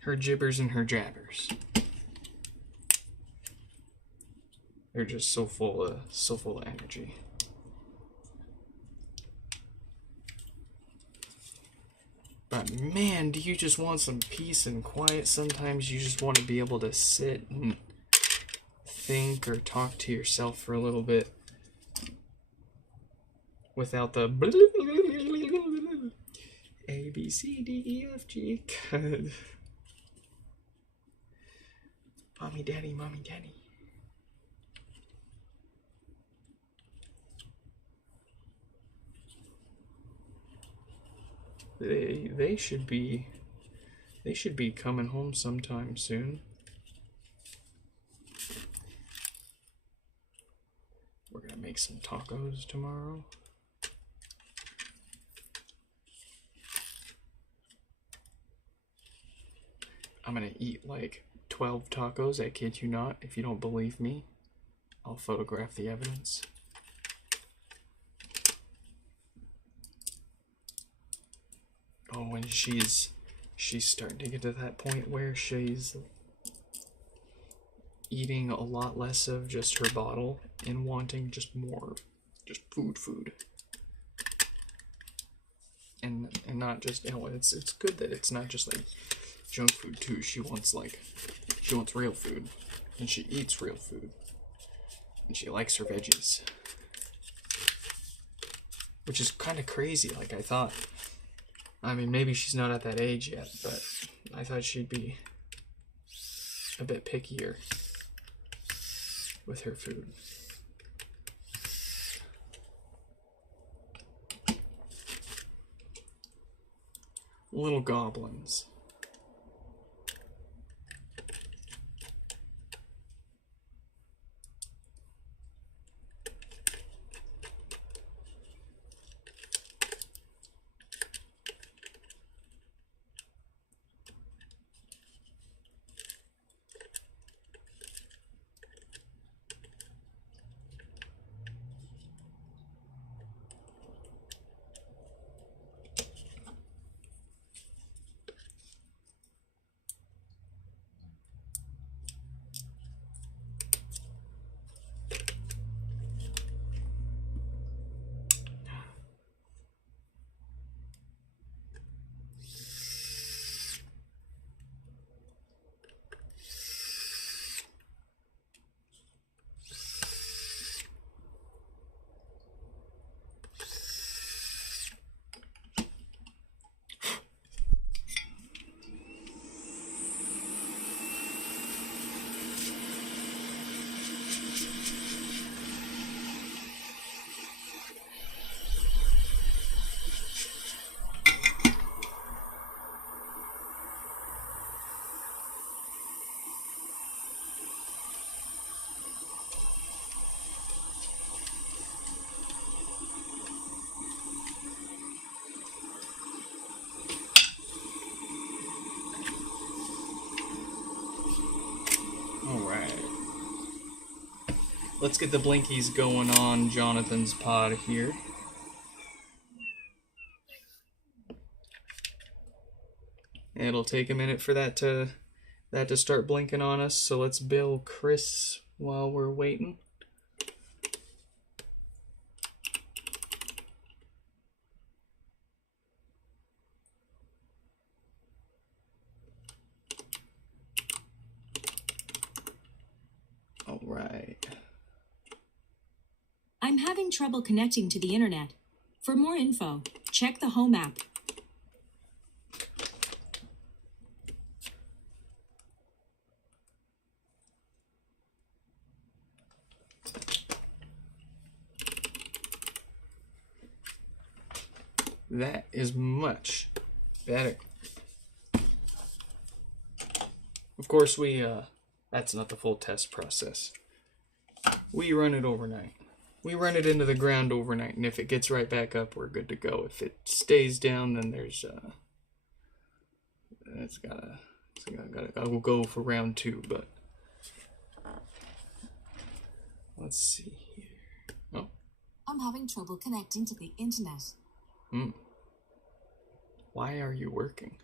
Her jibbers and her jabbers. They're just so full of energy. But man, do you just want some peace and quiet? Sometimes you just want to be able to sit and think or talk to yourself for a little bit without the A, B, C, D, E, F, G. God. Mommy, daddy, mommy, daddy. They should be coming home sometime soon. We're gonna make some tacos tomorrow. I'm gonna eat like 12 tacos, I kid you not. If you don't believe me, I'll photograph the evidence. Oh, and she's starting to get to that point where she's eating a lot less of just her bottle and wanting just more, just food. And not just, you know, it's good that it's not just like junk food too. She wants real food, and she eats real food, and she likes her veggies, which is kind of crazy. Like I thought. I mean, maybe she's not at that age yet, but I thought she'd be a bit pickier with her food. Little goblins. let's get the blinkies going on Jonathan's pod here. It'll take a minute for that to start blinking on us, so let's bill Chris while we're waiting. All right. I'm having trouble connecting to the internet. For more info, check the Home app. That is much better. Of course, that's not the full test process. We run it overnight. We run it into the ground overnight, and if it gets right back up, we're good to go. If it stays down, then there's it's gotta we'll go for round 2, but let's see here. Oh. I'm having trouble connecting to the internet. Why are you working?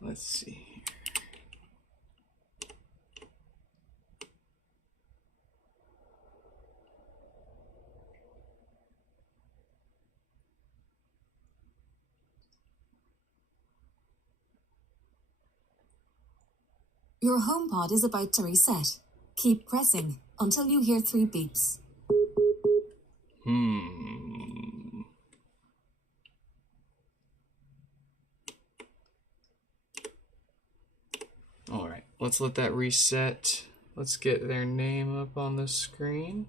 Let's see here. Your HomePod is about to reset. Keep pressing until you hear 3 beeps. All right, let's let that reset. Let's get their name up on the screen.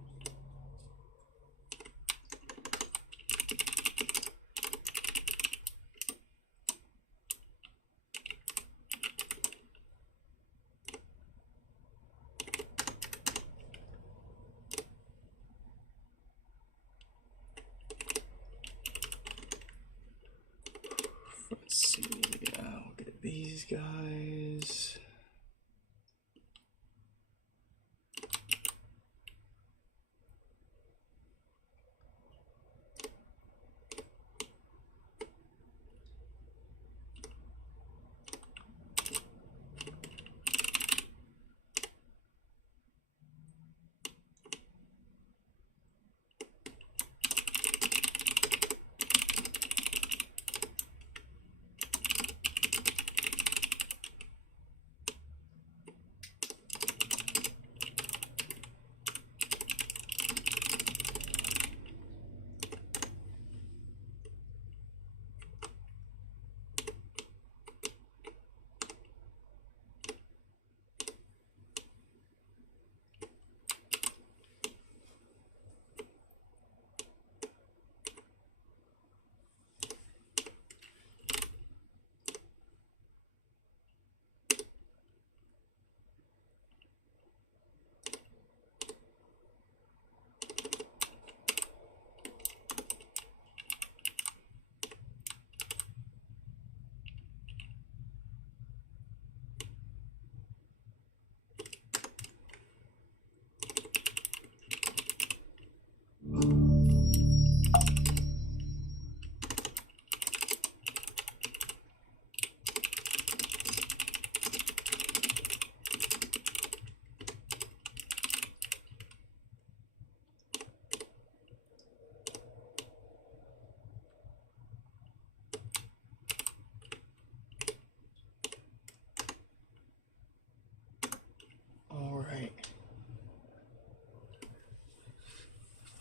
Let's see, I'll get these guys.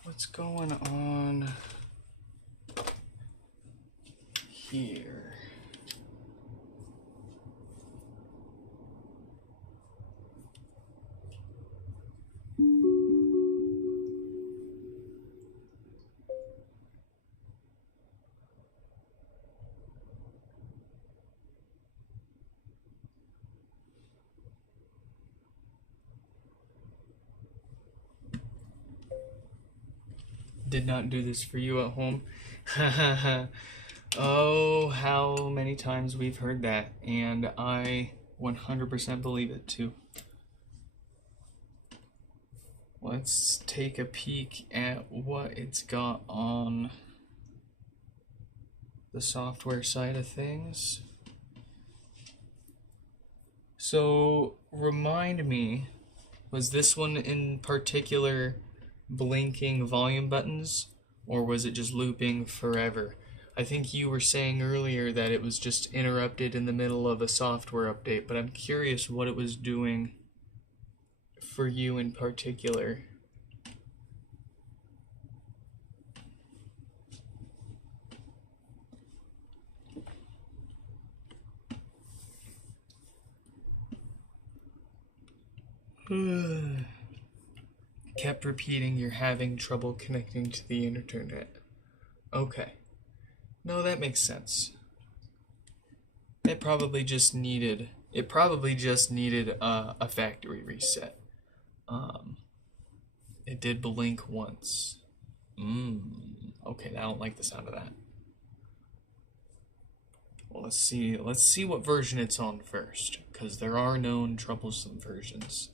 What's going on here? did not do this for you at home. Oh, how many times we've heard that, and I 100% believe it too. Let's take a peek at what it's got on the software side of things. So, remind me, was this one in particular blinking volume buttons, or was it just looping forever? I think you were saying earlier that it was just interrupted in the middle of a software update, but I'm curious what it was doing for you in particular. Kept repeating you're having trouble connecting to the internet. Okay. No, that makes sense. It probably just needed a factory reset. It did blink once. Okay, I don't like the sound of that. Well, let's see what version it's on first, because there are known troublesome versions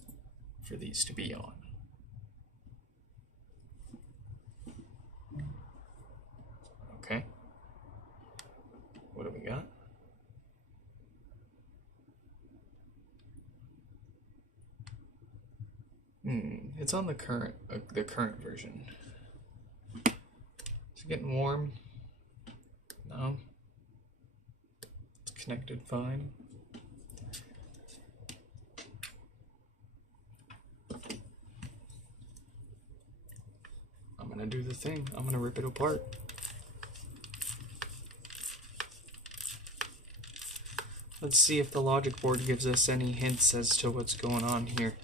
for these to be on. Okay. What do we got? It's on the current version. Is it getting warm? No. It's connected fine. I'm gonna do the thing. I'm gonna rip it apart. Let's see if the logic board gives us any hints as to what's going on here.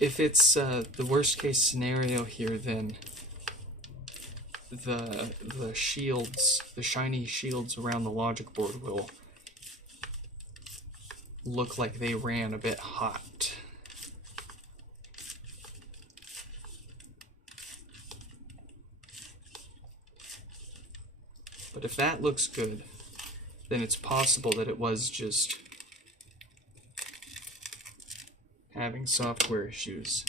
If it's the worst case scenario here, then the shields, the shiny shields around the logic board will look like they ran a bit hot. But if that looks good, then it's possible that it was just having software issues.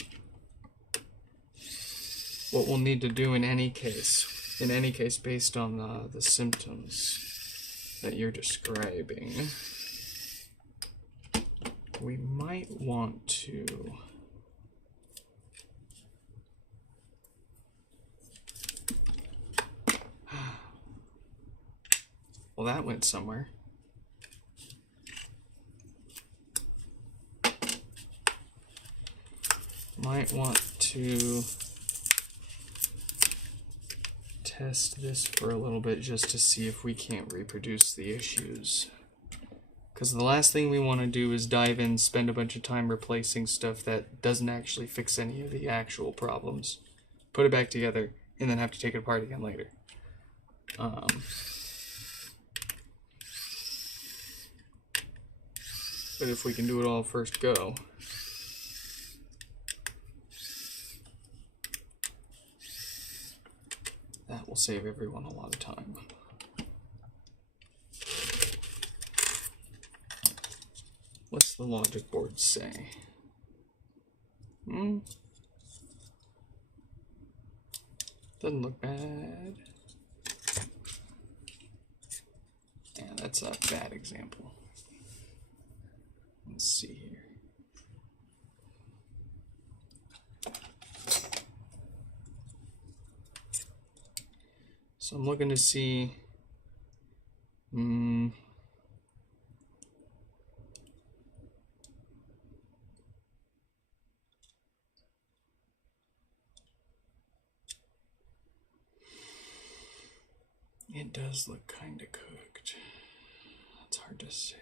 What we'll need to do in any case based on the symptoms that you're describing, we might want to well, that went somewhere. Might want to test this for a little bit just to see if we can't reproduce the issues. Because the last thing we want to do is dive in, spend a bunch of time replacing stuff that doesn't actually fix any of the actual problems. Put it back together, and then have to take it apart again later. But if we can do it all first go, that will save everyone a lot of time. What's the logic board say? Doesn't look bad. Yeah, that's a bad example. Let's see here. So I'm looking to see. It does look kind of cooked. It's hard to say.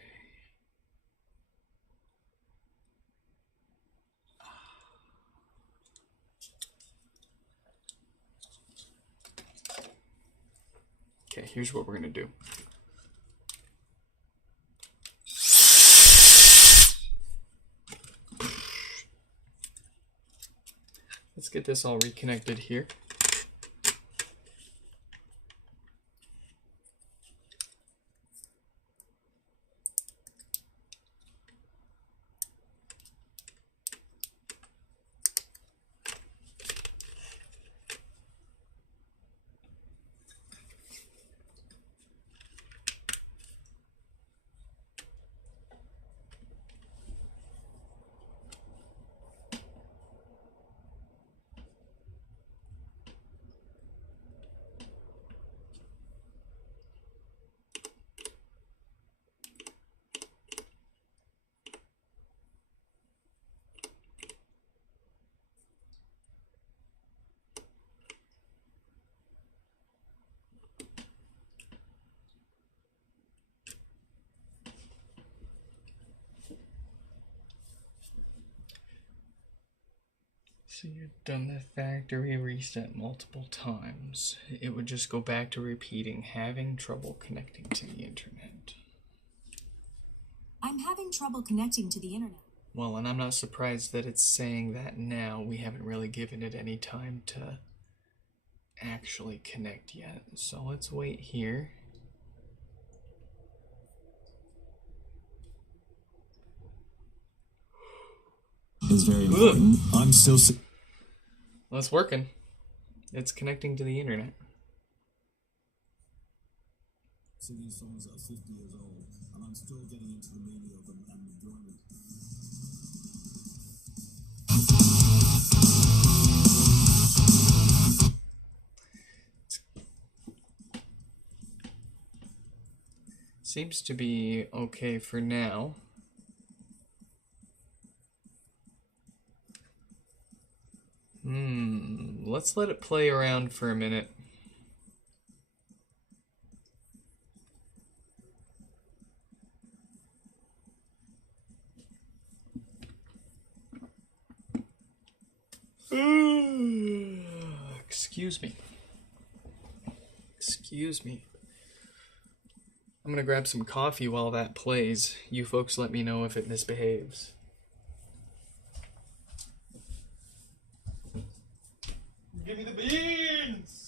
Okay, here's what we're going to do. Let's get this all reconnected here. So you've done the factory reset multiple times. It would just go back to repeating, having trouble connecting to the internet. I'm having trouble connecting to the internet. Well, and I'm not surprised that it's saying that now. We haven't really given it any time to actually connect yet. So let's wait here. Is very important. I'm still. Well, it's working. It's connecting to the internet. So these songs are 50 years old, and I'm still getting into the meaning of them and enjoying it. Seems to be okay for now. Let's let it play around for a minute. Excuse me. Excuse me. I'm gonna grab some coffee while that plays. You folks let me know if it misbehaves. Give me the beans!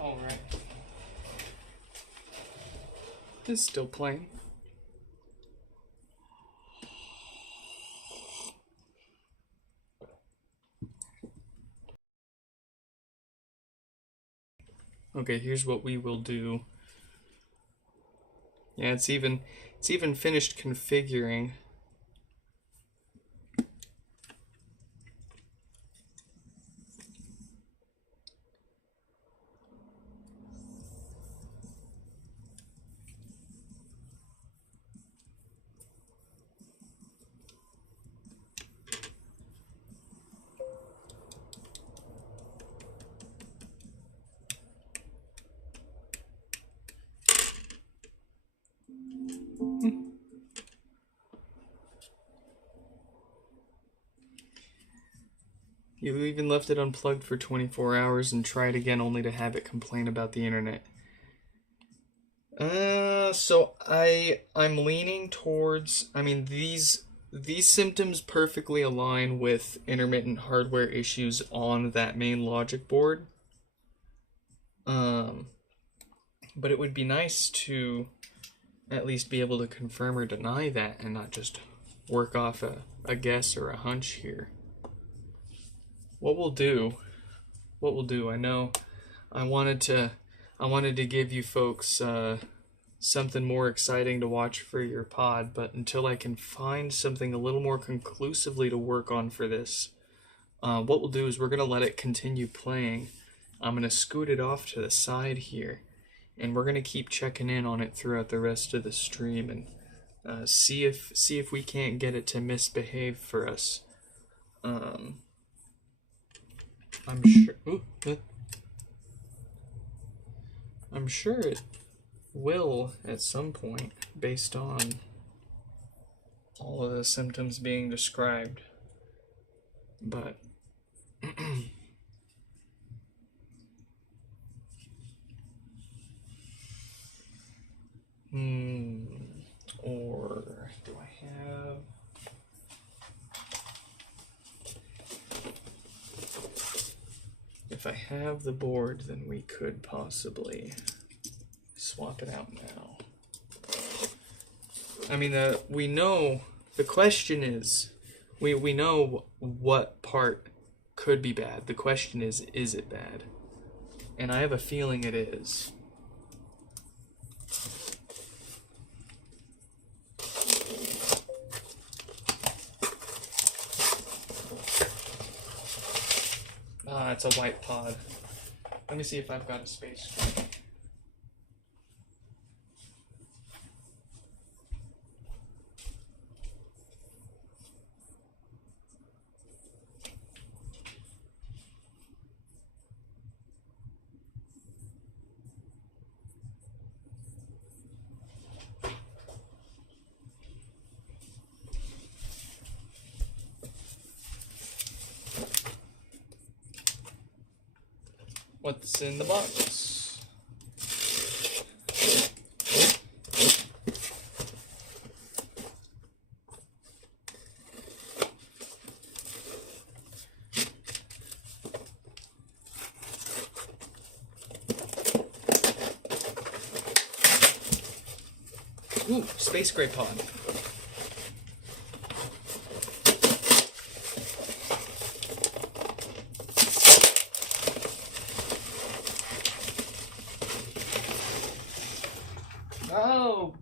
Alright. It's still playing. Okay, here's what we will do. Yeah, it's even finished configuring. You even left it unplugged for 24 hours and tried again only to have it complain about the internet. So I'm leaning towards, I mean, these symptoms perfectly align with intermittent hardware issues on that main logic board. But it would be nice to at least be able to confirm or deny that and not just work off a guess or a hunch here. What we'll do, I know I wanted to give you folks something more exciting to watch for your pod, but until I can find something a little more conclusively to work on for this, what we'll do is we're going to let it continue playing. I'm going to scoot it off to the side here, and we're going to keep checking in on it throughout the rest of the stream and see if we can't get it to misbehave for us. I'm sure it will at some point, based on all of the symptoms being described. But or do I have? If I have the board, then we could possibly swap it out now. I mean, we know, the question is, we know what part could be bad. The question is it bad? And I have a feeling it is. Ah, it's a white pod. Let me see if I've got a space. What's in the box? Ooh, space gray pod. Oh,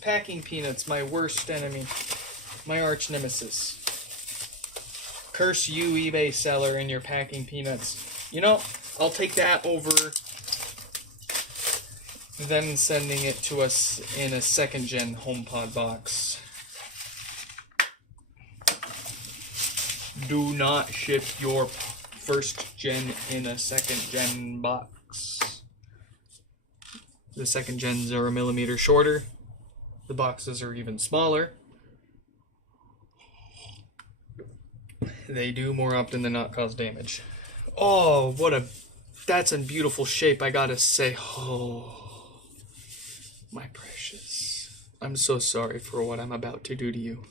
packing peanuts, my worst enemy, my arch nemesis. Curse you, eBay seller, and your packing peanuts. You know, I'll take that over them sending it to us in a second-gen HomePod box. Do not ship your first-gen in a second-gen box. The second gens are a millimeter shorter. The boxes are even smaller. They do more often than not cause damage. Oh, that's in beautiful shape, I gotta say. Oh, my precious. I'm so sorry for what I'm about to do to you.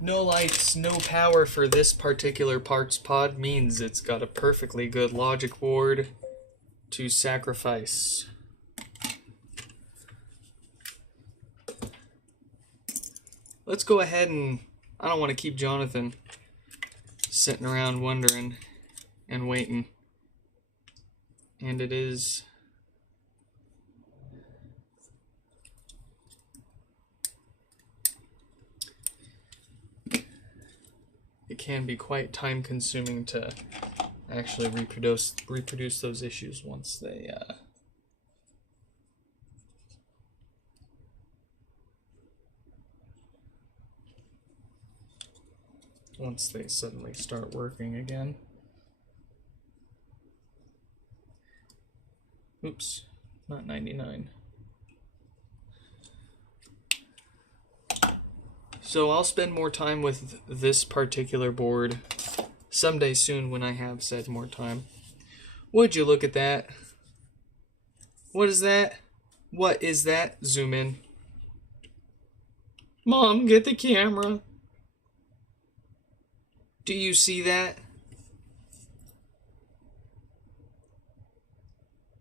No lights, no power for this particular parts pod means it's got a perfectly good logic board to sacrifice. Let's go ahead and, I don't want to keep Jonathan sitting around wondering and waiting. And it is it can be quite time consuming to actually reproduce those issues once they suddenly start working again. Oops, not 99. So I'll spend more time with this particular board someday soon when I have said more time. Would you look at that? What is that? What is that? Zoom in. Mom, get the camera. Do you see that?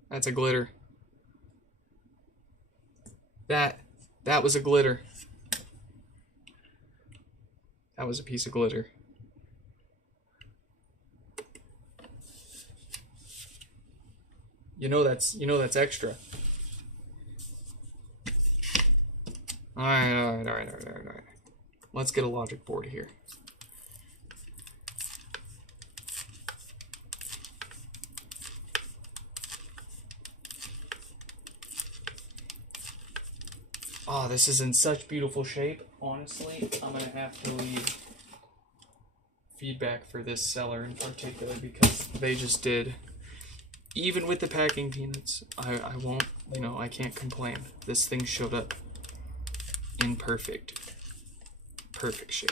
That's a glitter. That was a glitter. That was a piece of glitter. You know that's extra. All right. Let's get a logic board here. Oh, this is in such beautiful shape. Honestly, I'm going to have to leave feedback for this seller in particular because they just did even with the packing peanuts, I won't, you know, I can't complain. This thing showed up in perfect shape.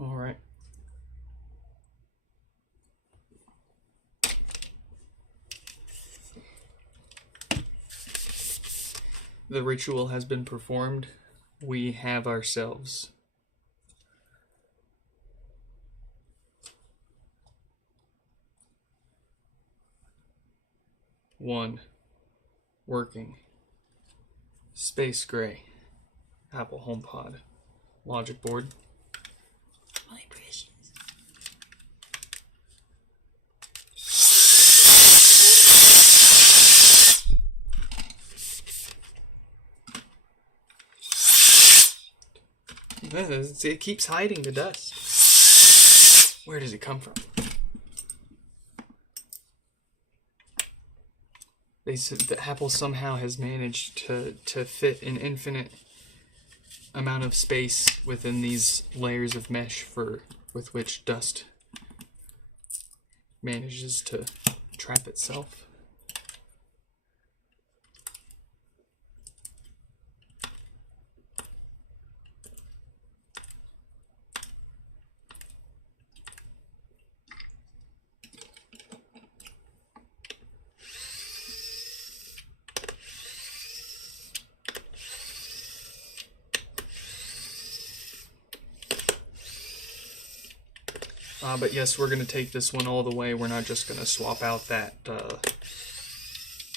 All right. The ritual has been performed. We have ourselves one working space gray Apple HomePod logic board. My precious. It keeps hiding the dust. Where does it come from? They said that Apple somehow has managed to fit an infinite amount of space within these layers of mesh with which dust manages to trap itself. But yes, we're going to take this one all the way. We're not just going to swap out that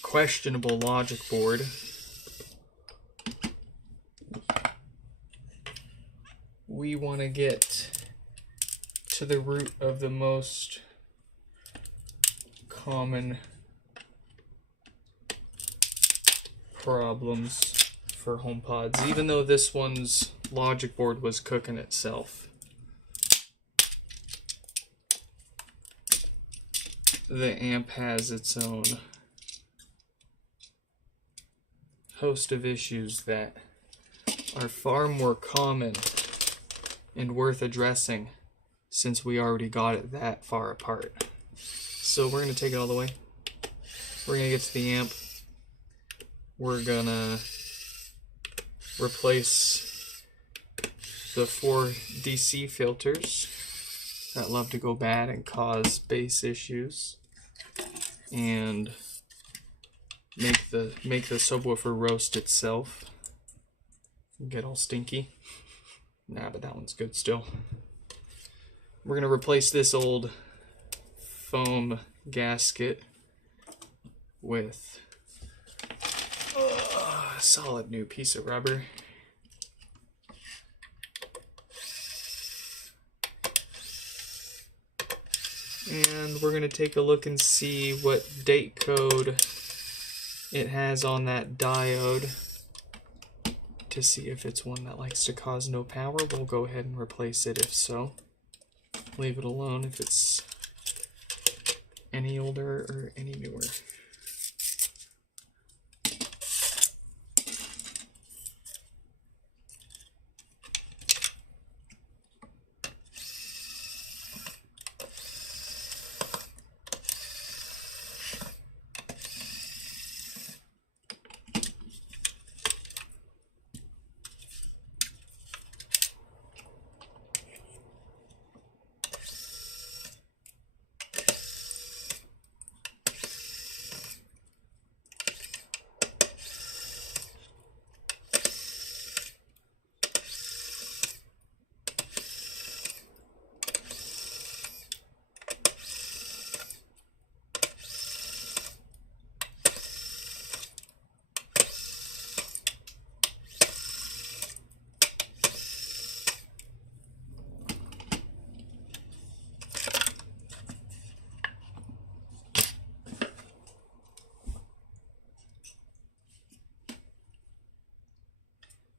questionable logic board. We want to get to the root of the most common problems for HomePods, even though this one's logic board was cooking itself. The amp has its own host of issues that are far more common and worth addressing since we already got it that far apart. So we're going to take it all the way. We're going to get to the amp. We're going to replace the 4 DC filters that love to go bad and cause bass issues, and make the subwoofer roast itself and get all stinky. Nah, but that one's good still. We're gonna replace this old foam gasket with a solid new piece of rubber. And we're going to take a look and see what date code it has on that diode to see if it's one that likes to cause no power. We'll go ahead and replace it if so. Leave it alone if it's any older or any newer.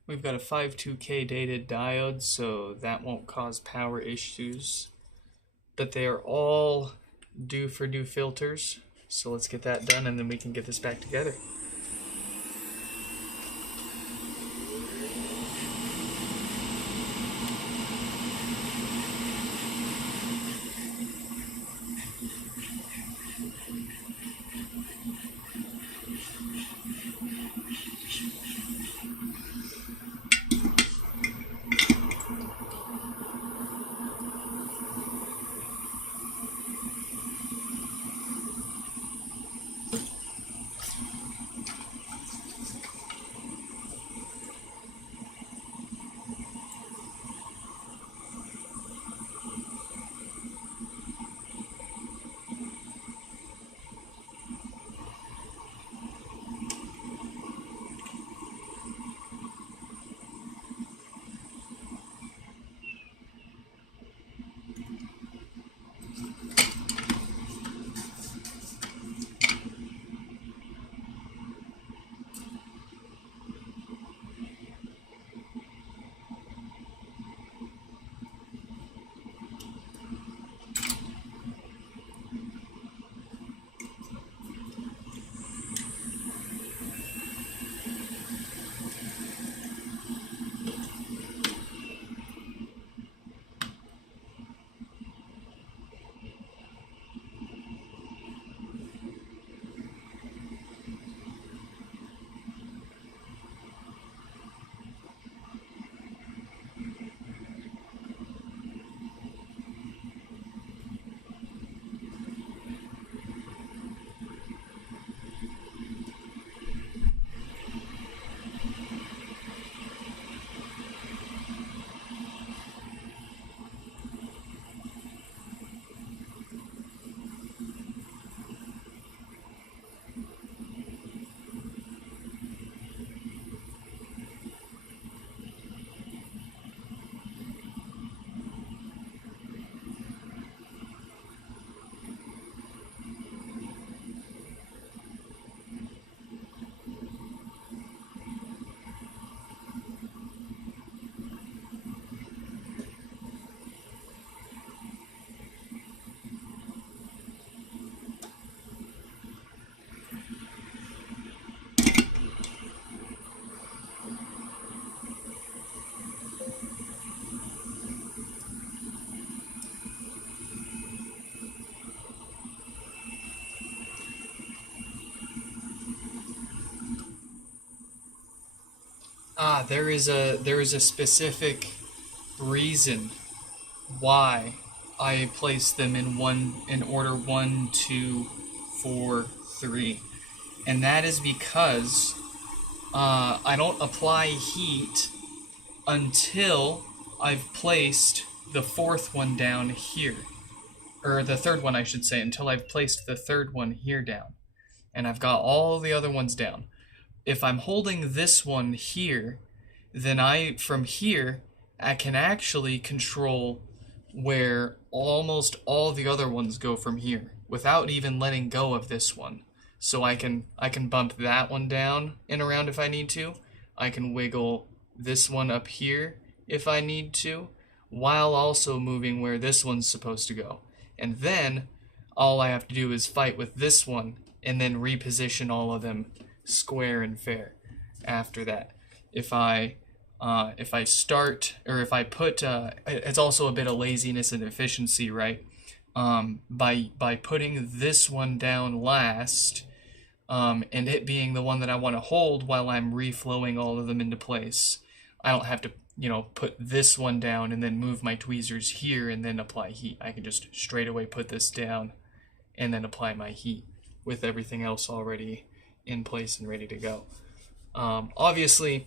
We've got a 52K dated diode, so that won't cause power issues. But they are all due for new filters. So let's get that done and then we can get this back together. There is a specific reason why I place them in order 1, 2, 4, 3, and that is because I don't apply heat until I've placed the fourth one down here, or the third one I should say, until I've placed the third one here down, and I've got all the other ones down. If I'm holding this one here, then from here, I can actually control where almost all the other ones go from here without even letting go of this one. So I can bump that one down and around if I need to. I can wiggle this one up here if I need to, while also moving where this one's supposed to go. And then all I have to do is fight with this one and then reposition all of them square and fair after that. If I start, or if I put, it's also a bit of laziness and efficiency, right? By putting this one down last, and it being the one that I want to hold while I'm reflowing all of them into place, I don't have to, put this one down and then move my tweezers here and then apply heat. I can just straight away put this down and then apply my heat with everything else already in place and ready to go. Obviously,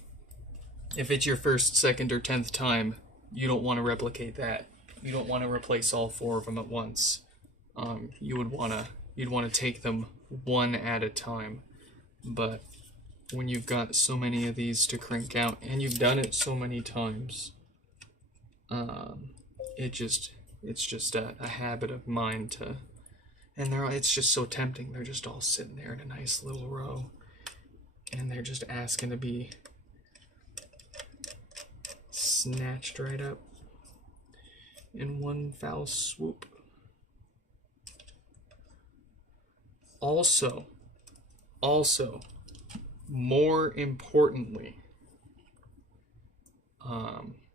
if it's your first, second, or 10th time, you don't want to replicate that. You don't want to replace all 4 of them at once. You'd want to take them one at a time. But when you've got so many of these to crank out, and you've done it so many times, it's just a habit of mine to, and it's just so tempting. They're just all sitting there in a nice little row, and they're just asking to be snatched right up in one foul swoop. Also, more importantly,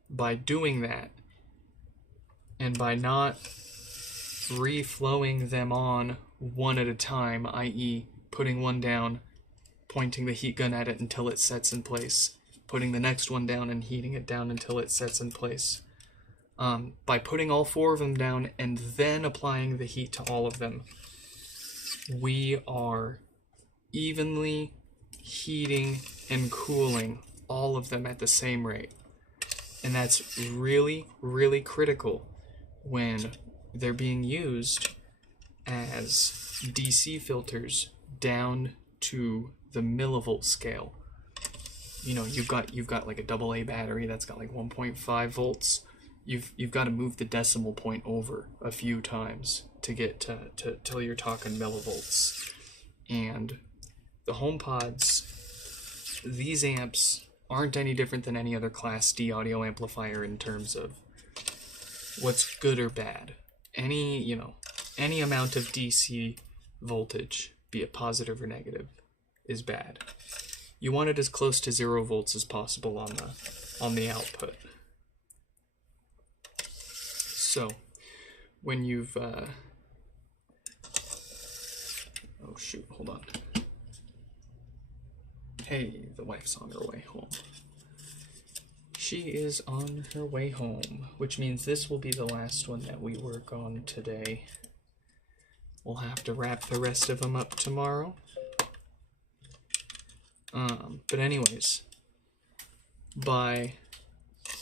by doing that, and by not reflowing them on one at a time, i.e. putting one down, pointing the heat gun at it until it sets in place, putting the next one down and heating it down until it sets in place. By putting all 4 of them down and then applying the heat to all of them, we are evenly heating and cooling all of them at the same rate. And that's really, really critical when they're being used as DC filters down to the millivolt scale. You've got like a AA battery that's got like 1.5 volts. You've got to move the decimal point over a few times to get to till you're talking millivolts. And the HomePods, these amps aren't any different than any other Class D audio amplifier in terms of what's good or bad. Any amount of DC voltage, be it positive or negative, is bad. You want it as close to 0 volts as possible on the output. So, when you've oh shoot, hold on. Hey, the wife's on her way home. She is on her way home, which means this will be the last one that we work on today. We'll have to wrap the rest of them up tomorrow. But anyways, by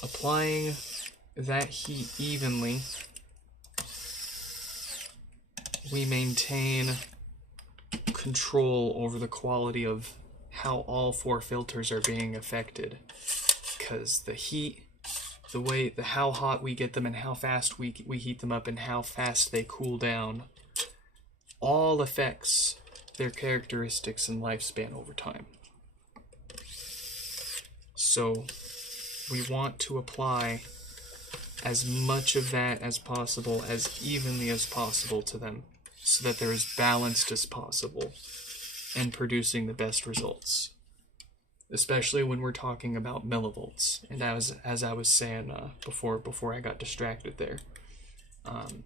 applying that heat evenly, we maintain control over the quality of how all 4 filters are being affected. Because the heat, how hot we get them and how fast we heat them up and how fast they cool down, all affects their characteristics and lifespan over time. So we want to apply as much of that as possible, as evenly as possible to them, so that they're as balanced as possible and producing the best results. Especially when we're talking about millivolts. And as I was saying before I got distracted there,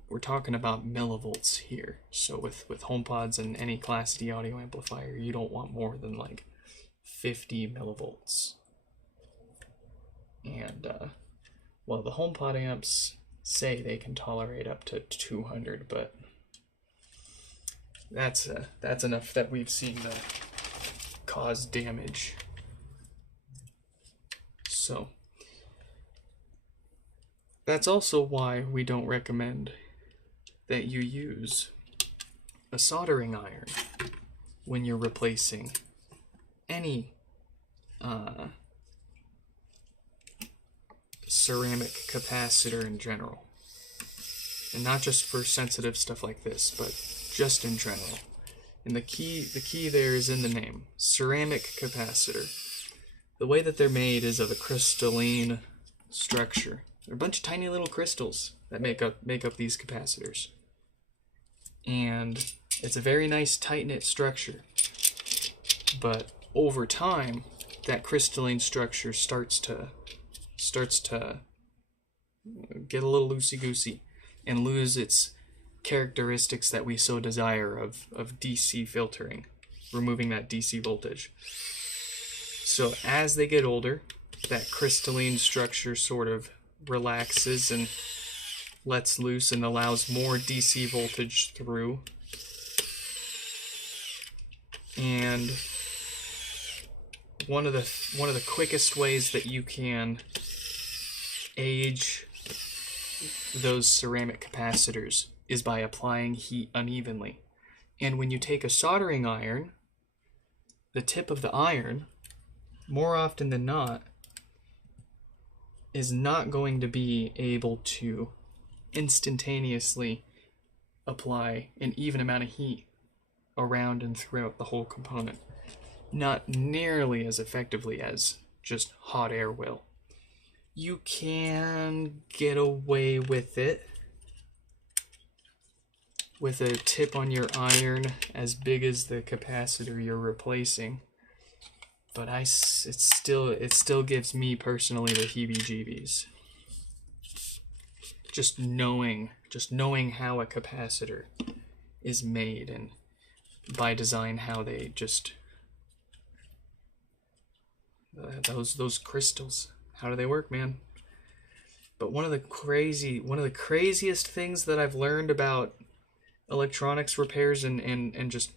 we're talking about millivolts here. So with HomePods and any Class D audio amplifier, you don't want more than like 50 millivolts. And well, the HomePod amps say they can tolerate up to 200, but that's enough that we've seen to cause damage. So that's also why we don't recommend that you use a soldering iron when you're replacing any ceramic capacitor in general. and not just for sensitive stuff like this, but just in general. And the key there is in the name, ceramic capacitor. The way that they're made is of a crystalline structure. They're a bunch of tiny little crystals that make up these capacitors. And it's a very nice tight-knit structure. But over time, that crystalline structure starts to get a little loosey-goosey and lose its characteristics that we so desire of DC filtering, removing that DC voltage. So as they get older, that crystalline structure sort of relaxes and lets loose and allows more DC voltage through. And one of the quickest ways that you can age those ceramic capacitors is by applying heat unevenly. And when you take a soldering iron, the tip of the iron, more often than not, is not going to be able to instantaneously apply an even amount of heat around and throughout the whole component. Not nearly as effectively as just hot air will. You can get away with it with a tip on your iron as big as the capacitor you're replacing, but it still gives me personally the heebie-jeebies. Just knowing how a capacitor is made, and by design how they just those crystals, how do they work, man? But one of the craziest things that I've learned about electronics repairs and just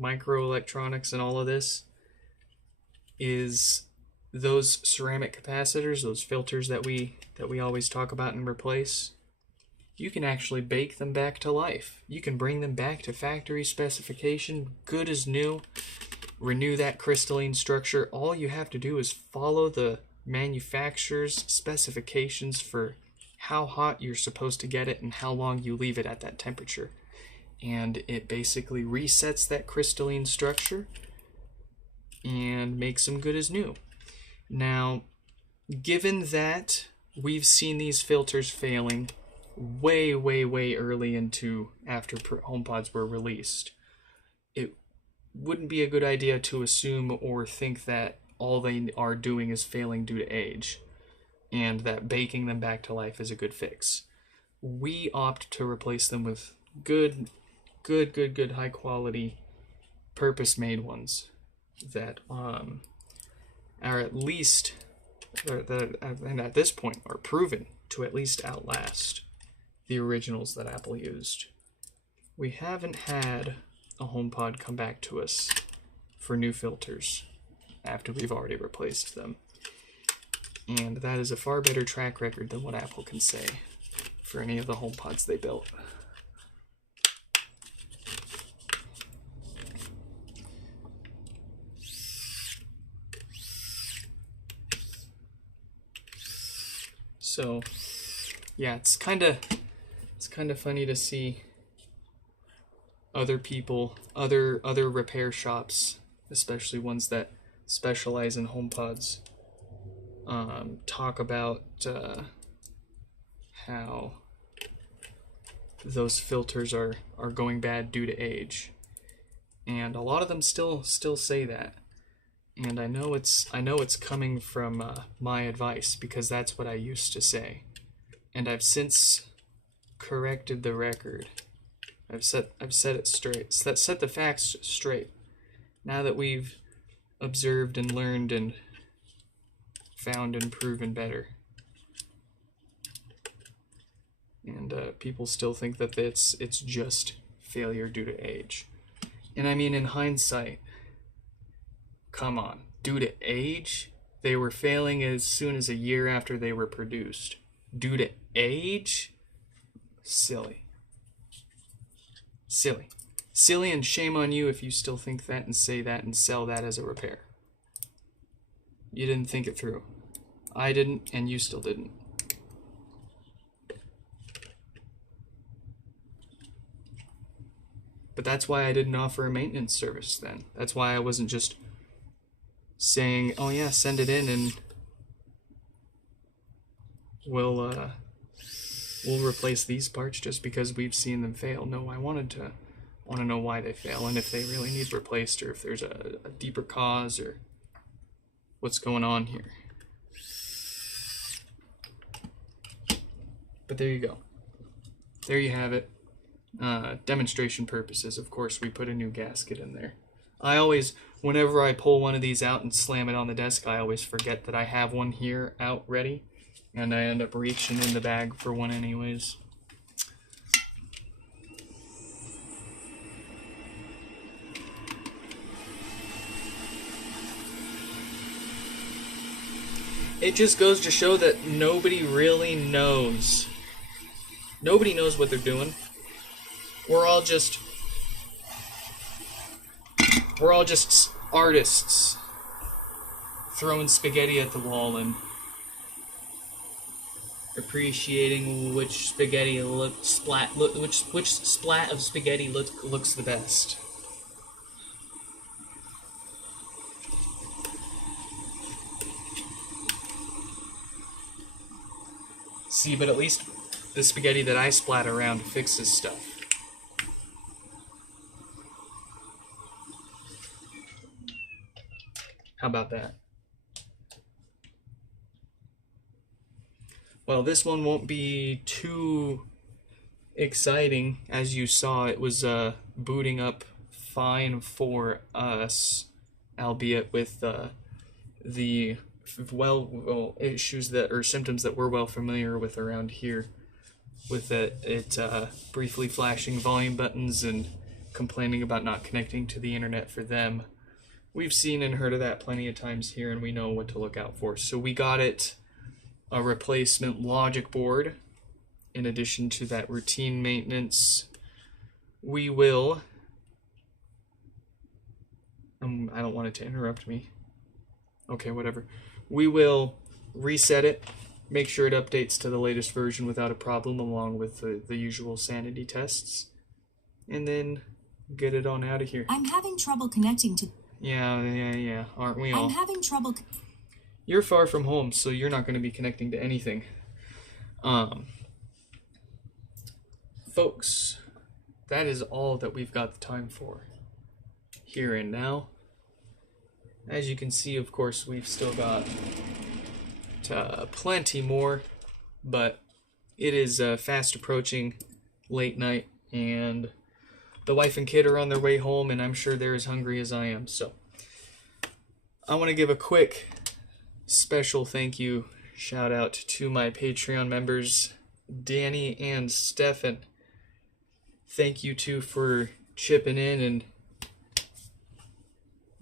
microelectronics and all of this is those ceramic capacitors, those filters that we always talk about and replace. You can actually bake them back to life. You can bring them back to factory specification, good as new, renew that crystalline structure. All you have to do is follow the manufacturer's specifications for how hot you're supposed to get it and how long you leave it at that temperature. And it basically resets that crystalline structure and makes them good as new. Now, given that we've seen these filters failing way early into after HomePods were released, it wouldn't be a good idea to assume or think that all they are doing is failing due to age and that baking them back to life is a good fix. We opt to replace them with good high quality purpose-made ones that are at least and at this point are proven to at least outlast the originals that Apple used. We haven't had a HomePod come back to us for new filters after we've already replaced them. And that is a far better track record than what Apple can say for any of the HomePods they built. So, yeah, it's kind of funny to see other people, other repair shops, especially ones that specialize in HomePods, talk about how those filters are going bad due to age, and a lot of them still say that. And I know it's coming from my advice, because that's what I used to say, and I've since corrected the record. I've set it straight, set the facts straight. Now that we've observed and learned and found and proven better, and people still think that it's just failure due to age. And I mean, in hindsight, come on, due to age, they were failing as soon as a year after they were produced. Due to age? Silly, and shame on you if you still think that and say that and sell that as a repair. You didn't think it through. I didn't, and you still didn't. But that's why I didn't offer a maintenance service then. That's why I wasn't just saying, oh yeah, send it in and we'll replace these parts just because we've seen them fail. No, I want to know why they fail and if they really need replaced or if there's a deeper cause or what's going on here. But there you go. There you have it. Demonstration purposes, of course, we put a new gasket in there. I always, whenever I pull one of these out and slam it on the desk, I always forget that I have one here out ready, and I end up reaching in the bag for one anyways. It just goes to show that nobody really knows. Nobody knows what they're doing. We're all just artists throwing spaghetti at the wall and appreciating which spaghetti which splat of spaghetti looks the best. See, but at least the spaghetti that I splat around fixes stuff. How about that? Well, this one won't be too exciting. As you saw, it was booting up fine for us, albeit with the issues that or symptoms that we're well familiar with around here, with it briefly flashing volume buttons and complaining about not connecting to the internet for them. We've seen and heard of that plenty of times here, and we know what to look out for. So we got it a replacement logic board. In addition to that routine maintenance, we will I don't want it to interrupt me. Okay, whatever. We will reset it, make sure it updates to the latest version without a problem, along with the usual sanity tests, and then get it on out of here. I'm having trouble connecting to... Yeah, aren't we all? I'm having trouble... You're far from home, so you're not going to be connecting to anything. Folks, that is all that we've got the time for here and now. As you can see, of course, we've still got plenty more, but it is fast approaching late night, and the wife and kid are on their way home, and I'm sure they're as hungry as I am. So I want to give a quick special thank you shout out to my Patreon members, Danny and Stefan. Thank you too for chipping in and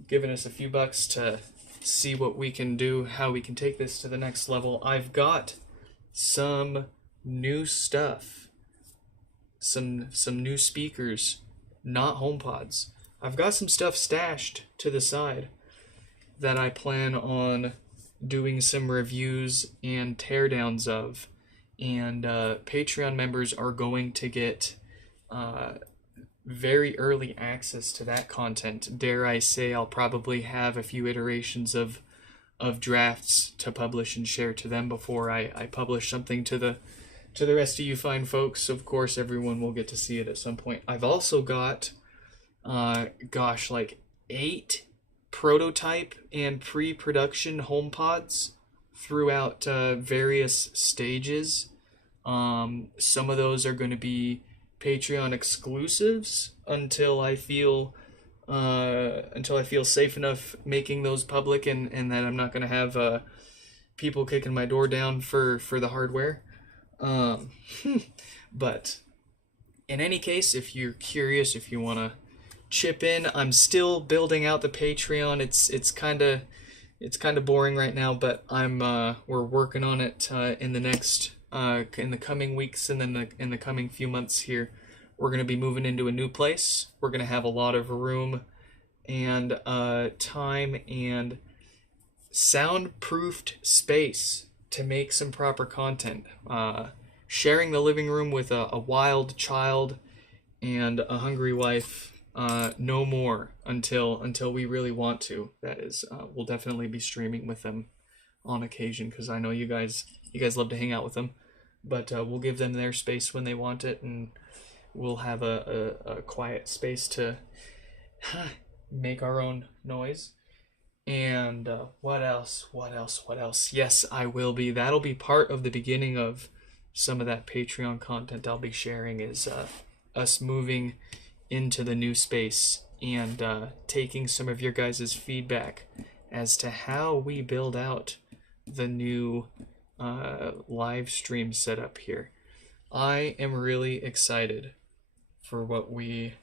giving us a few bucks to see what we can do, how we can take this to the next level. I've got some new stuff, some new speakers, not HomePods. I've got some stuff stashed to the side that I plan on doing some reviews and teardowns of, and Patreon members are going to get very early access to that content. Dare I say, I'll probably have a few iterations of drafts to publish and share to them before I publish something to the rest of you fine folks. Of course, everyone will get to see it at some point. I've also got like 8 prototype and pre-production HomePods throughout various stages. Some of those are going to be Patreon exclusives until I feel safe enough making those public, and that I'm not going to have people kicking my door down for the hardware. But in any case, if you're curious, if you want to chip in, I'm still building out the Patreon. It's kind of boring right now, but we're working on it in the coming weeks, and then in the coming few months here. We're going to be moving into a new place. We're going to have a lot of room and time and soundproofed space to make some proper content. Sharing the living room with a wild child and a hungry wife. No more until we really want to. That is, we'll definitely be streaming with them on occasion because I know you guys love to hang out with them. But we'll give them their space when they want it, and we'll have a quiet space to make our own noise. And what else? Yes, I will be. That'll be part of the beginning of some of that Patreon content I'll be sharing is us moving into the new space and taking some of your guys' feedback as to how we build out the new live stream setup here. I am really excited for what we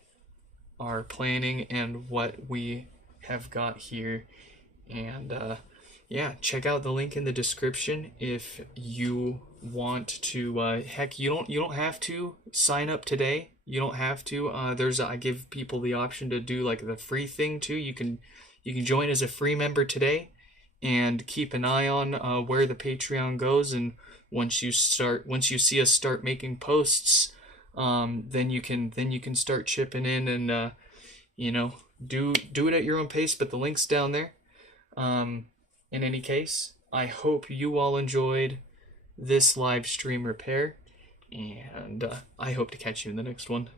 are planning and what we have got here. And yeah, check out the link in the description if you want to. Heck, you don't have to sign up today. You don't have to. I give people the option to do like the free thing too. You can join as a free member today, and keep an eye on where the Patreon goes. And once you see us start making posts, then you can start chipping in and do it at your own pace. But the link's down there. In any case, I hope you all enjoyed this live stream repair, and I hope to catch you in the next one.